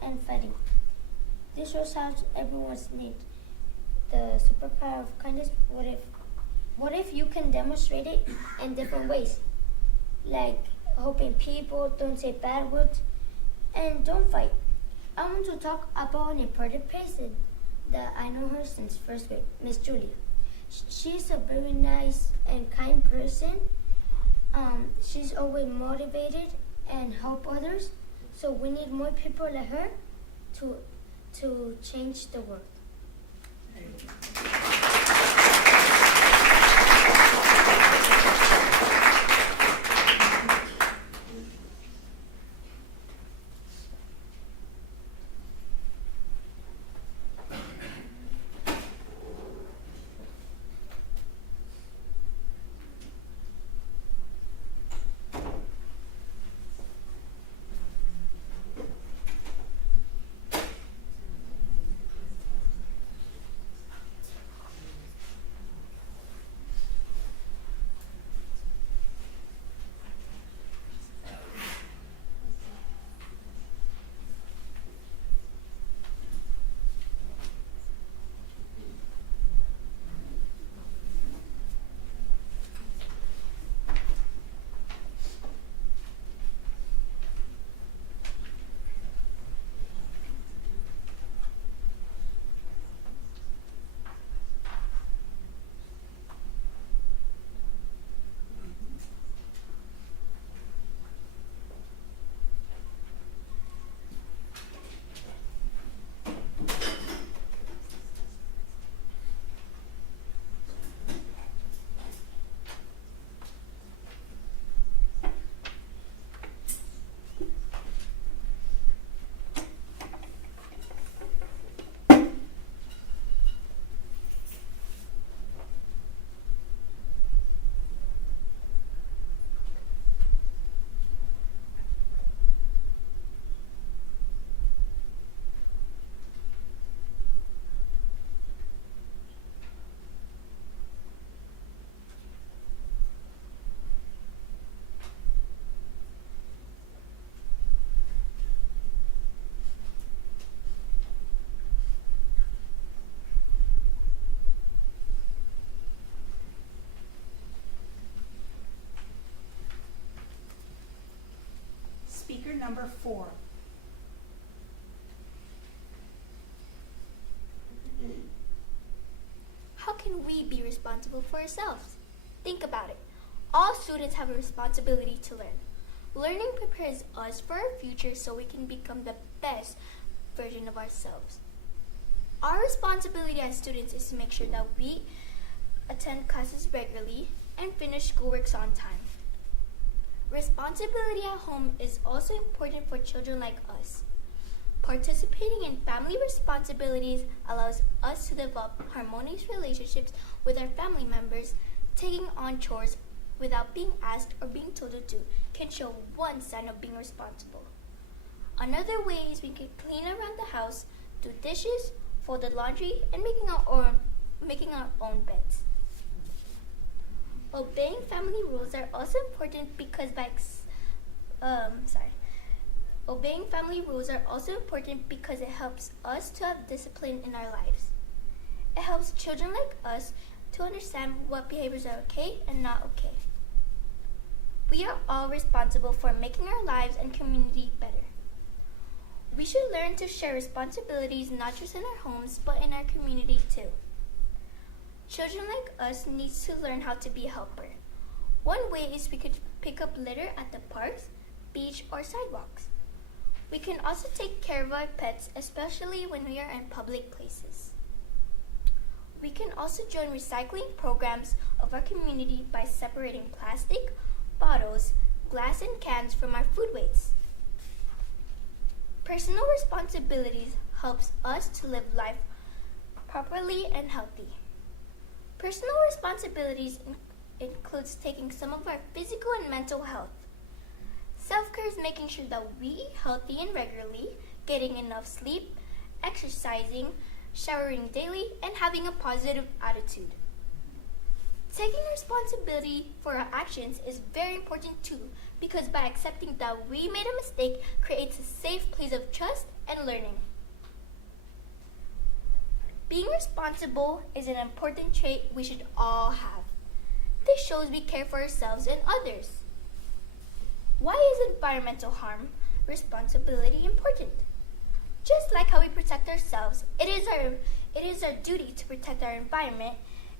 end fighting. This shows how everyone's need the superpower of kindness. What if you can demonstrate it in different ways, like helping people, don't say bad words, and don't fight. I want to talk about an important person that I know her since first grade, Miss Julia. She's a very nice and kind person. She's always motivated and help others. So we need more people like her to change the world. Speaker number 4. How can we be responsible for ourselves? Think about it. All students have a responsibility to learn. Learning prepares us for our future so we can become the best version of ourselves. Our responsibility as students is to make sure that we attend classes regularly and finish schoolworks on time. Responsibility at home is also important for children like us. Participating in family responsibilities allows us to develop harmonious relationships with our family members. Taking on chores without being asked or being told to do can show one sign of being responsible. Another way is we can clean around the house, do dishes, fold the laundry, and making our own beds. Obeying family rules are also important because Obeying family rules are also important because it helps us to have discipline in our lives. It helps children like us to understand what behaviors are okay and not okay. We are all responsible for making our lives and community better. We should learn to share responsibilities not just in our homes, but in our community too. Children like us need to learn how to be a helper. One way is we could pick up litter at the parks, beach, or sidewalks. We can also take care of our pets, especially when we are in public places. We can also join recycling programs of our community by separating plastic, bottles, glass, and cans from our food waste. Personal responsibilities helps us to live life properly and healthy. Personal responsibilities includes taking some of our physical and mental health. Self-care is making sure that we eat healthy and regularly, getting enough sleep, exercising, showering daily, and having a positive attitude. Taking responsibility for our actions is very important too, because by accepting that we made a mistake creates a safe place of trust and learning. Being responsible is an important trait we should all have. This shows we care for ourselves and others. Why is environmental harm responsibility important? Just like how we protect ourselves, it is our duty to protect our environment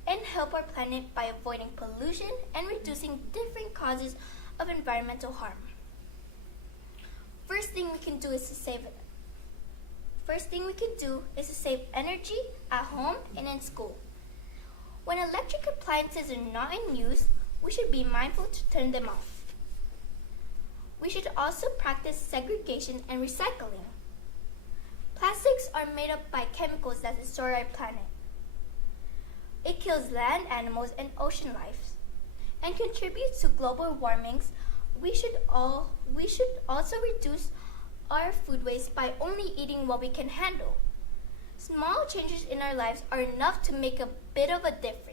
and help our planet by avoiding pollution and reducing different causes of environmental harm. First thing we can do is to save energy at home and in school. When electric appliances are not in use, we should be mindful to turn them off. We should also practice segregation and recycling. Plastics are made up by chemicals that destroy our planet. It kills land animals and ocean life and contributes to global warmings. We should also reduce our food waste by only eating what we can handle. Small changes in our lives are enough to make a bit of a difference.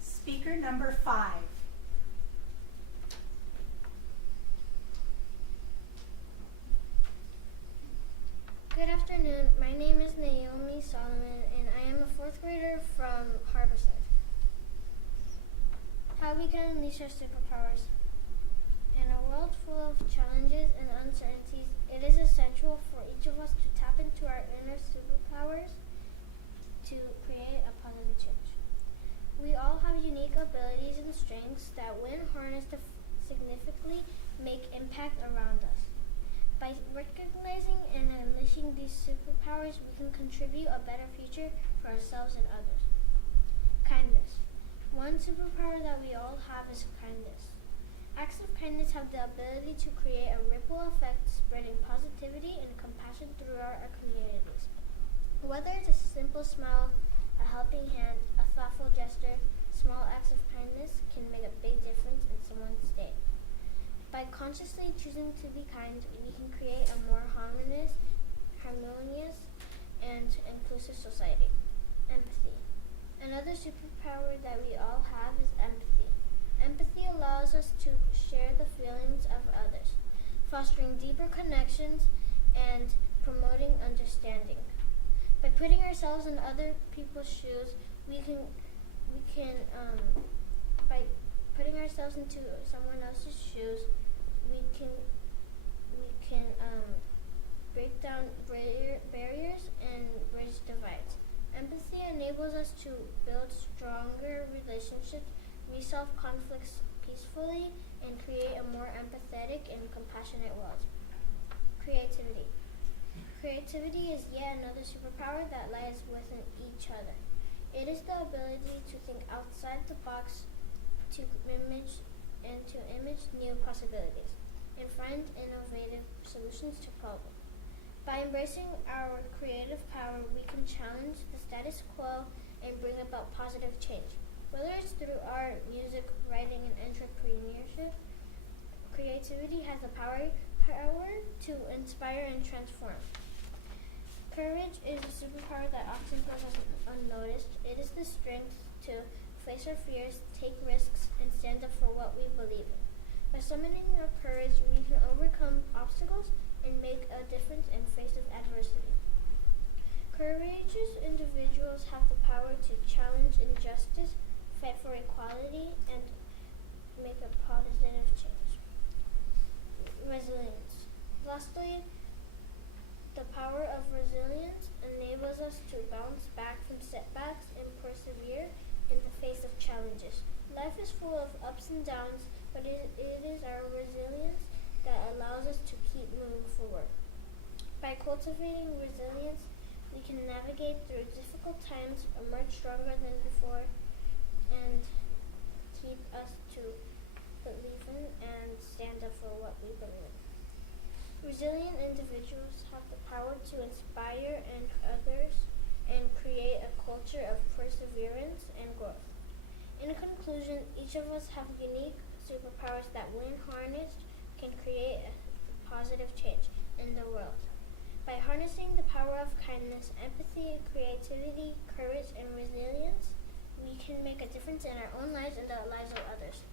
Speaker number 5. from Harborside. How we can unleash our superpowers. In a world full of challenges and uncertainties, it is essential for each of us to tap into our inner superpowers to create a positive change. We all have unique abilities and strengths that, when harnessed, significantly make impact around us. By recognizing and unleashing these superpowers, we can contribute a better future for ourselves and others. Kindness. One superpower that we all have is kindness. Acts of kindness have the ability to create a ripple effect, spreading positivity and compassion throughout our communities. Whether it's a simple smile, a helping hand, a thoughtful gesture, small acts of kindness can make a big difference in someone's day. By consciously choosing to be kind, we can create a more harmonious, and inclusive society. Empathy. Another superpower that we all have is empathy. Empathy allows us to share the feelings of others, fostering deeper connections and promoting understanding. By putting ourselves in other people's shoes, by putting ourselves into someone else's shoes, we can break down barriers and bridge divides. Empathy enables us to build stronger relationships, resolve conflicts peacefully, and create a more empathetic and compassionate world. Creativity. Creativity is yet another superpower that lies within each other. It is the ability to think outside the box, to image new possibilities, and find innovative solutions to problems. By embracing our creative power, we can challenge the status quo and bring about positive change. Whether it's through art, music, writing, and entrepreneurship, creativity has the power to inspire and transform. Courage is a superpower that often goes unnoticed. It is the strength to face our fears, take risks, and stand up for what we believe in. By summoning our courage, we can overcome obstacles and make a difference in face of adversity. Courageous individuals have the power to challenge injustice, fight for equality, and make a positive change. Resilience. Lastly, the power of resilience enables us to bounce back from setbacks and persevere in the face of challenges. Life is full of ups and downs, but it is our resilience that allows us to keep moving forward. By cultivating resilience, we can navigate through difficult times, emerge stronger than before, and keep us to believe in and stand up for what we believe in. Resilient individuals have the power to inspire others and create a culture of perseverance and growth. In conclusion, each of us have unique superpowers that, when harnessed, can create a positive change in the world. By harnessing the power of kindness, empathy, creativity, courage, and resilience, we can make a difference in our own lives and the lives of others.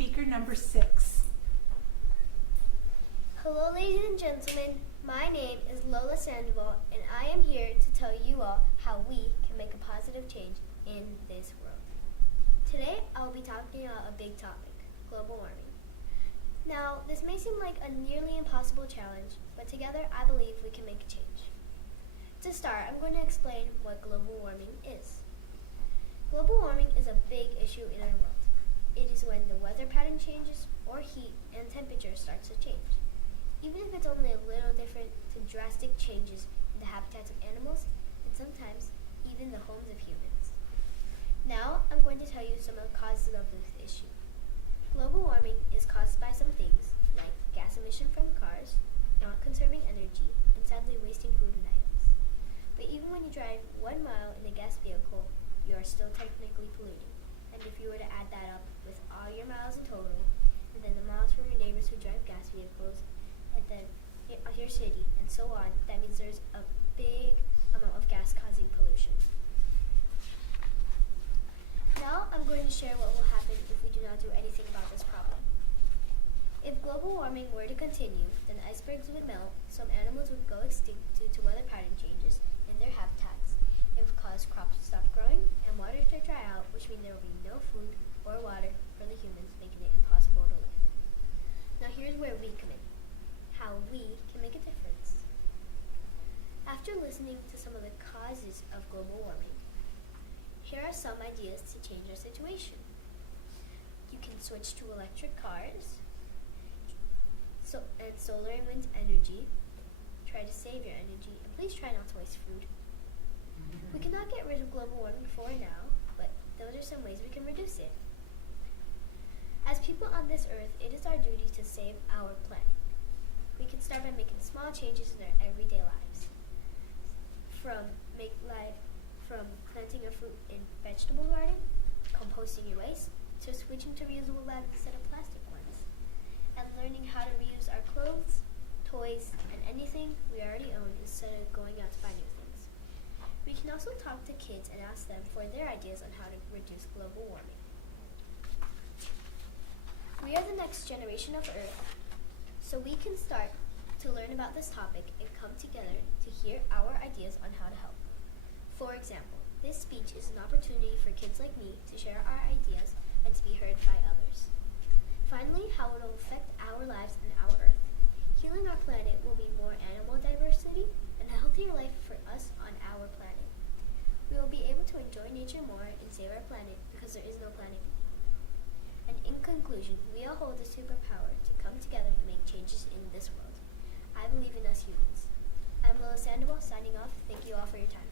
speaker number 6. Hello, ladies and gentlemen. My name is Lola Sandoval, and I am here to tell you all how we can make a positive change in this world. Today, I'll be talking about a big topic, global warming. Now, this may seem like a nearly impossible challenge, but together I believe we can make a change. To start, I'm going to explain what global warming is. Global warming is a big issue in our world. It is when the weather pattern changes or heat and temperature starts to change. Even if it's only a little different, to drastic changes in the habitats of animals and sometimes even the homes of humans. Now, I'm going to tell you some of the causes of this issue. Global warming is caused by some things like gas emission from cars, not conserving energy, and sadly wasting food and items. But even when you drive 1 mile in a gas vehicle, you are still technically polluting. And if you were to add that up with all your miles in total, and then the miles from your neighbors who drive gas vehicles, and then your city, and so on, that means there's a big amount of gas causing pollution. Now I'm going to share what will happen if we do not do anything about this problem. If global warming were to continue, then icebergs would melt, some animals would go extinct due to weather pattern changes in their habitats. It would cause crops to stop growing and water to dry out, which means there will be no food or water for the humans, making it impossible to live. Now here's where we come in. How we can make a difference. After listening to some of the causes of global warming, here are some ideas to change our situation. You can switch to electric cars, and solar and wind energy. Try to save your energy, and please try not to waste food. We cannot get rid of global warming for now, but those are some ways we can reduce it. As people on this earth, it is our duty to save our planet. We can start by making small changes in our everyday lives. From planting a fruit and vegetable garden, composting your waste, to switching to reusable bags instead of plastic ones, and learning how to reuse our clothes, toys, and anything we already own instead of going out to buy new things. We can also talk to kids and ask them for their ideas on how to reduce global warming. We are the next generation of Earth, so we can start to learn about this topic and come together to hear our ideas on how to help. For example, this speech is an opportunity for kids like me to share our ideas and to be heard by others. Finally, how it will affect our lives and our Earth. Healing our planet will mean more animal diversity and a healthier life for us on our planet. We will be able to enjoy nature more and save our planet because there is no planet B. And in conclusion, we all hold the superpower to come together and make changes in this world. I believe in us humans. I'm Lola Sandoval, signing off. Thank you all for your time.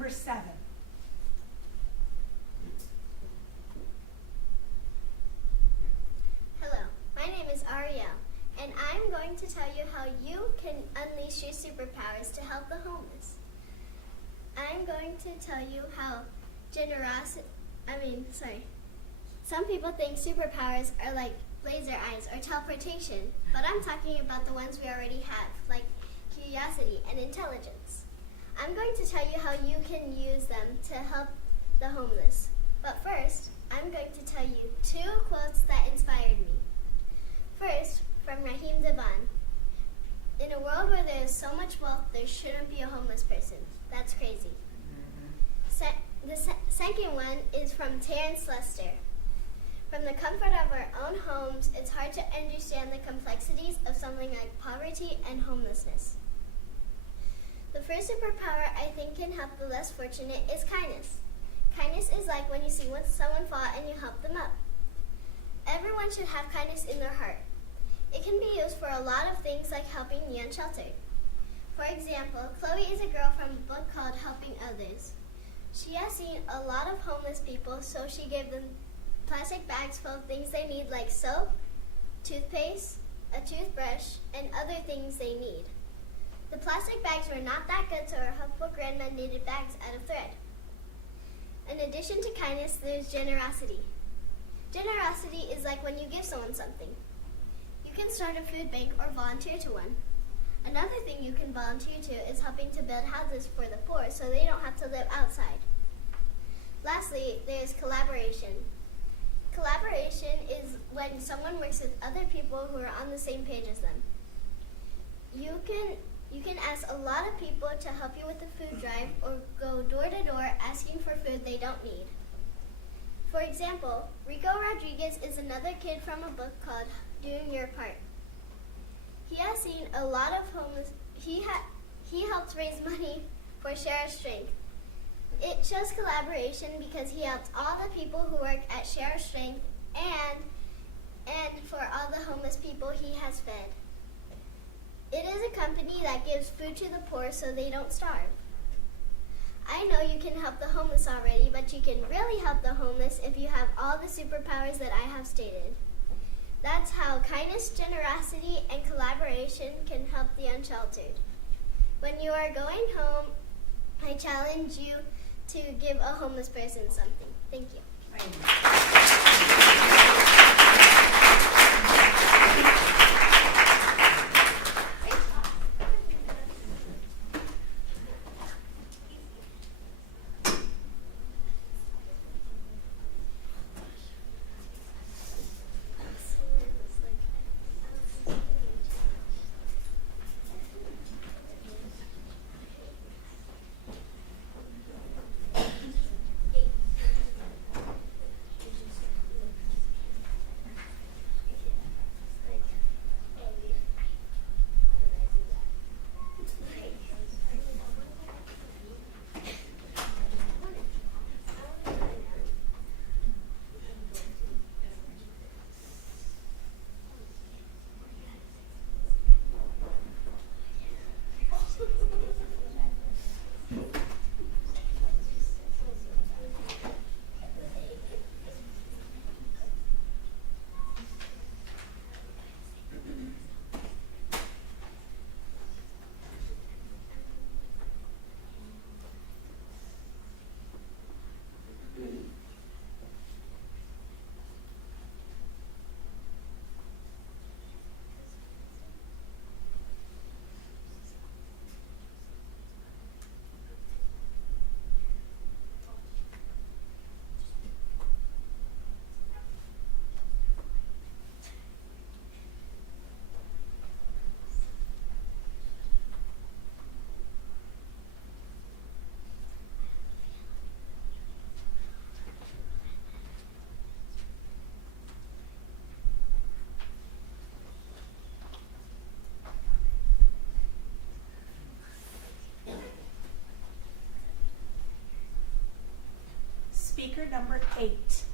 number 7. Hello, my name is Ariel, and I'm going to tell you how you can unleash your superpowers to help the homeless. I'm going to tell you how some people think superpowers are like laser eyes or teleportation, but I'm talking about the ones we already have, like curiosity and intelligence. I'm going to tell you how you can use them to help the homeless. But first, I'm going to tell you 2 quotes that inspired me. First, from Raheem Devan. In a world where there is so much wealth, there shouldn't be a homeless person. That's crazy. The second one is from Terence Lester. From the comfort of our own homes, it's hard to understand the complexities of something like poverty and homelessness. The first superpower I think can help the less fortunate is kindness. Kindness is like when you see someone fall and you help them up. Everyone should have kindness in their heart. It can be used for a lot of things like helping the unsheltered. For example, Chloe is a girl from a book called Helping Others. She has seen a lot of homeless people, so she gave them plastic bags full of things they need like soap, toothpaste, a toothbrush, and other things they need. The plastic bags were not that good, so her helpful grandma knitted bags out of thread. In addition to kindness, there's generosity. Generosity is like when you give someone something. You can start a food bank or volunteer to one. Another thing you can volunteer to is helping to build houses for the poor so they don't have to live outside. Lastly, there's collaboration. Collaboration is when someone works with other people who are on the same page as them. You can ask a lot of people to help you with the food drive or go door to door asking for food they don't need. For example, Rico Rodriguez is another kid from a book called Doing Your Part. He has seen a lot of homeless. He helped raise money for Share Our Strength. It shows collaboration because he helped all the people who work at Share Our Strength and for all the homeless people he has fed. It is a company that gives food to the poor so they don't starve. I know you can help the homeless already, but you can really help the homeless if you have all the superpowers that I have stated. That's how kindness, generosity, and collaboration can help the unsheltered. When you are going home, I challenge you to give a homeless person something. Thank you. Speaker number 8.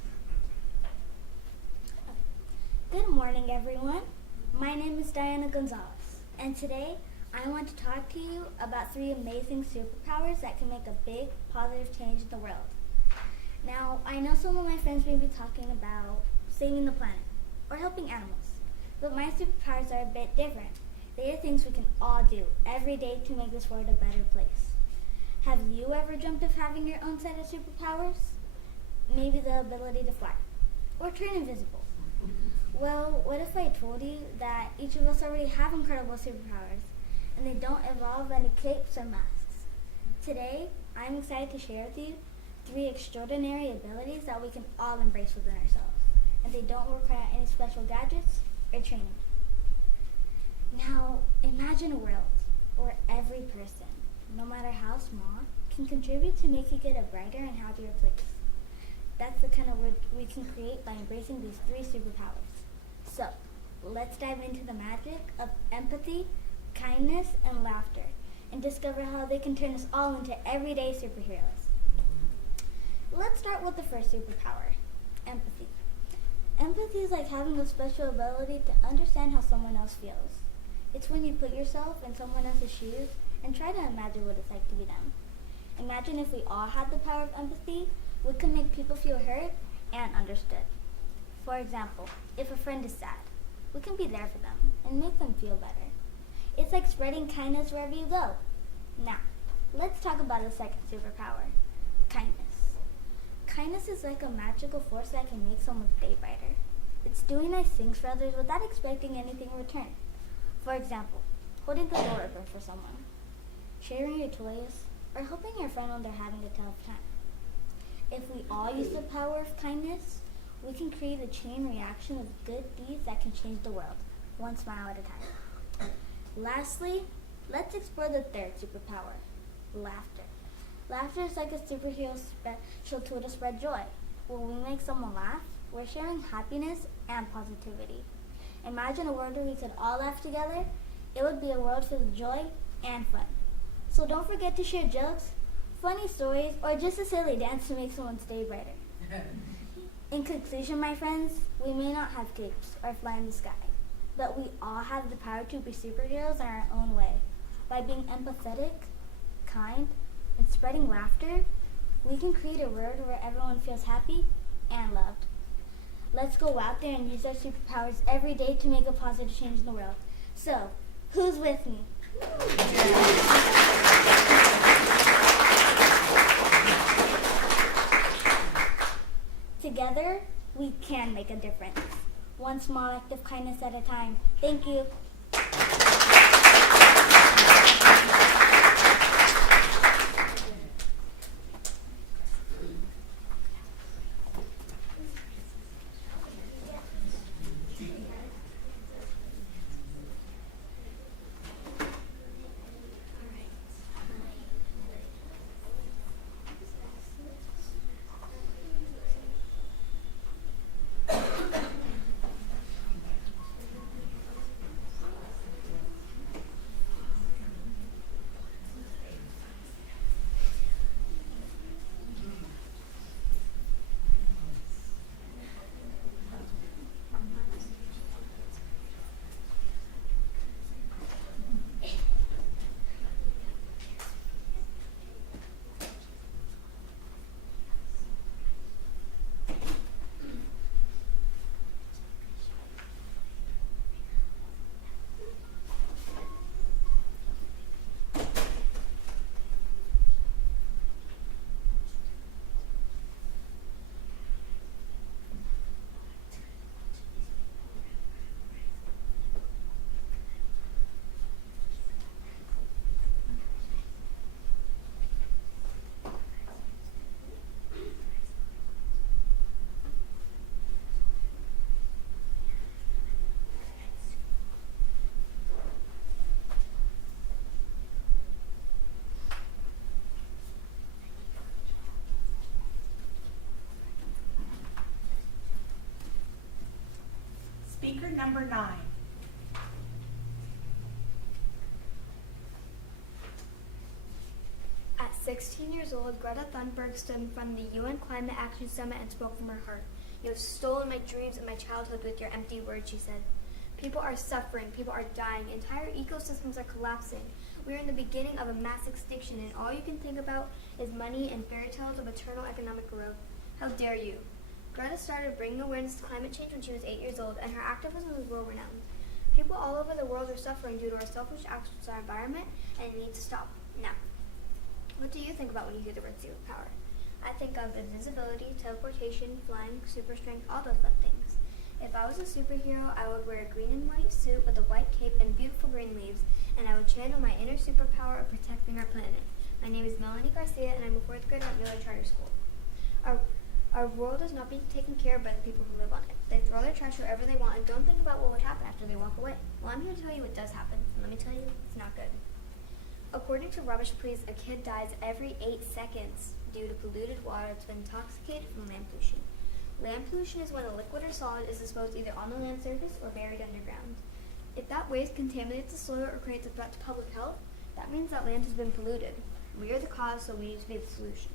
Good morning, everyone. My name is Diana Gonzalez, and today I want to talk to you about 3 amazing superpowers that can make a big, positive change in the world. Now, I know some of my friends may be talking about saving the planet or helping animals, but my superpowers are a bit different. They are things we can all do every day to make this world a better place. Have you ever dreamt of having your own set of superpowers? Maybe the ability to fly or turn invisible. Well, what if I told you that each of us already have incredible superpowers and they don't involve any capes or masks? Today, I'm excited to share with you 3 extraordinary abilities that we can all embrace within ourselves, and they don't require any special gadgets or training. Now, imagine a world where every person, no matter how small, can contribute to making it a brighter and happier place. That's the kind of world we can create by embracing these 3 superpowers. So, let's dive into the magic of empathy, kindness, and laughter, and discover how they can turn us all into everyday superheroes. Let's start with the first superpower, empathy. Empathy is like having a special ability to understand how someone else feels. It's when you put yourself in someone else's shoes and try to imagine what it's like to be them. Imagine if we all had the power of empathy, we could make people feel heard and understood. For example, if a friend is sad, we can be there for them and make them feel better. It's like spreading kindness wherever you go. Now, let's talk about the second superpower, kindness. Kindness is like a magical force that can make someone's day brighter. It's doing nice things for others without expecting anything in return. For example, holding the door open for someone, sharing your toys, or helping your friend when they're having a tough time. If we all use the power of kindness, we can create a chain reaction of good deeds that can change the world, one smile at a time. Lastly, let's explore the third superpower, laughter. Laughter is like a superhero special tool to spread joy. When we make someone laugh, we're sharing happiness and positivity. Imagine a world where we could all laugh together. It would be a world filled with joy and fun. So don't forget to share jokes, funny stories, or just a silly dance to make someone's day brighter. In conclusion, my friends, we may not have capes or fly in the sky, but we all have the power to be superheroes in our own way. By being empathetic, kind, and spreading laughter, we can create a world where everyone feels happy and loved. Let's go out there and use our superpowers every day to make a positive change in the world. So, who's with me? Together, we can make a difference. One small act of kindness at a time. Thank you. Speaker number 9. At 16 years old, Greta Thunberg stood in front of the UN Climate Action Summit and spoke from her heart. "You have stolen my dreams and my childhood with your empty words," she said. People are suffering, people are dying, entire ecosystems are collapsing. We are in the beginning of a mass extinction, and all you can think about is money and fairy tales of eternal economic growth. How dare you? Greta started bringing awareness to climate change when she was 8 years old, and her activism is world-renowned. People all over the world are suffering due to our selfish actions to our environment, and it needs to stop now. What do you think about when you hear the word superpower? I think of invisibility, teleportation, flying, super strength, all those fun things. If I was a superhero, I would wear a green and white suit with a white cape and beautiful green leaves, and I would channel my inner superpower of protecting our planet. My name is Melanie Garcia, and I'm a 4th grader at Mueller Charter School. Our world is not being taken care of by the people who live on it. They throw their trash wherever they want and don't think about what would happen after they walk away. Well, I'm here to tell you what does happen, and let me tell you, it's not good. According to Rubbish Police, a kid dies every 8 seconds due to polluted water that's been intoxicated from land pollution. Land pollution is when a liquid or solid is disposed either on the land surface or buried underground. If that waste contaminates the soil or creates a threat to public health, that means that land has been polluted. We are the cause, so we need to be the solution.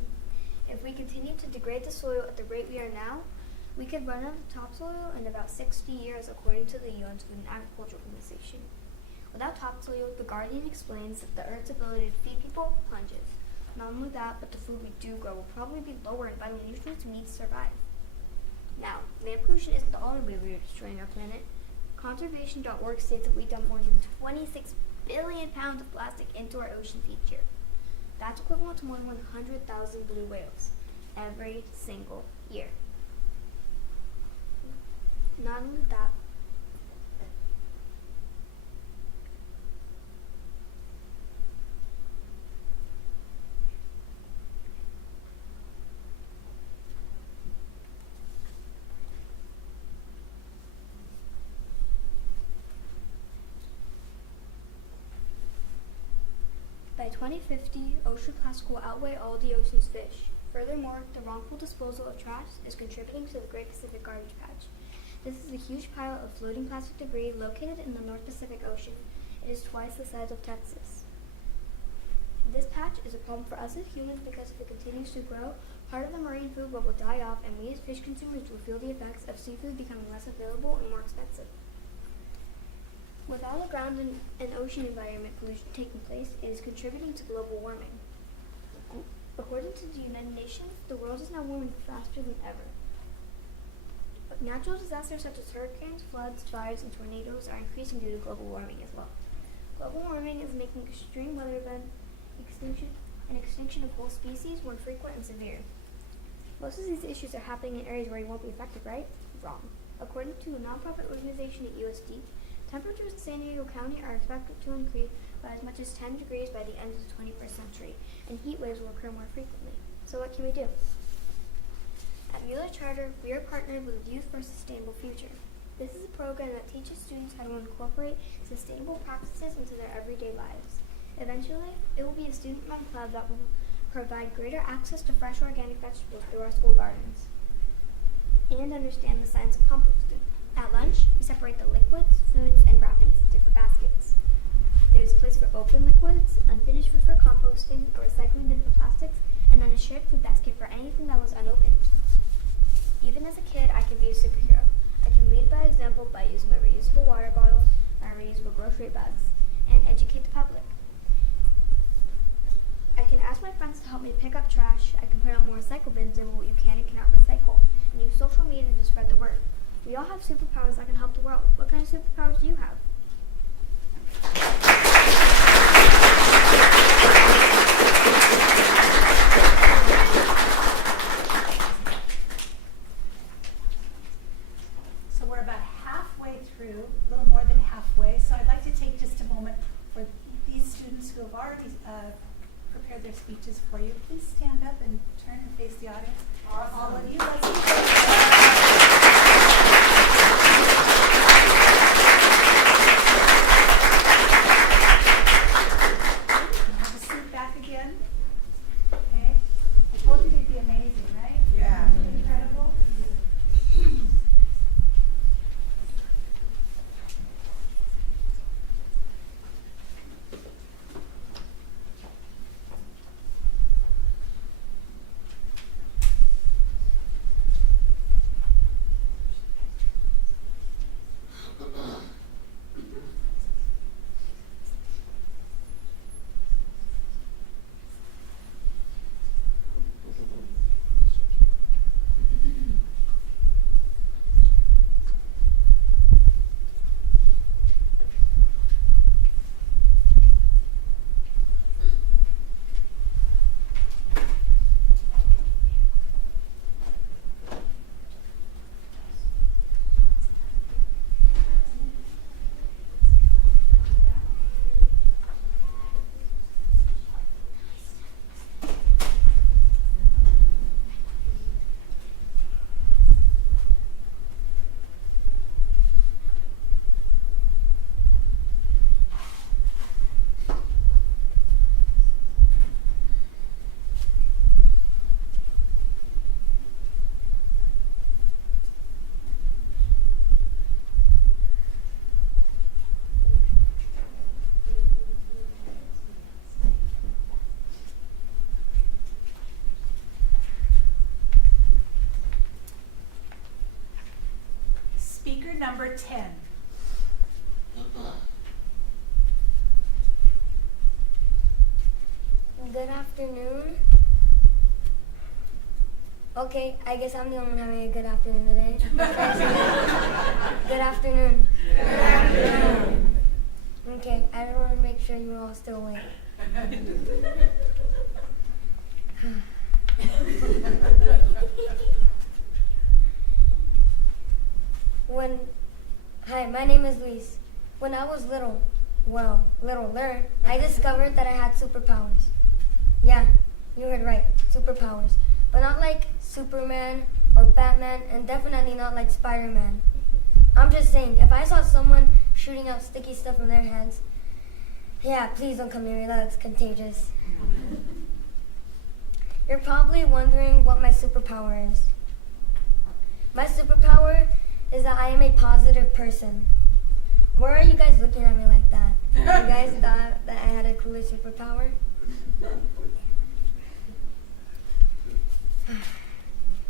If we continue to degrade the soil at the rate we are now, we could run out of topsoil in about 60 years, according to the UN's Food and Agriculture Organization. Without topsoil, The Guardian explains that the Earth's ability to feed people plunges. Not only that, but the food we do grow will probably be lower in vital nutrients we need to survive. Now, land pollution isn't the only way we are destroying our planet. Conservation.org states that we dump more than 26 billion pounds of plastic into our oceans each year. That's equivalent to more than 100,000 blue whales every single year. Not only that, by 2050, ocean plastic will outweigh all the ocean's fish. Furthermore, the wrongful disposal of trash is contributing to the Great Pacific Garbage Patch. This is a huge pile of floating plastic debris located in the North Pacific Ocean. It is twice the size of Texas. This patch is a problem for us as humans because if it continues to grow, part of the marine food web will die off, and we as fish consumers will feel the effects of seafood becoming less available and more expensive. With all the ground and ocean environment pollution taking place, it is contributing to global warming. According to the United Nations, the world is now warming faster than ever. Natural disasters such as hurricanes, floods, fires, and tornadoes are increasing due to global warming as well. Global warming is making extreme weather event extinction of whole species more frequent and severe. Most of these issues are happening in areas where you won't be affected, right? Wrong. According to a nonprofit organization at USD, temperatures in San Diego County are expected to increase by as much as 10 degrees by the end of the 21st century, and heat waves will occur more frequently. So what can we do? At Mueller Charter, we are partnered with Youth for a Sustainable Future. This is a program that teaches students how to incorporate sustainable practices into their everyday lives. Eventually, it will be a student-run club that will provide greater access to fresh organic vegetables through our school gardens and understand the science of composting. At lunch, we separate the liquids, foods, and wrappings into different baskets. There is a place for open liquids, unfinished food for composting, a recycling bin for plastics, and then a shared food basket for anything that was unopened. Even as a kid, I can be a superhero. I can lead by example by using my reusable water bottle, my reusable grocery bags, and educate the public. I can ask my friends to help me pick up trash. I can put out more recycle bins and what you can and cannot recycle, and use social media to spread the word. We all have superpowers that can help the world. What kind of superpowers do you have? So we're about halfway through, a little more than halfway. So I'd like to take just a moment for these students who have already prepared their speeches for you. Please stand up and turn and face the audience. Awesome. All of you, let's have a seat back again. Okay. I told you they'd be amazing, right? Yeah. Incredible. number 10. Good afternoon. Okay, I guess I'm the only one having a good afternoon today. Good afternoon. Good afternoon. Okay, I just want to make sure you're all still awake. Hi, my name is Luis. When I was littler, I discovered that I had superpowers. Yeah, you heard right, superpowers. But not like Superman or Batman, and definitely not like Spider-Man. I'm just saying, if I saw someone shooting out sticky stuff from their hands, yeah, please don't come near me, that looks contagious. You're probably wondering what my superpower is. My superpower is that I am a positive person. Why are you guys looking at me like that? You guys thought that I had a cooler superpower?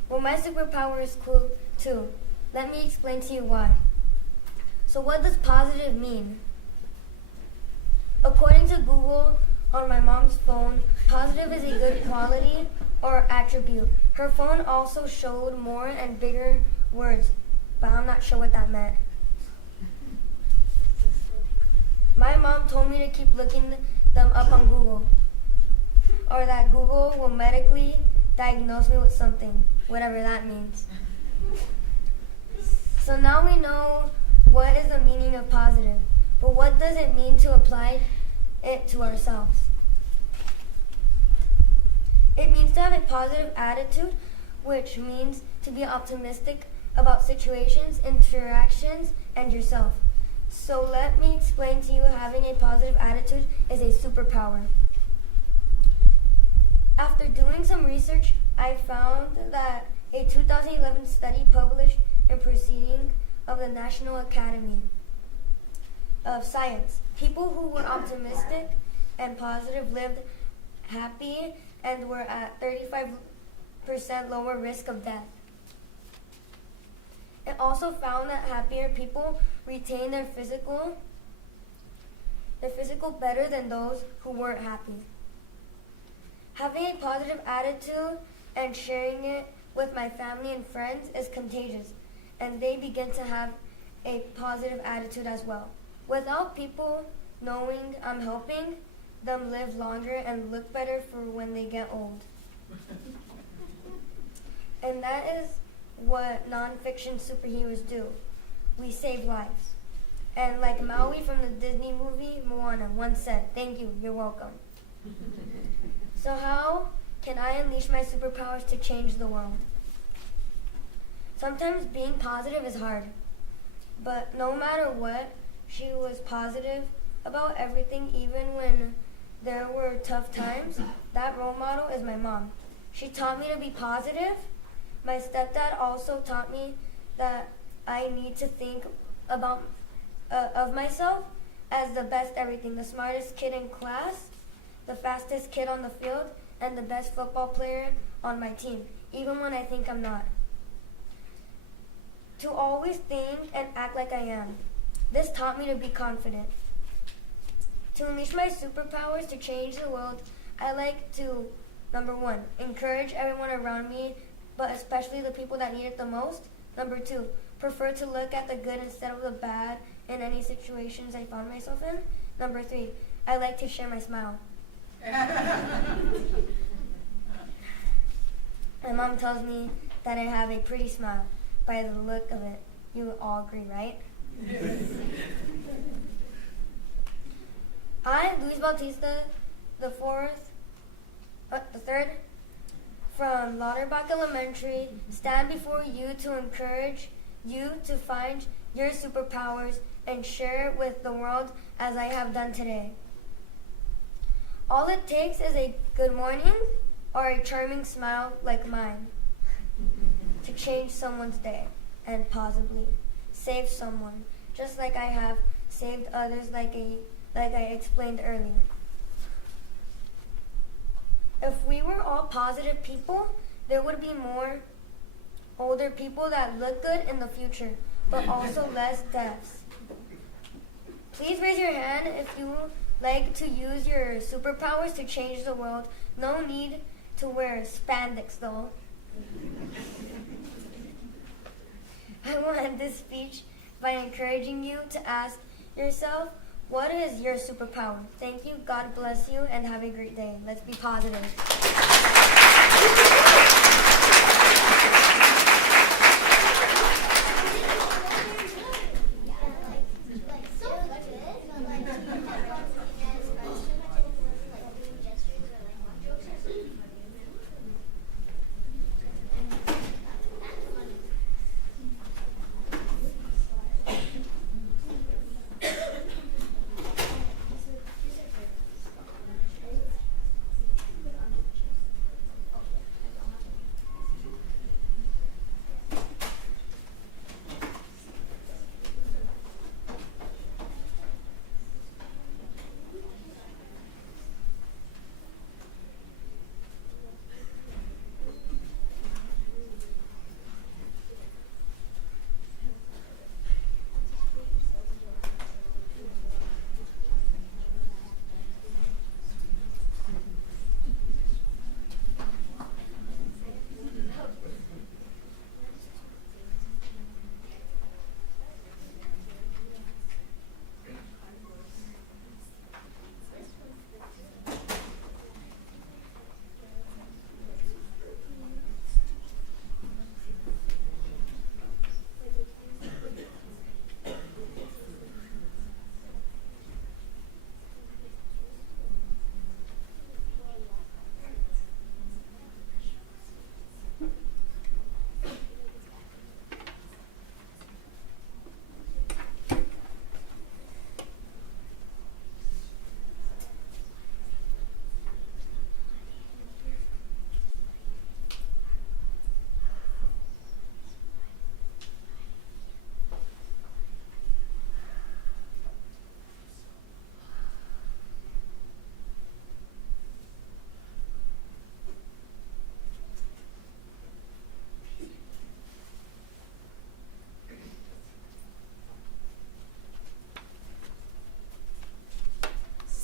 Well, my superpower is cool too. Let me explain to you why. So what does positive mean? According to Google, on my mom's phone, positive is a good quality or attribute. Her phone also showed more and bigger words, but I'm not sure what that meant. My mom told me to keep looking them up on Google, or that Google will medically diagnose me with something, whatever that means. So now we know what is the meaning of positive, but what does it mean to apply it to ourselves? It means to have a positive attitude, which means to be optimistic about situations, interactions, and yourself. So let me explain to you having a positive attitude is a superpower. After doing some research, I found that a 2011 study published in Proceeding of the National Academy of Science, people who were optimistic and positive lived happy and were at 35% lower risk of death. It also found that happier people retain their physical better than those who weren't happy. Having a positive attitude and sharing it with my family and friends is contagious, and they begin to have a positive attitude as well. Without people knowing I'm helping them live longer and look better for when they get old. And that is what non-fiction superheroes do. We save lives. And like Maui from the Disney movie Moana once said, "Thank you, you're welcome." So how can I unleash my superpowers to change the world? Sometimes being positive is hard, but no matter what, she was positive about everything, even when there were tough times. That role model is my mom. She taught me to be positive. My stepdad also taught me that I need to think about of myself as the best everything, the smartest kid in class, the fastest kid on the field, and the best football player on my team, even when I think I'm not. To always think and act like I am. This taught me to be confident. To unleash my superpowers to change the world, I like to, number 1, encourage everyone around me, but especially the people that need it the most. Number 2, prefer to look at the good instead of the bad in any situations I found myself in. Number 3, I like to share my smile. My mom tells me that I have a pretty smile by the look of it. You all agree, right? I, Luis Bautista, the third, from Lauterbach Elementary, stand before you to encourage you to find your superpowers and share it with the world as I have done today. All it takes is a good morning or a charming smile like mine to change someone's day and possibly save someone, just like I have saved others like I explained earlier. If we were all positive people, there would be more older people that look good in the future. but also less deaths. Please raise your hand if you would like to use your superpowers to change the world. No need to wear spandex though. I will end this speech by encouraging you to ask yourself, what is your superpower? Thank you, God bless you, and have a great day. Let's be positive.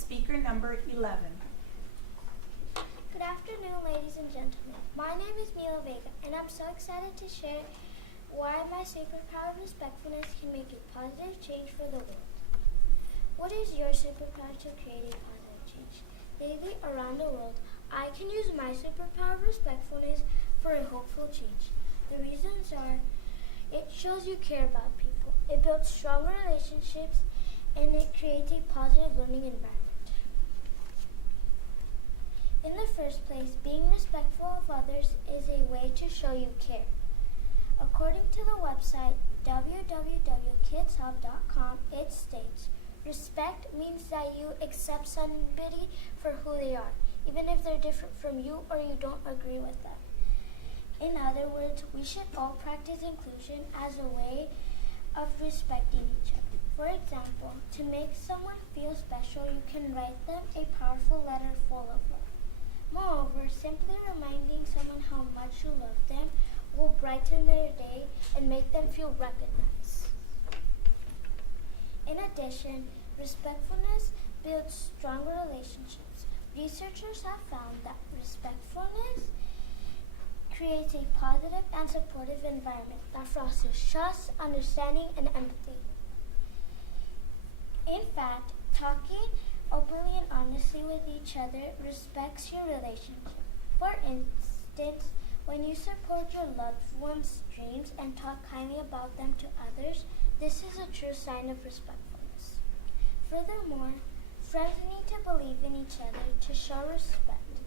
Speaker number 11. Good afternoon, ladies and gentlemen. My name is Mila Vega, and I'm so excited to share why my superpower of respectfulness can make a positive change for the world. What is your superpower to create a positive change? Lately, around the world, I can use my superpower of respectfulness for a hopeful change. The reasons are, it shows you care about people, it builds stronger relationships, and it creates a positive learning environment. In the first place, being respectful of others is a way to show you care. According to the website www.kidshub.com, it states, respect means that you accept somebody for who they are, even if they're different from you or you don't agree with them. In other words, we should all practice inclusion as a way of respecting each other. For example, to make someone feel special, you can write them a powerful letter full of love. Moreover, simply reminding someone how much you love them will brighten their day and make them feel recognized. In addition, respectfulness builds stronger relationships. Researchers have found that respectfulness creates a positive and supportive environment that fosters trust, understanding, and empathy. In fact, talking openly and honestly with each other respects your relationship. For instance, when you support your loved one's dreams and talk kindly about them to others, this is a true sign of respectfulness. Furthermore, friends need to believe in each other to show respect.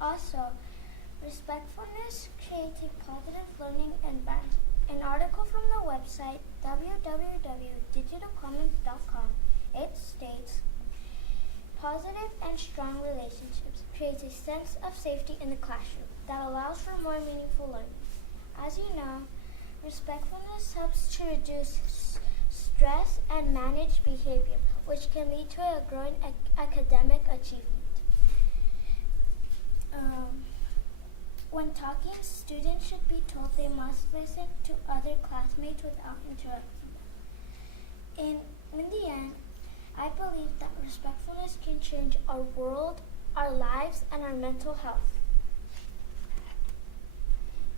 Also, respectfulness creates a positive learning environment. An article from the website www.digitalcommons.com, it states, positive and strong relationships creates a sense of safety in the classroom that allows for more meaningful learning. As you know, respectfulness helps to reduce stress and manage behavior, which can lead to a growing academic achievement. When talking, students should be told they must listen to other classmates classmates without interrupting them. In the end, I believe that respectfulness can change our world, our lives, and our mental health.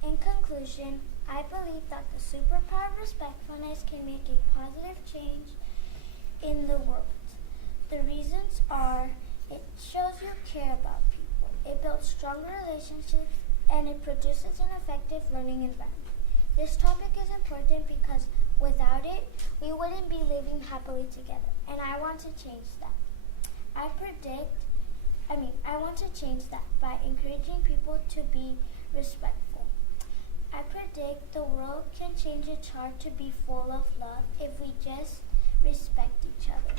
In conclusion, I believe that the superpower of respectfulness can make a positive change in the world. The reasons are: it shows you care about people, it builds stronger relationships, and it produces an effective learning environment. This topic is important because without it, we wouldn't be living happily together, and I want to change that. I want to change that by encouraging people to be respectful. I predict the world can change its heart to be full of love if we just respect each other.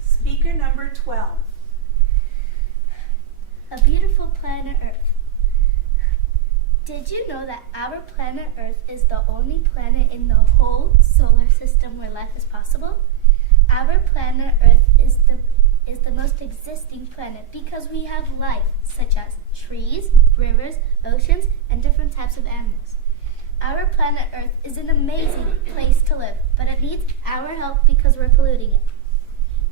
Speaker number 12. A beautiful planet Earth. Did you know that our planet Earth is the only planet in the whole solar system where life is possible? Our planet Earth is the most existing planet because we have life, such as trees, rivers, oceans, and different types of animals. Our planet Earth is an amazing place to live, but it needs our help because we're polluting it.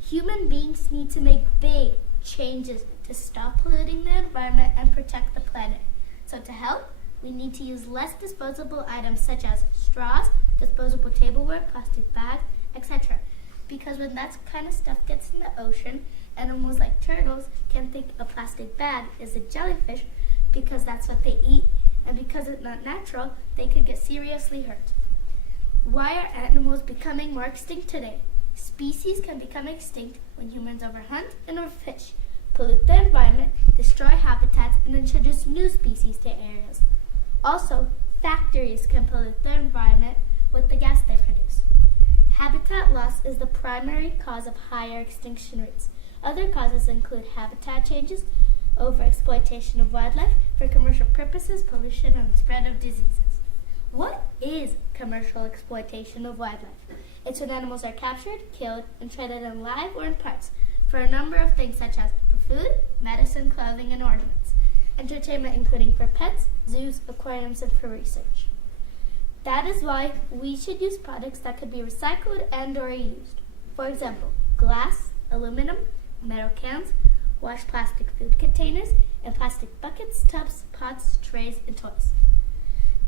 Human beings need to make big changes to stop polluting the environment and protect the planet. So to help, we need to use less disposable items such as straws, disposable tableware, plastic bags, etc. Because when that kind of stuff gets in the ocean, animals like turtles can think a plastic bag is a jellyfish because that's what they eat, and because it's not natural, they could get seriously hurt. Why are animals becoming more extinct today? Species can become extinct when humans overhunt and overfish, pollute the environment, destroy habitats, and introduce new species to areas. Also, factories can pollute the environment with the gas they produce. Habitat loss is the primary cause of higher extinction rates. Other causes include habitat changes, overexploitation of wildlife for commercial purposes, pollution, and the spread of diseases. What is commercial exploitation of wildlife? It's when animals are captured, killed, and traded in live or in parts for a number of things such as for food, medicine, clothing, and ornaments. Entertainment including for pets, zoos, aquariums, and for research. That is why we should use products that could be recycled and or reused. For example, glass, aluminum, metal cans, washed plastic food containers, and plastic buckets, tubs, pots, trays, and toys.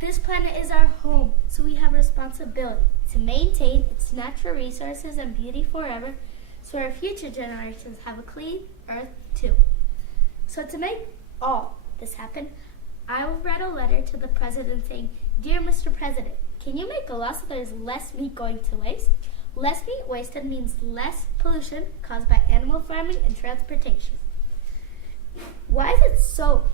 This planet is our home, so we have a responsibility to maintain its natural resources and beauty forever, so our future generations have a clean earth too. So to make all this happen, I will write a letter to the President saying, "Dear Mr. President, can you make a law so there's less meat going to waste? Less meat wasted means less pollution caused by animal farming and transportation. Why is it so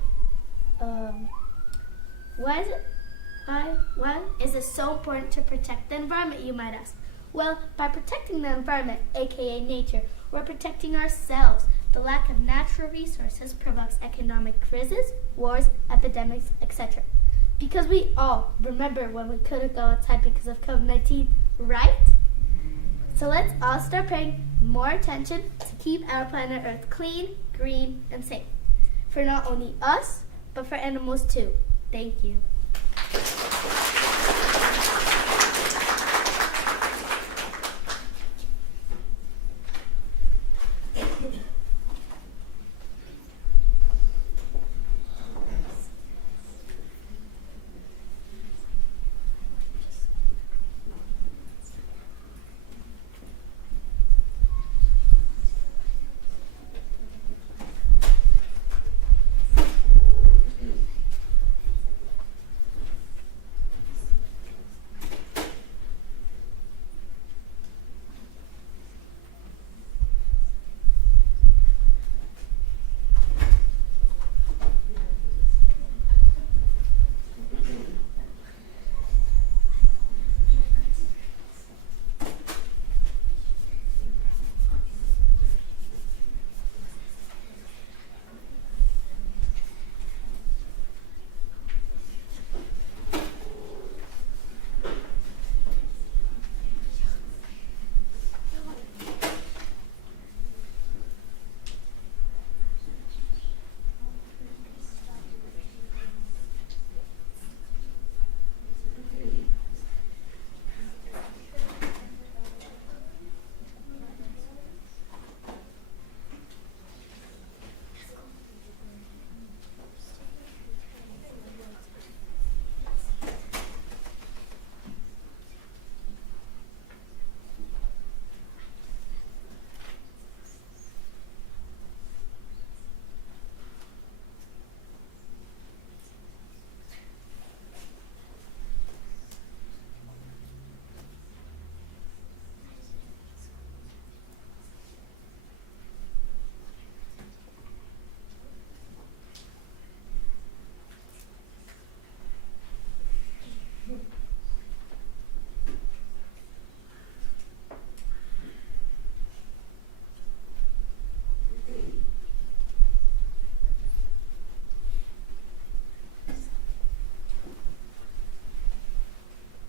important to protect the environment, you might ask? Well, by protecting the environment, aka nature, we're protecting ourselves. The lack of natural resources provokes economic crises, wars, epidemics, etc. Because we all remember when we couldn't go outside because of COVID-19, right? So let's all start paying more attention to keep our planet Earth clean, green, and safe. For not only us, but for animals too. Thank you.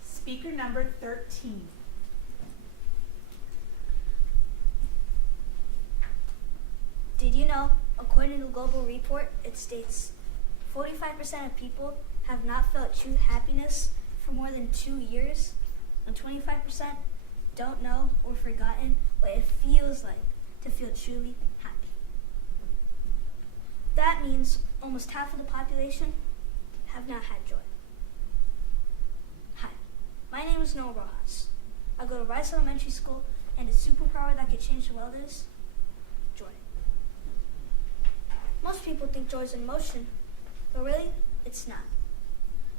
Speaker number 13. Did you know, according to the Global Report, it states 45% of people have not felt true happiness for more than 2 years, and 25% don't know or forgotten what it feels like to feel truly happy. That means almost half of the population have not had joy. Hi, my name is Noah Rojas. I go to Rice Elementary School, and the superpower that could change the world is joy. Most people think joy is an emotion, but really, it's not.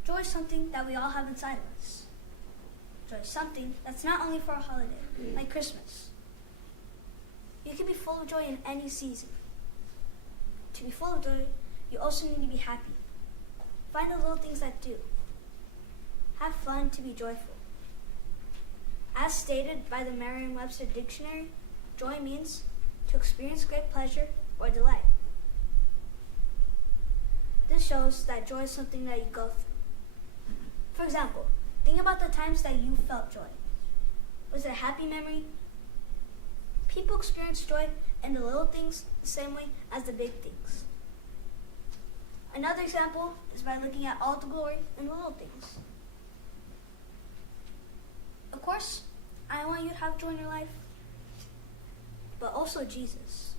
Joy is something that we all have inside of us. Joy is something that's not only for a holiday, like Christmas. You can be full of joy in any season. To be full of joy, you also need to be happy. Find the little things that do. Have fun to be joyful. As stated by the Merriam-Webster Dictionary, joy means to experience great pleasure or delight. This shows that joy is something that you go through. For example, think about the times that you felt joy. Was it a happy memory? People experience joy in the little things the same way as the big things. Another example is by looking at all the glory in the little things. Of course, I want you to have joy in your life, but also Jesus.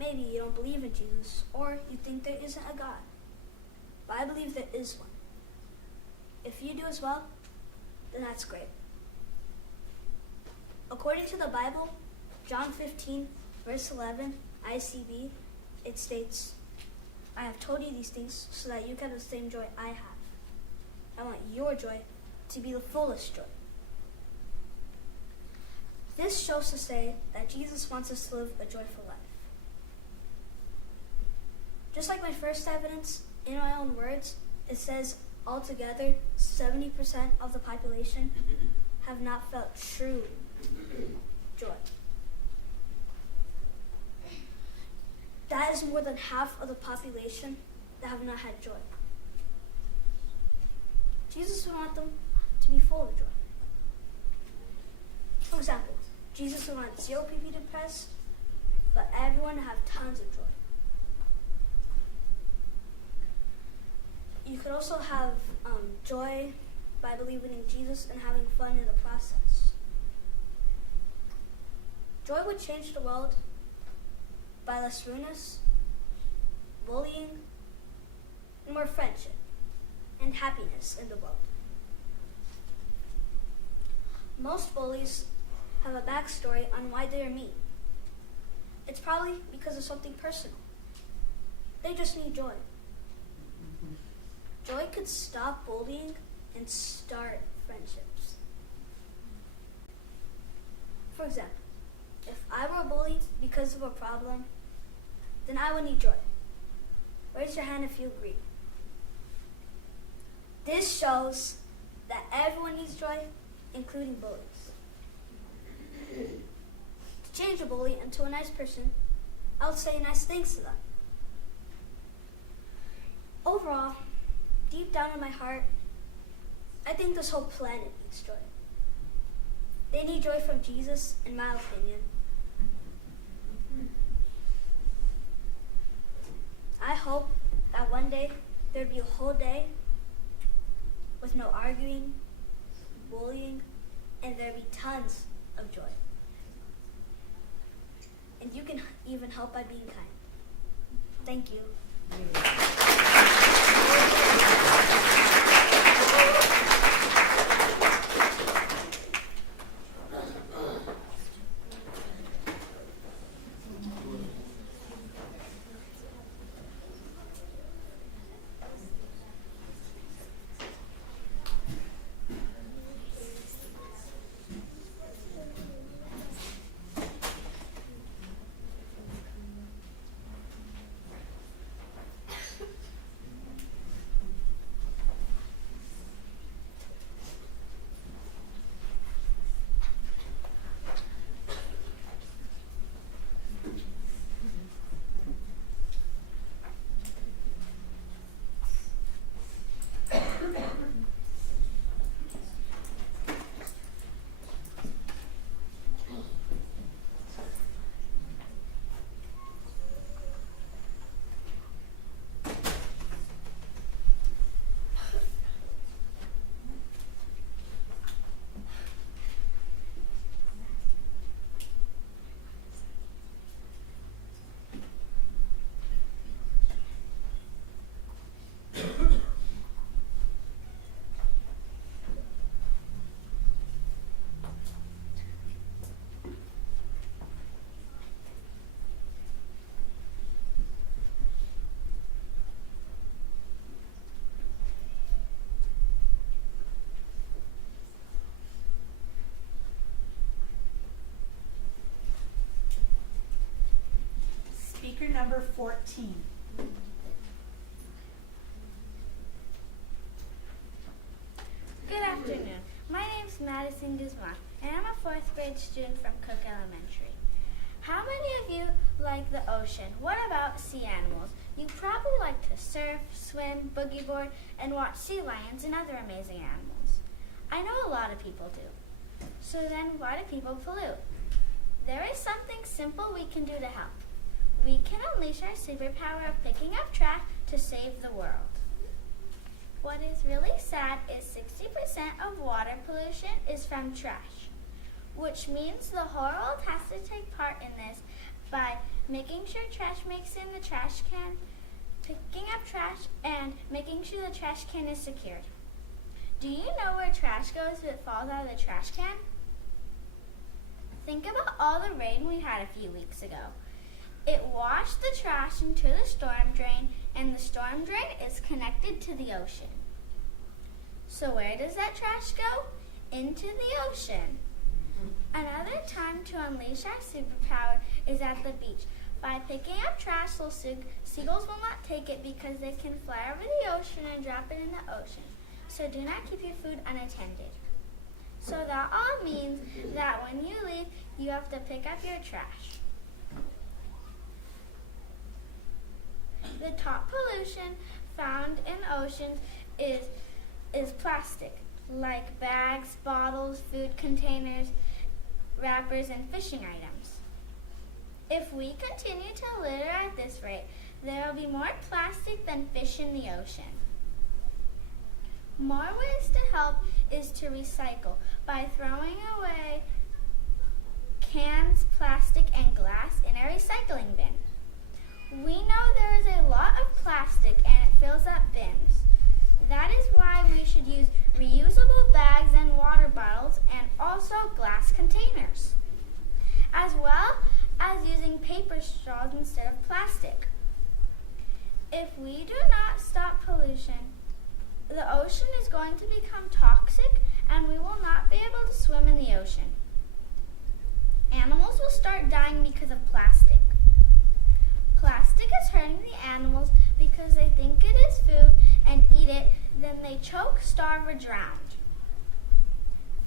Maybe you don't believe in Jesus, or you think there isn't a God, but I believe there is one. If you do as well, then that's great. According to the Bible, John 15, verse 11, ICB, it states, I have told you these things so that you can have the same joy I have. I want your joy to be the fullest joy. This shows to say that Jesus wants us to live a joyful life. Just like my first evidence, in my own words, it says altogether 70% of the population have not felt true joy. That is more than half of the population that have not had joy. Jesus would want them to be full of joy. For example, Jesus would want 0 people to be depressed, but everyone to have tons of joy. You could also have joy by believing in Jesus and having fun in the process. Joy would change the world by less rudeness, bullying, and more friendship and happiness in the world. Most bullies have a backstory on why they are mean. It's probably because of something personal. They just need joy. Joy could stop bullying and start friendships. For example, if I were bullied because of a problem, then I would need joy. Raise your hand if you agree. This shows that everyone needs joy, including bullies. To change a bully into a nice person, I would say nice things to them. Overall, deep down in my heart, I think this whole planet needs joy. They need joy from Jesus, in my opinion. I hope that one day there'd be a whole day with no arguing, bullying, and there'd be tons of joy. And you can even help by being kind. Thank you. Speaker number 14. Good afternoon. My name's Madison Guzman, and I'm a 4th grade student from Cook Elementary. How many of you like the ocean? What about sea animals? You probably like to surf, swim, boogie board, and watch sea lions and other amazing animals. I know a lot of people do. So then why do people pollute? There is something simple we can do to help. We can unleash our superpower of picking up trash to save the world. What is really sad is 60% of water pollution is from trash, which means the whole world has to take part in this by making sure trash makes it in the trash can, picking up trash, and making sure the trash can is secured. Do you know where trash goes if it falls out of the trash can? Think about all the rain we had a few weeks ago. It washed the trash into the storm drain, and the storm drain is connected to the ocean. So where does that trash go? Into the ocean. Another time to unleash our superpower is at the beach. By picking up trash, little seagulls will not take it because they can fly over the ocean and drop it in the ocean. So do not keep your food unattended. So that all means that when you leave, you have to pick up your trash. The top pollution found in oceans is plastic, like bags, bottles, food containers, wrappers, and fishing items. If we continue to litter at this rate, there will be more plastic than fish in the ocean. More ways to help is to recycle by throwing away cans, plastic, and glass in a recycling bin. We know there is a lot of plastic and it fills up bins. That is why we should use reusable bags and water bottles and also glass containers, as well as using paper straws instead of plastic. If we do not stop pollution, the ocean is going to become toxic and we will not be able to swim in the ocean. Animals will start dying because of plastic. Plastic is hurting the animals because they think it is food and eat it, then they choke, starve, or drown.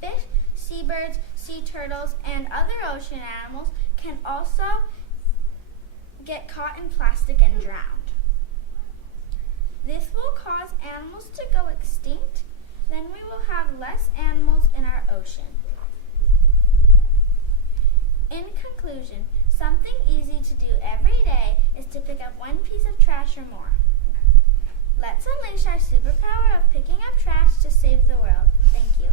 Fish, seabirds, sea turtles, and other ocean animals can also get caught in plastic and drowned. This will cause animals to go extinct, then we will have less animals in our ocean. In conclusion, something easy to do every day is to pick up one piece of trash or more. Let's unleash our superpower of picking up trash to save the world. Thank you.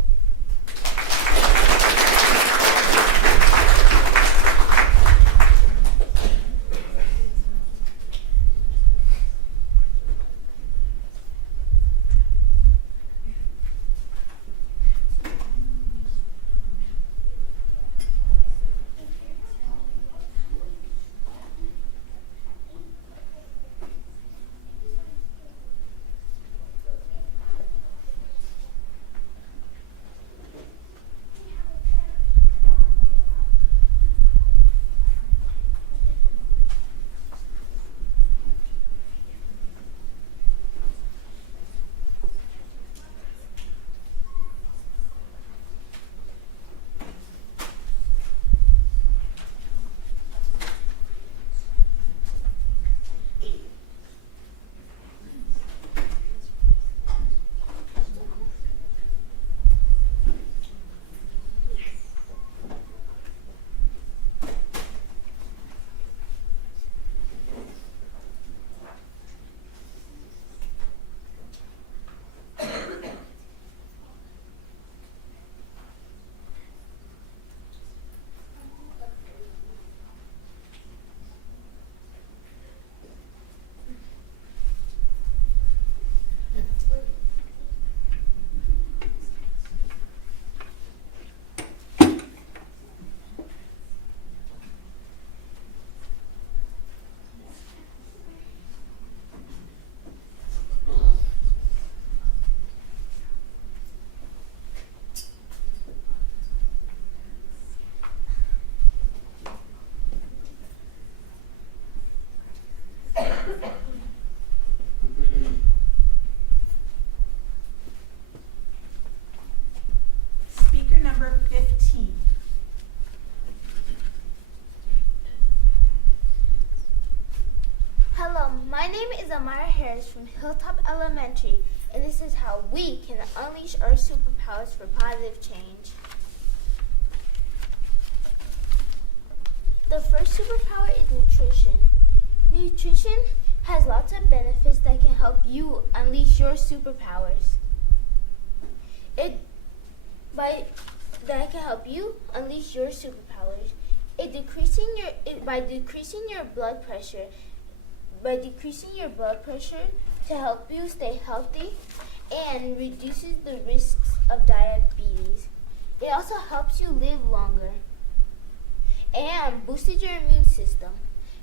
Speaker number 15. Hello, my name is Amara Harris from Hilltop Elementary, and this is how we can unleash our superpowers for positive change. The first superpower is nutrition. Nutrition has lots of benefits that can help you unleash your superpowers. That can help you unleash your superpowers. By decreasing your blood pressure to help you stay healthy and reduces the risks of diabetes. It also helps you live longer and boosted your immune system.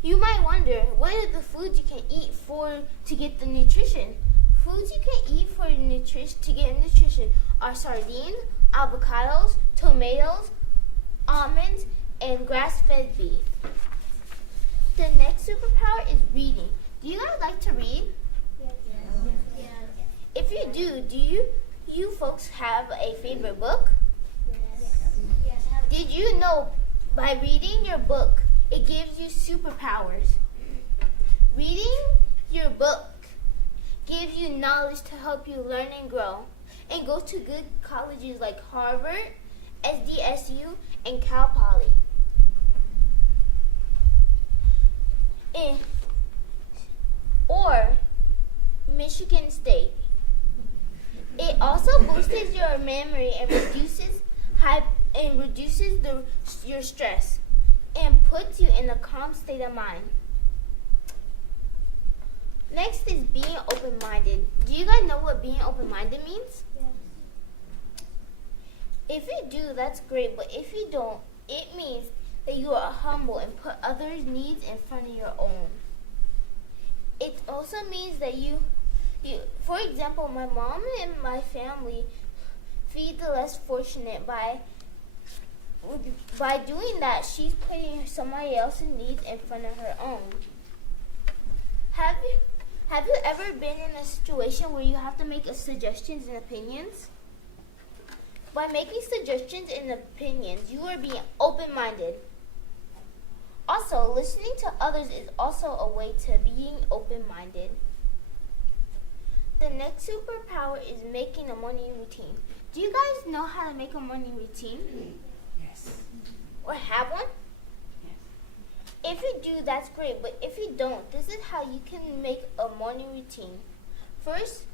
You might wonder, what are the foods you can eat to get the nutrition? Foods you can eat for nutrition to get nutrition are sardines, avocados, tomatoes, almonds, and grass-fed beef. The next superpower is reading. Do you guys like to read? Yes. If you do you folks have a favorite book? Yes. Did you know by reading your book, it gives you superpowers? Reading your book gives you knowledge to help you learn and grow, and go to good colleges like Harvard, SDSU, and Cal Poly. Or Michigan State. It also boosts your memory and reduces your stress and puts you in a calm state of mind. Next is being open-minded. Do you guys know what being open-minded means? Yes. If you do, that's great, but if you don't, it means that you are humble and put others' needs in front of your own. It also means that you for example, my mom and my family feed the less fortunate. By doing that, she's putting somebody else's needs in front of her own. Have you ever been in a situation where you have to make suggestions and opinions? By making suggestions and opinions, you are being open-minded. Also, listening to others is also a way to being open-minded. The next superpower is making a morning routine. Do you guys know how to make a morning routine? Yes. Or have one? If you do, that's great, but if you don't, this is how you can make a morning routine. First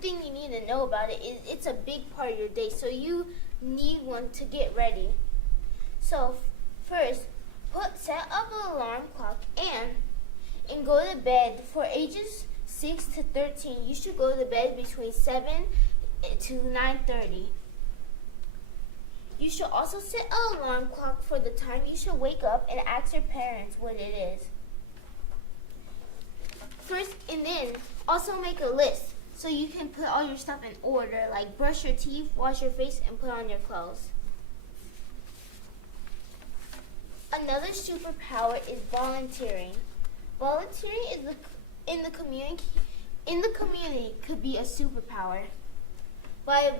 thing you need to know about it is it's a big part of your day, so you need one to get ready. So first, set up an alarm clock and go to bed. For ages 6 to 13, you should go to bed between 7 to 9:30. You should also set an alarm clock for the time you should wake up and ask your parents what it is. First, and then also make a list so you can put all your stuff in order, like brush your teeth, wash your face, and put on your clothes. Another superpower is volunteering. Volunteering is in the community could be a superpower. By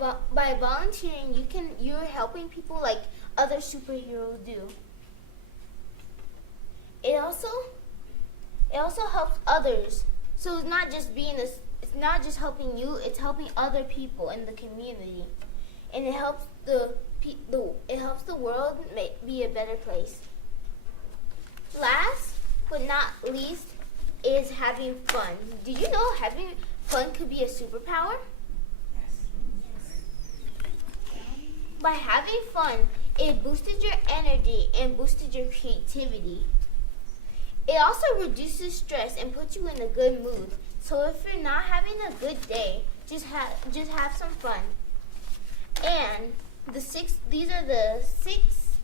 volunteering, you're helping people like other superheroes do. It also helps others. So it's not just helping you, it's helping other people in the community. And it helps the world be a better place. Last but not least is having fun. Did you know having fun could be a superpower? By having fun, it boosted your energy and boosted your creativity. It also reduces stress and puts you in a good mood. So if you're not having a good day, just have some fun. And these are the six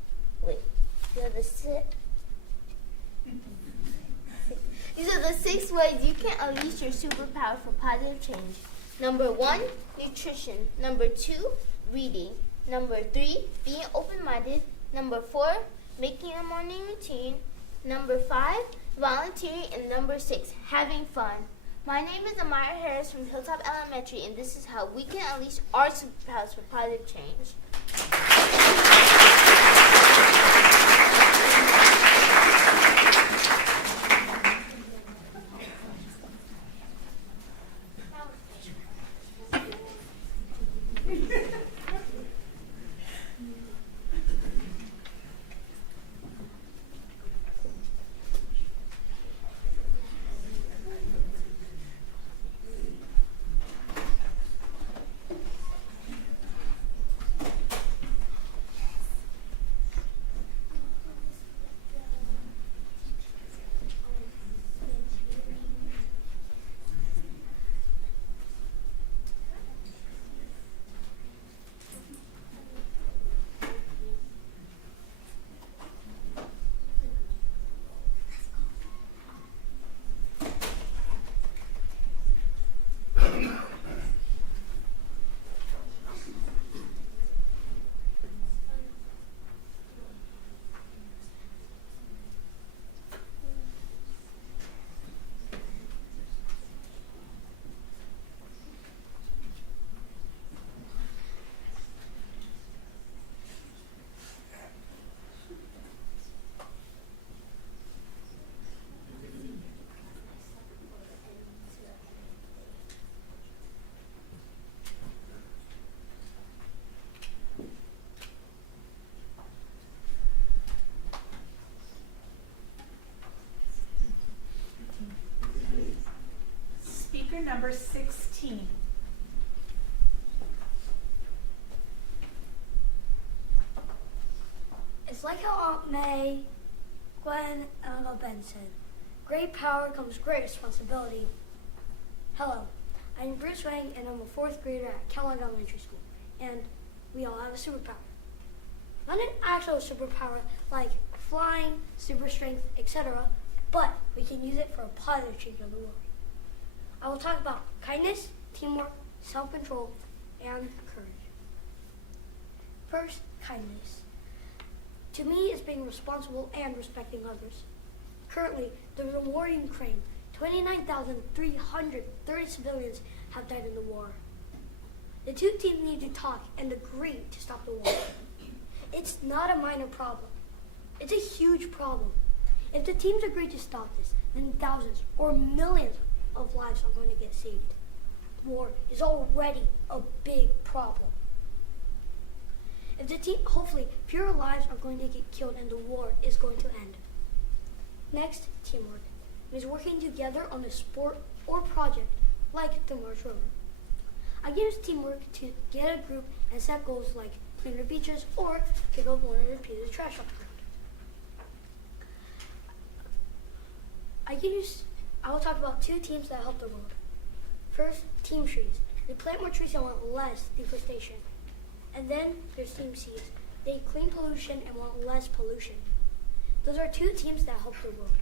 ways you can unleash your superpower for positive change. Number 1, nutrition. Number 2, reading. Number 3, being open-minded. Number 4, making a morning routine. Number 5, volunteering. And number 6, having fun. My name is Amaya Harris from Hilltop Elementary, and this is how we can unleash our superpowers for positive change. number 16. It's like how Aunt May, Gwen, and Uncle Ben said, great power comes great responsibility. Hello, I'm Bruce Wang, and I'm a 4th grader at Kellogg Elementary School, and we all have a superpower. Not an actual superpower like flying, super strength, etc., but we can use it for a positive change of the world. I will talk about kindness, teamwork, self-control, and courage. First, kindness. To me, it's being responsible and respecting others. Currently, there's a war in Ukraine. 29,330 civilians have died in the war. The two teams need to talk and agree to stop the war. It's not a minor problem. It's a huge problem. If the teams agree to stop this, then thousands or millions of lives are going to get saved. War is already a big problem. If the team, hopefully, fewer lives are going to get killed and the war is going to end. Next, teamwork. It means working together on a sport or project, like the March River. I use teamwork to get a group and set goals like clean the beaches or pick up 100 pieces of trash off the ground. I will talk about two teams that help the world. First, Team Trees. They plant more trees and want less deforestation. And then there's Team Seas. They clean pollution and want less pollution. Those are two teams that help the world.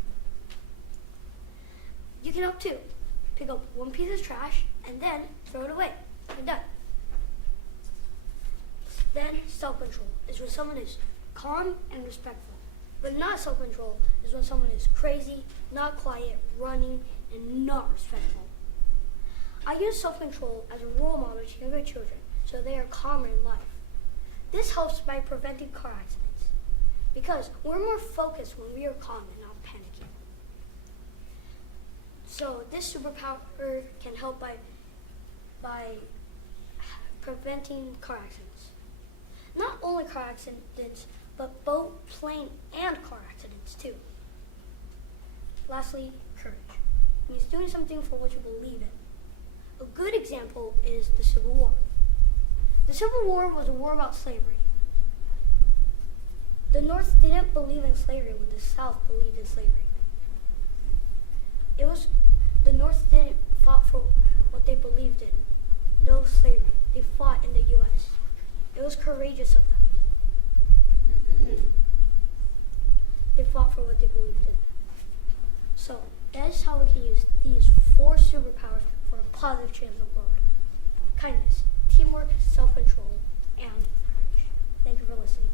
You can help too. Pick up one piece of trash and then throw it away. You're done. Then self-control is when someone is calm and respectful. But not self-control is when someone is crazy, not quiet, running, and not respectful. I use self-control as a role model to younger children so they are calmer in life. This helps by preventing car accidents because we're more focused when we are calm and not panicking. So this superpower can help by preventing car accidents. Not only car accidents, but boat, plane, and car accidents too. Lastly, courage. It means doing something for what you believe in. A good example is the Civil War. The Civil War was a war about slavery. The North didn't believe in slavery when the South believed in slavery. The North didn't fight for what they believed in. No slavery. They fought in the U.S. It was courageous of them. They fought for what they believed in. So that is how we can use these 4 superpowers for a positive change in the world. Kindness, teamwork, self-control, and courage. Thank you for listening.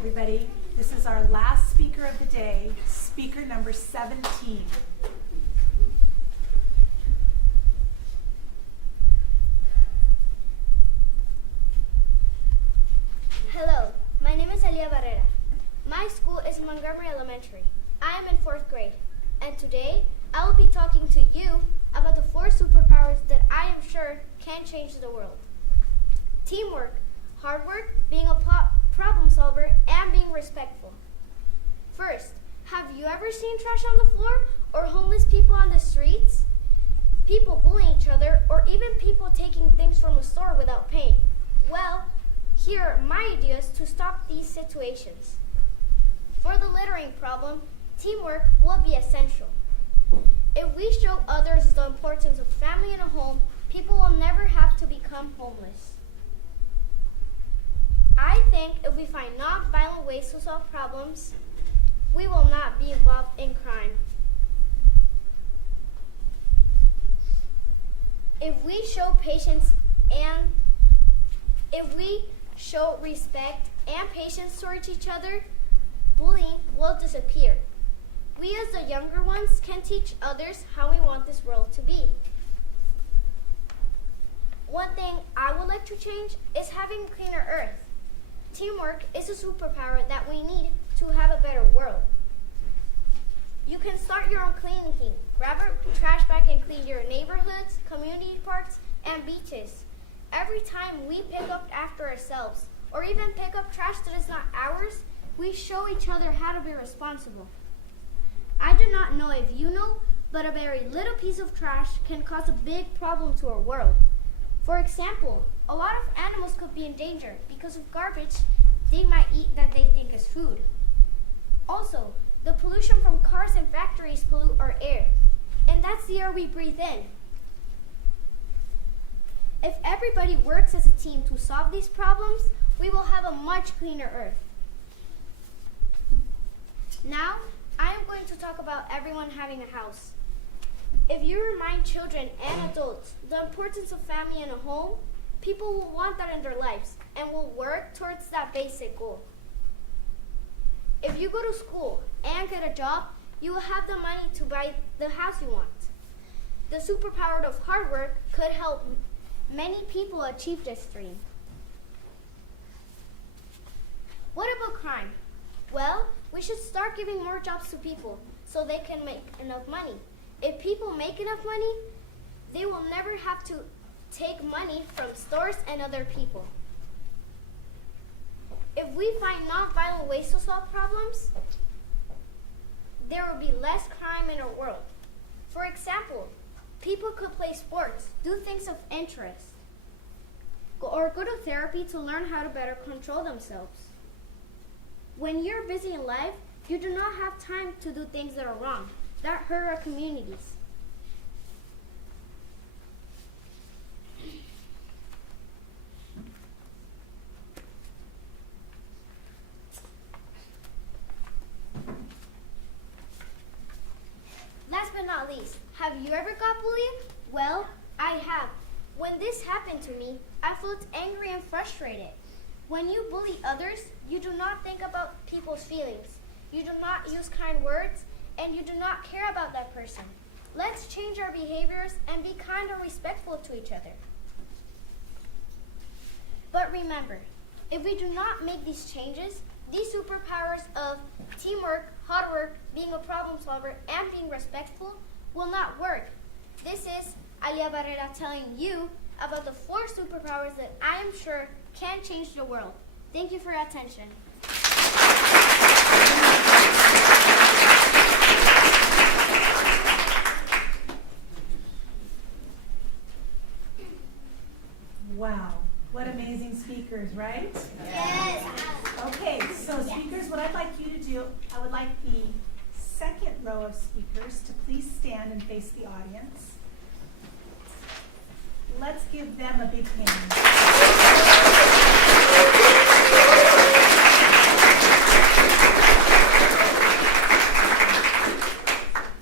everybody. This is our last speaker of the day, speaker number 17. Hello, my name is Elia Barrera. My school is Montgomery Elementary. I am in 4th grade, and today I will be talking to you about the 4 superpowers that I am sure can change the world. Teamwork, hard work, being a problem solver, and being respectful. First, have you ever seen trash on the floor or homeless people on the streets? People bullying each other, or even people taking things from a store without paying? Well, here are my ideas to stop these situations. For the littering problem, teamwork will be essential. If we show others the importance of family in a home, people will never have to become homeless. I think if we find non-violent ways to solve problems, we will not be involved in crime. If we show patience and if we show respect and patience towards each other, bullying will disappear. We as the younger ones can teach others how we want this world to be. One thing I would like to change is having a cleaner earth. Teamwork is a superpower that we need to have a better world. You can start your own cleaning. Grab a trash bag and clean your neighborhoods, community parks, and beaches. Every time we pick up after ourselves, or even pick up trash that is not ours, we show each other how to be responsible. I do not know if you know, but a very little piece of trash can cause a big problem to our world. For example, a lot of animals could be in danger because of garbage they might eat that they think is food. Also, the pollution from cars and factories pollute our air, and that's the air we breathe in. If everybody works as a team to solve these problems, we will have a much cleaner earth. Now, I am going to talk about everyone having a house. If you remind children and adults the importance of family in a home, people will want that in their lives and will work towards that basic goal. If you go to school and get a job, you will have the money to buy the house you want. The superpower of hard work could help many people achieve this dream. What about crime? Well, we should start giving more jobs to people so they can make enough money. If people make enough money, they will never have to take money from stores and other people. If we find non-violent ways to solve problems, there will be less crime in our world. For example, people could play sports, do things of interest, or go to therapy to learn how to better control themselves. When you're busy in life, you do not have time to do things that are wrong, that hurt our communities. Last but not least, have you ever got bullied? Well, I have. When this happened to me, I felt angry and frustrated. When you bully others, you do not think about people's feelings. You do not use kind words, and you do not care about that person. Let's change our behaviors and be kind and respectful to each other. But remember, if we do not make these changes, these superpowers of teamwork, hard work, being a problem solver, and being respectful will not work. This is Alia Barrera telling you about the 4 superpowers that I am sure can change the world. Thank you for your attention. Wow, what amazing speakers, right? Yes. Okay, so speakers, what I'd like you to do, I would like the second row of speakers to please stand and face the audience. Let's give them a big hand.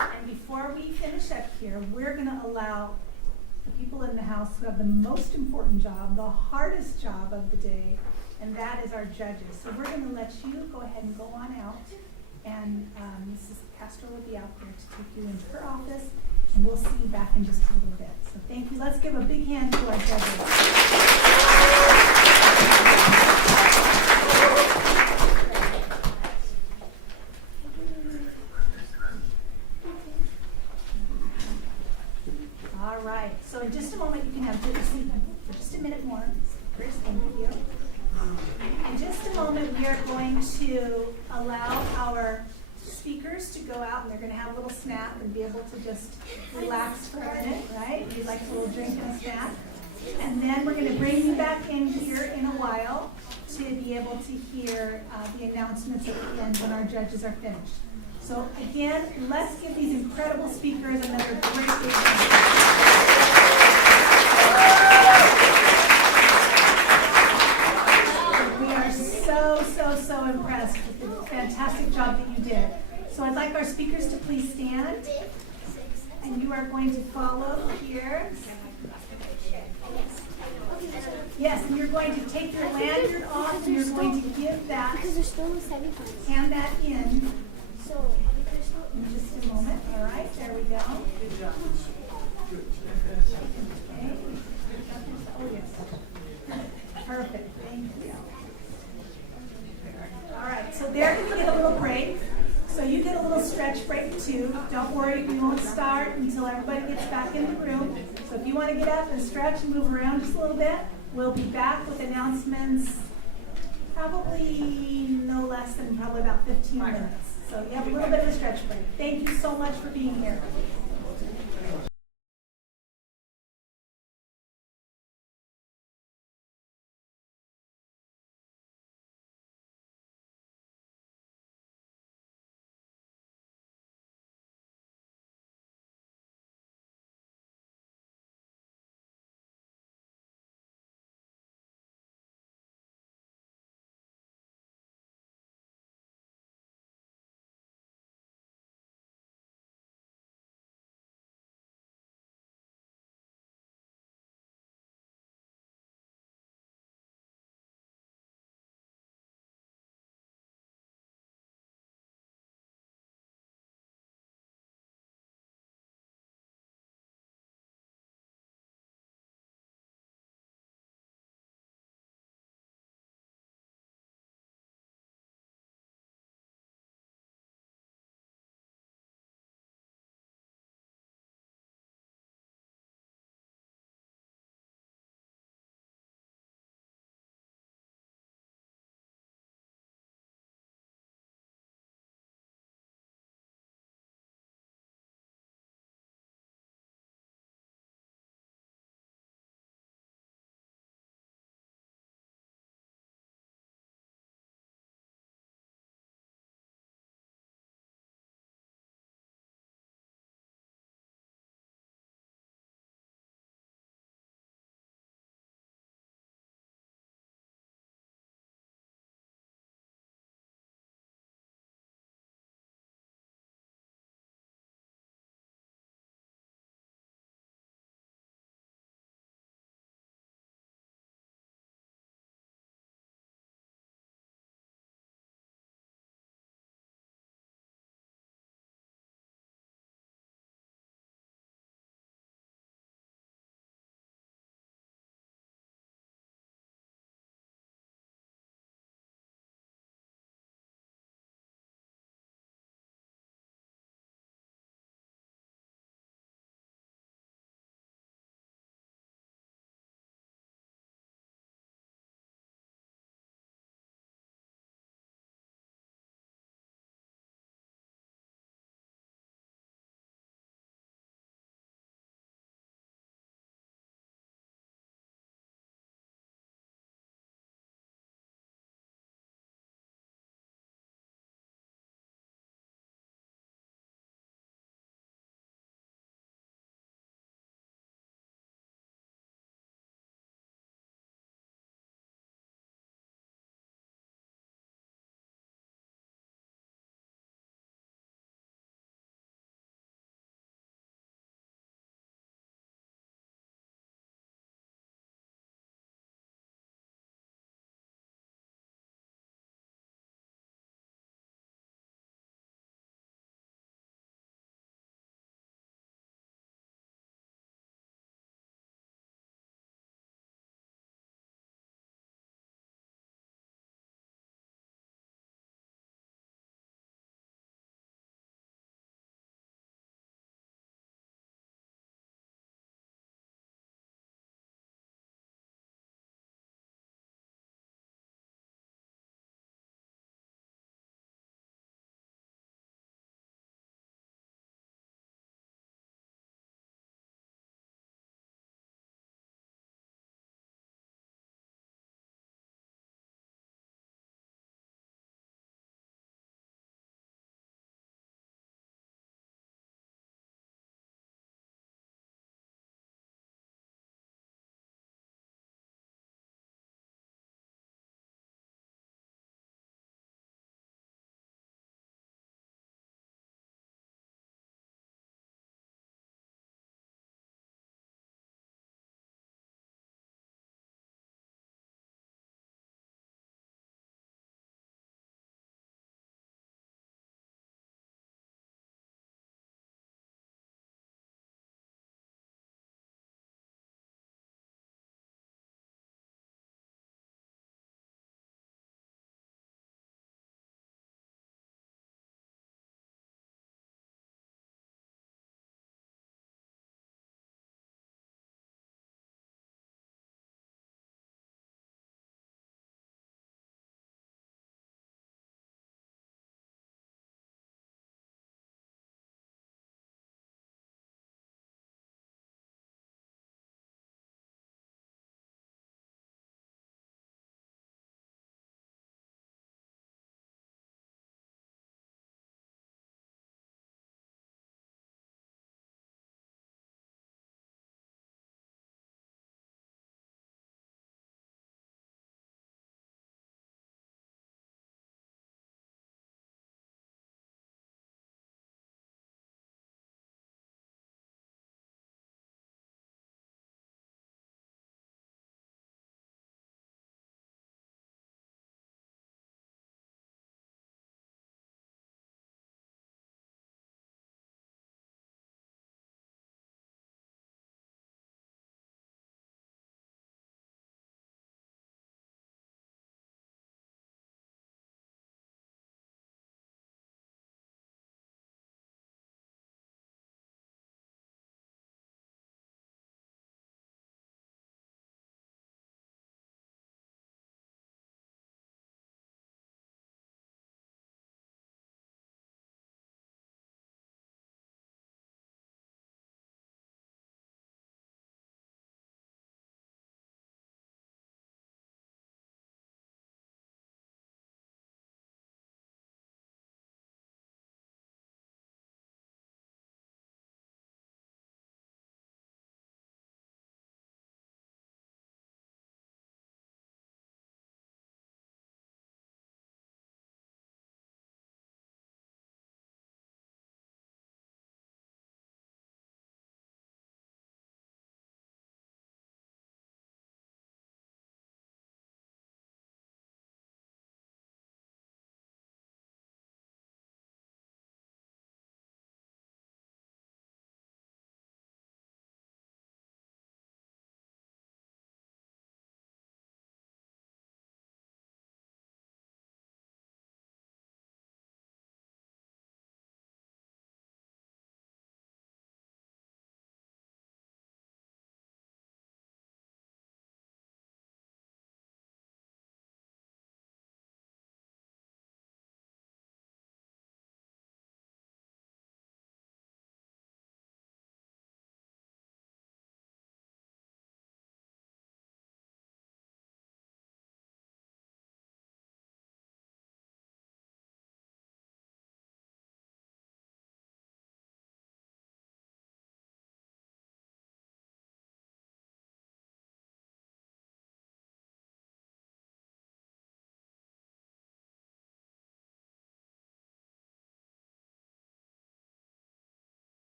And before we finish up here, we're going to allow the people in the house who have the most important job, the hardest job of the day, and that is our judges. So we're going to let you go ahead and go on out, and Mrs. Castro will be out there to take you into her office, and we'll see you back in just a little bit. So thank you. Let's give a big hand to our judges. All right, so in just a moment you can have good seat for just a minute more. Chris, thank you. In just a moment we are going to allow our speakers to go out, and they're going to have a little snack and be able to just relax for a minute, right? We'd like a little drink and a snack. And then we're going to bring you back in here in a while to be able to hear the announcements at the end when our judges are finished. So again, let's give these incredible speakers another great big hand. We are so impressed with the fantastic job that you did. So I'd like our speakers to please stand. And you are going to follow here. Yes, and you're going to take your lanyard off and you're going to give that, Because there's still a semifinals. hand that in So, in just a moment. All right, there we go. Okay. Oh, yes. Perfect, thank you. All right, so they're going to get a little break. So you get a little stretch break too. Don't worry, we won't start until everybody gets back in the room. So if you want to get up and stretch and move around just a little bit, we'll be back with announcements probably no less than probably about 15 minutes. So you have a little bit of a stretch break. Thank you so much for being here.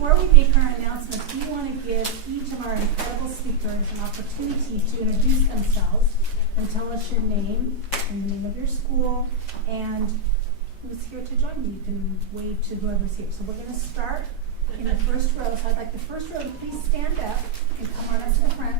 before we make our announcements, we want to give each of our incredible speakers an opportunity to introduce themselves and tell us your name and the name of your school and who's here to join you. You can wave to whoever's here. So we're going to start in the first row. So I'd like the first row to please stand up and come on up to the front.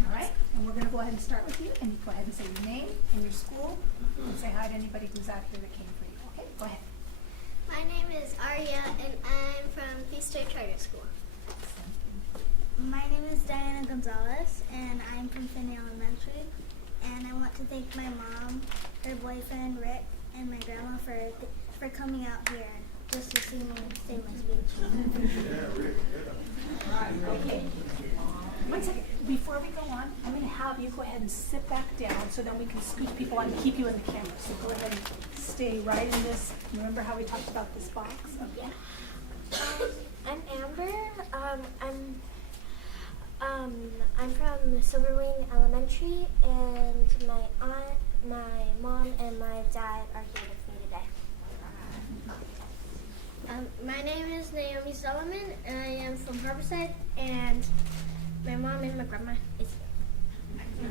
All right, and we're going to go ahead and start with you, and you go ahead and say your name and your school, and say hi to anybody who's out here that came for you. Okay, go ahead. My name is Arya, and I'm from Vista Charter School. My name is Diana Gonzalez, and I'm from Finney Elementary. And I want to thank my mom, her boyfriend Rick, and my grandma for coming out here just to see me say my speech. All right, okay. 1 second. Before we go on, I'm going to have you go ahead and sit back down so then we can scoot people on and keep you in the camera. So go ahead and stay right in this. Remember how we talked about this box? Okay. I'm Amber. I'm from Silverwing Elementary, and my aunt, my mom, and my dad are here with me today. My name is Naomi Solomon, and I am from Harborside, and my mom and my grandma is here.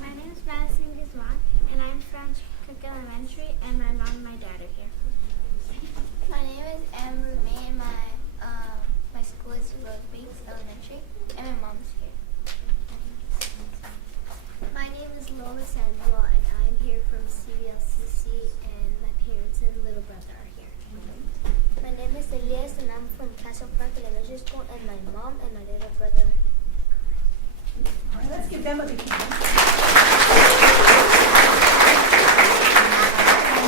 My name is Madison Guzman, and I'm from Cook Elementary, and my mom and my dad are here. My name is Amber May, and my school is Rosebanks Elementary, and my mom's here. My name is Lola Sandoval, and I'm here from CBSCC, and my parents and little brother are here. My name is Elias, and I'm from Castle Park Elementary School, and my mom and my little brother. All right, let's give them a big hand.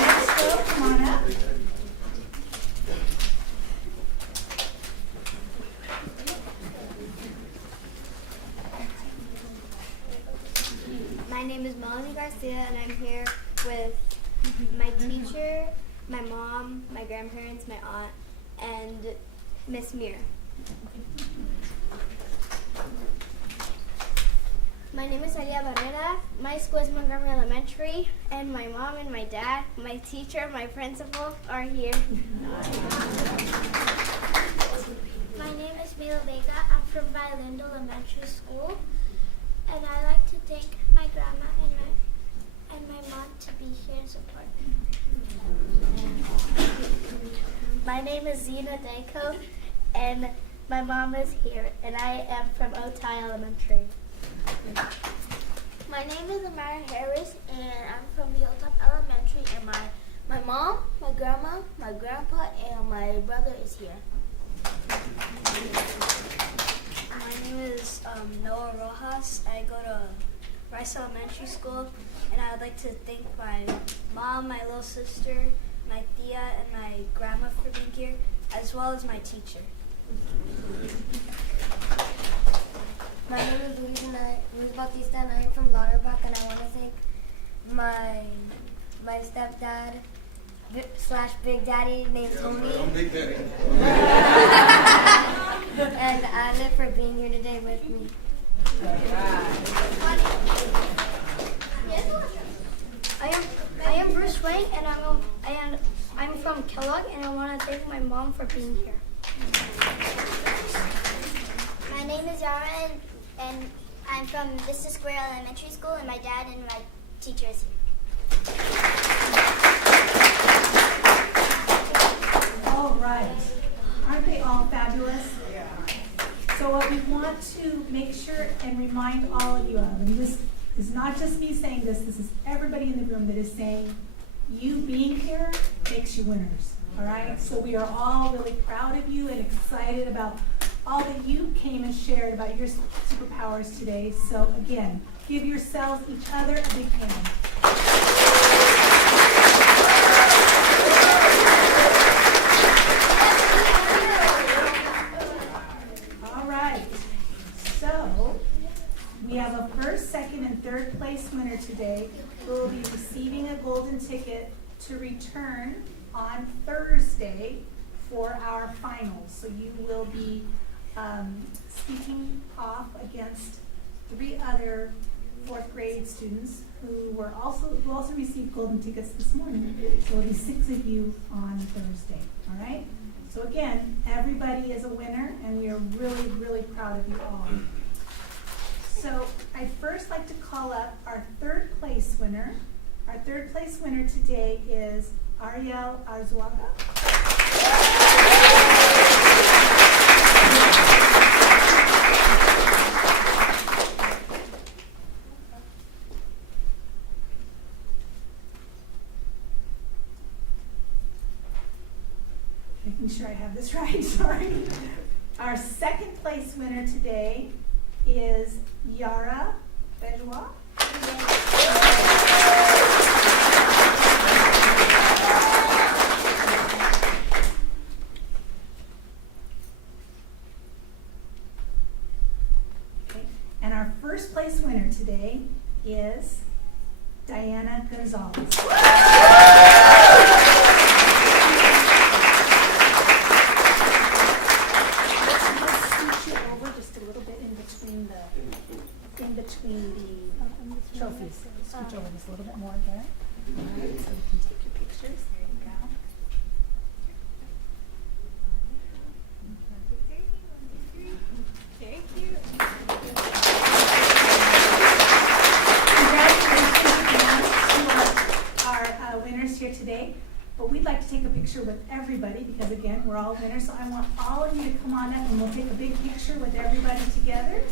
Next row, come on up. My name is Melanie Garcia, and I'm here with my teacher, my mom, my grandparents, my aunt, and Miss Mir. My name is Alia Barrera. My school is Montgomery Elementary, and my mom and my dad, my teacher, my principal are here. My name is Mila Vega. I'm from Violin Elementary School, and I like to thank my grandma and my mom to be here and support me. My name is Zena Danko, and my mom is here, and I am from Otay Elementary. My name is Amara Harris, and I'm from Hilltop Elementary, and my mom, my grandma, my grandpa, and my brother is here. My name is Noah Rojas. I go to Rice Elementary School, and I would like to thank my mom, my little sister, my tia, and my grandma for being here, as well as my teacher. My name is Luis Bautista, and I am from Lauterbach, and I want to thank my stepdad / Big Daddy named Tony. Big Daddy. And Adlib for being here today with me. I am Bruce Wayne, and I'm from Kellogg, and I want to thank my mom for being here. My name is Yara, and I'm from Vista Square Elementary School, and my dad and my teacher is here. All right. Aren't they all fabulous? So what we want to make sure and remind all of you of, and this is not just me saying this is everybody in the room that is saying, you being here makes you winners. All right? So we are all really proud of you and excited about all that you came and shared about your superpowers today. So again, give yourselves, each other, a big hand. All right. So we have a first, second, and third place winner today who will be receiving a golden ticket to return on Thursday for our finals. So you will be speaking off against 3 other 4th grade students who also received golden tickets this morning. So it'll be 6 of you on Thursday, all right? So again, everybody is a winner, and we are really, really proud of you all. So I'd first like to call up our 3rd place winner. Our 3rd place winner today is Ariel Arzuaga. Making sure I have this right, sorry. Our 2nd place winner today is Yara Bejois. Okay. And our 1st place winner today is Diana Gonzalez. Between the trophies. Scooch over just a little bit more there. All right, so you can take your pictures. There you go. Thank you. Congratulations to our winners here today. But we'd like to take a picture with everybody because, again, we're all winners. So I want all of you to come on up and we'll take a big picture with everybody together.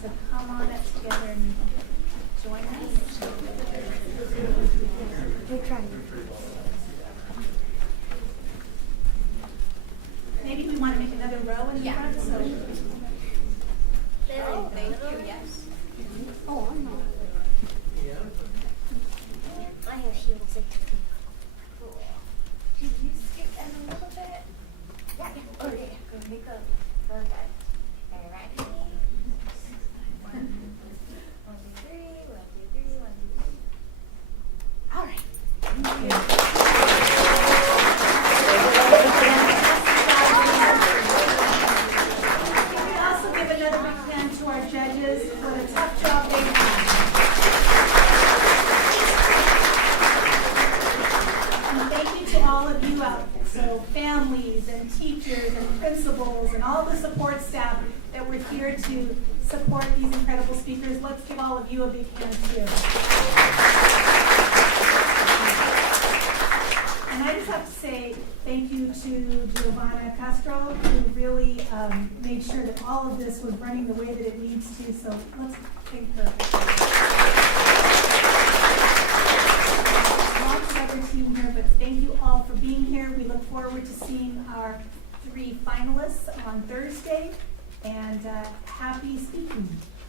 So come on up together and join us. We're trying. Maybe we want to make another row in the front. So. Oh, thank you. Yes. Oh, I'm not. I have heels. Cool. Can you skip in a little bit? Yeah. Okay. Go make a. Very good. All right. 1, 2, 3, 1, 2, 3, 1, 2, 3. All right. Thank you. We can also give another big hand to our judges for the tough job they had. And thank you to all of you out there. So families and teachers and principals and all the support staff that were here to support these incredible speakers. Let's give all of you a big hand too. And I just have to say thank you to Giovanna Castro, who really made sure that all of this was running the way that it needs to. So let's thank her. Lots of other team here, but thank you all for being here. We look forward to seeing our 3 finalists on Thursday. And happy speaking.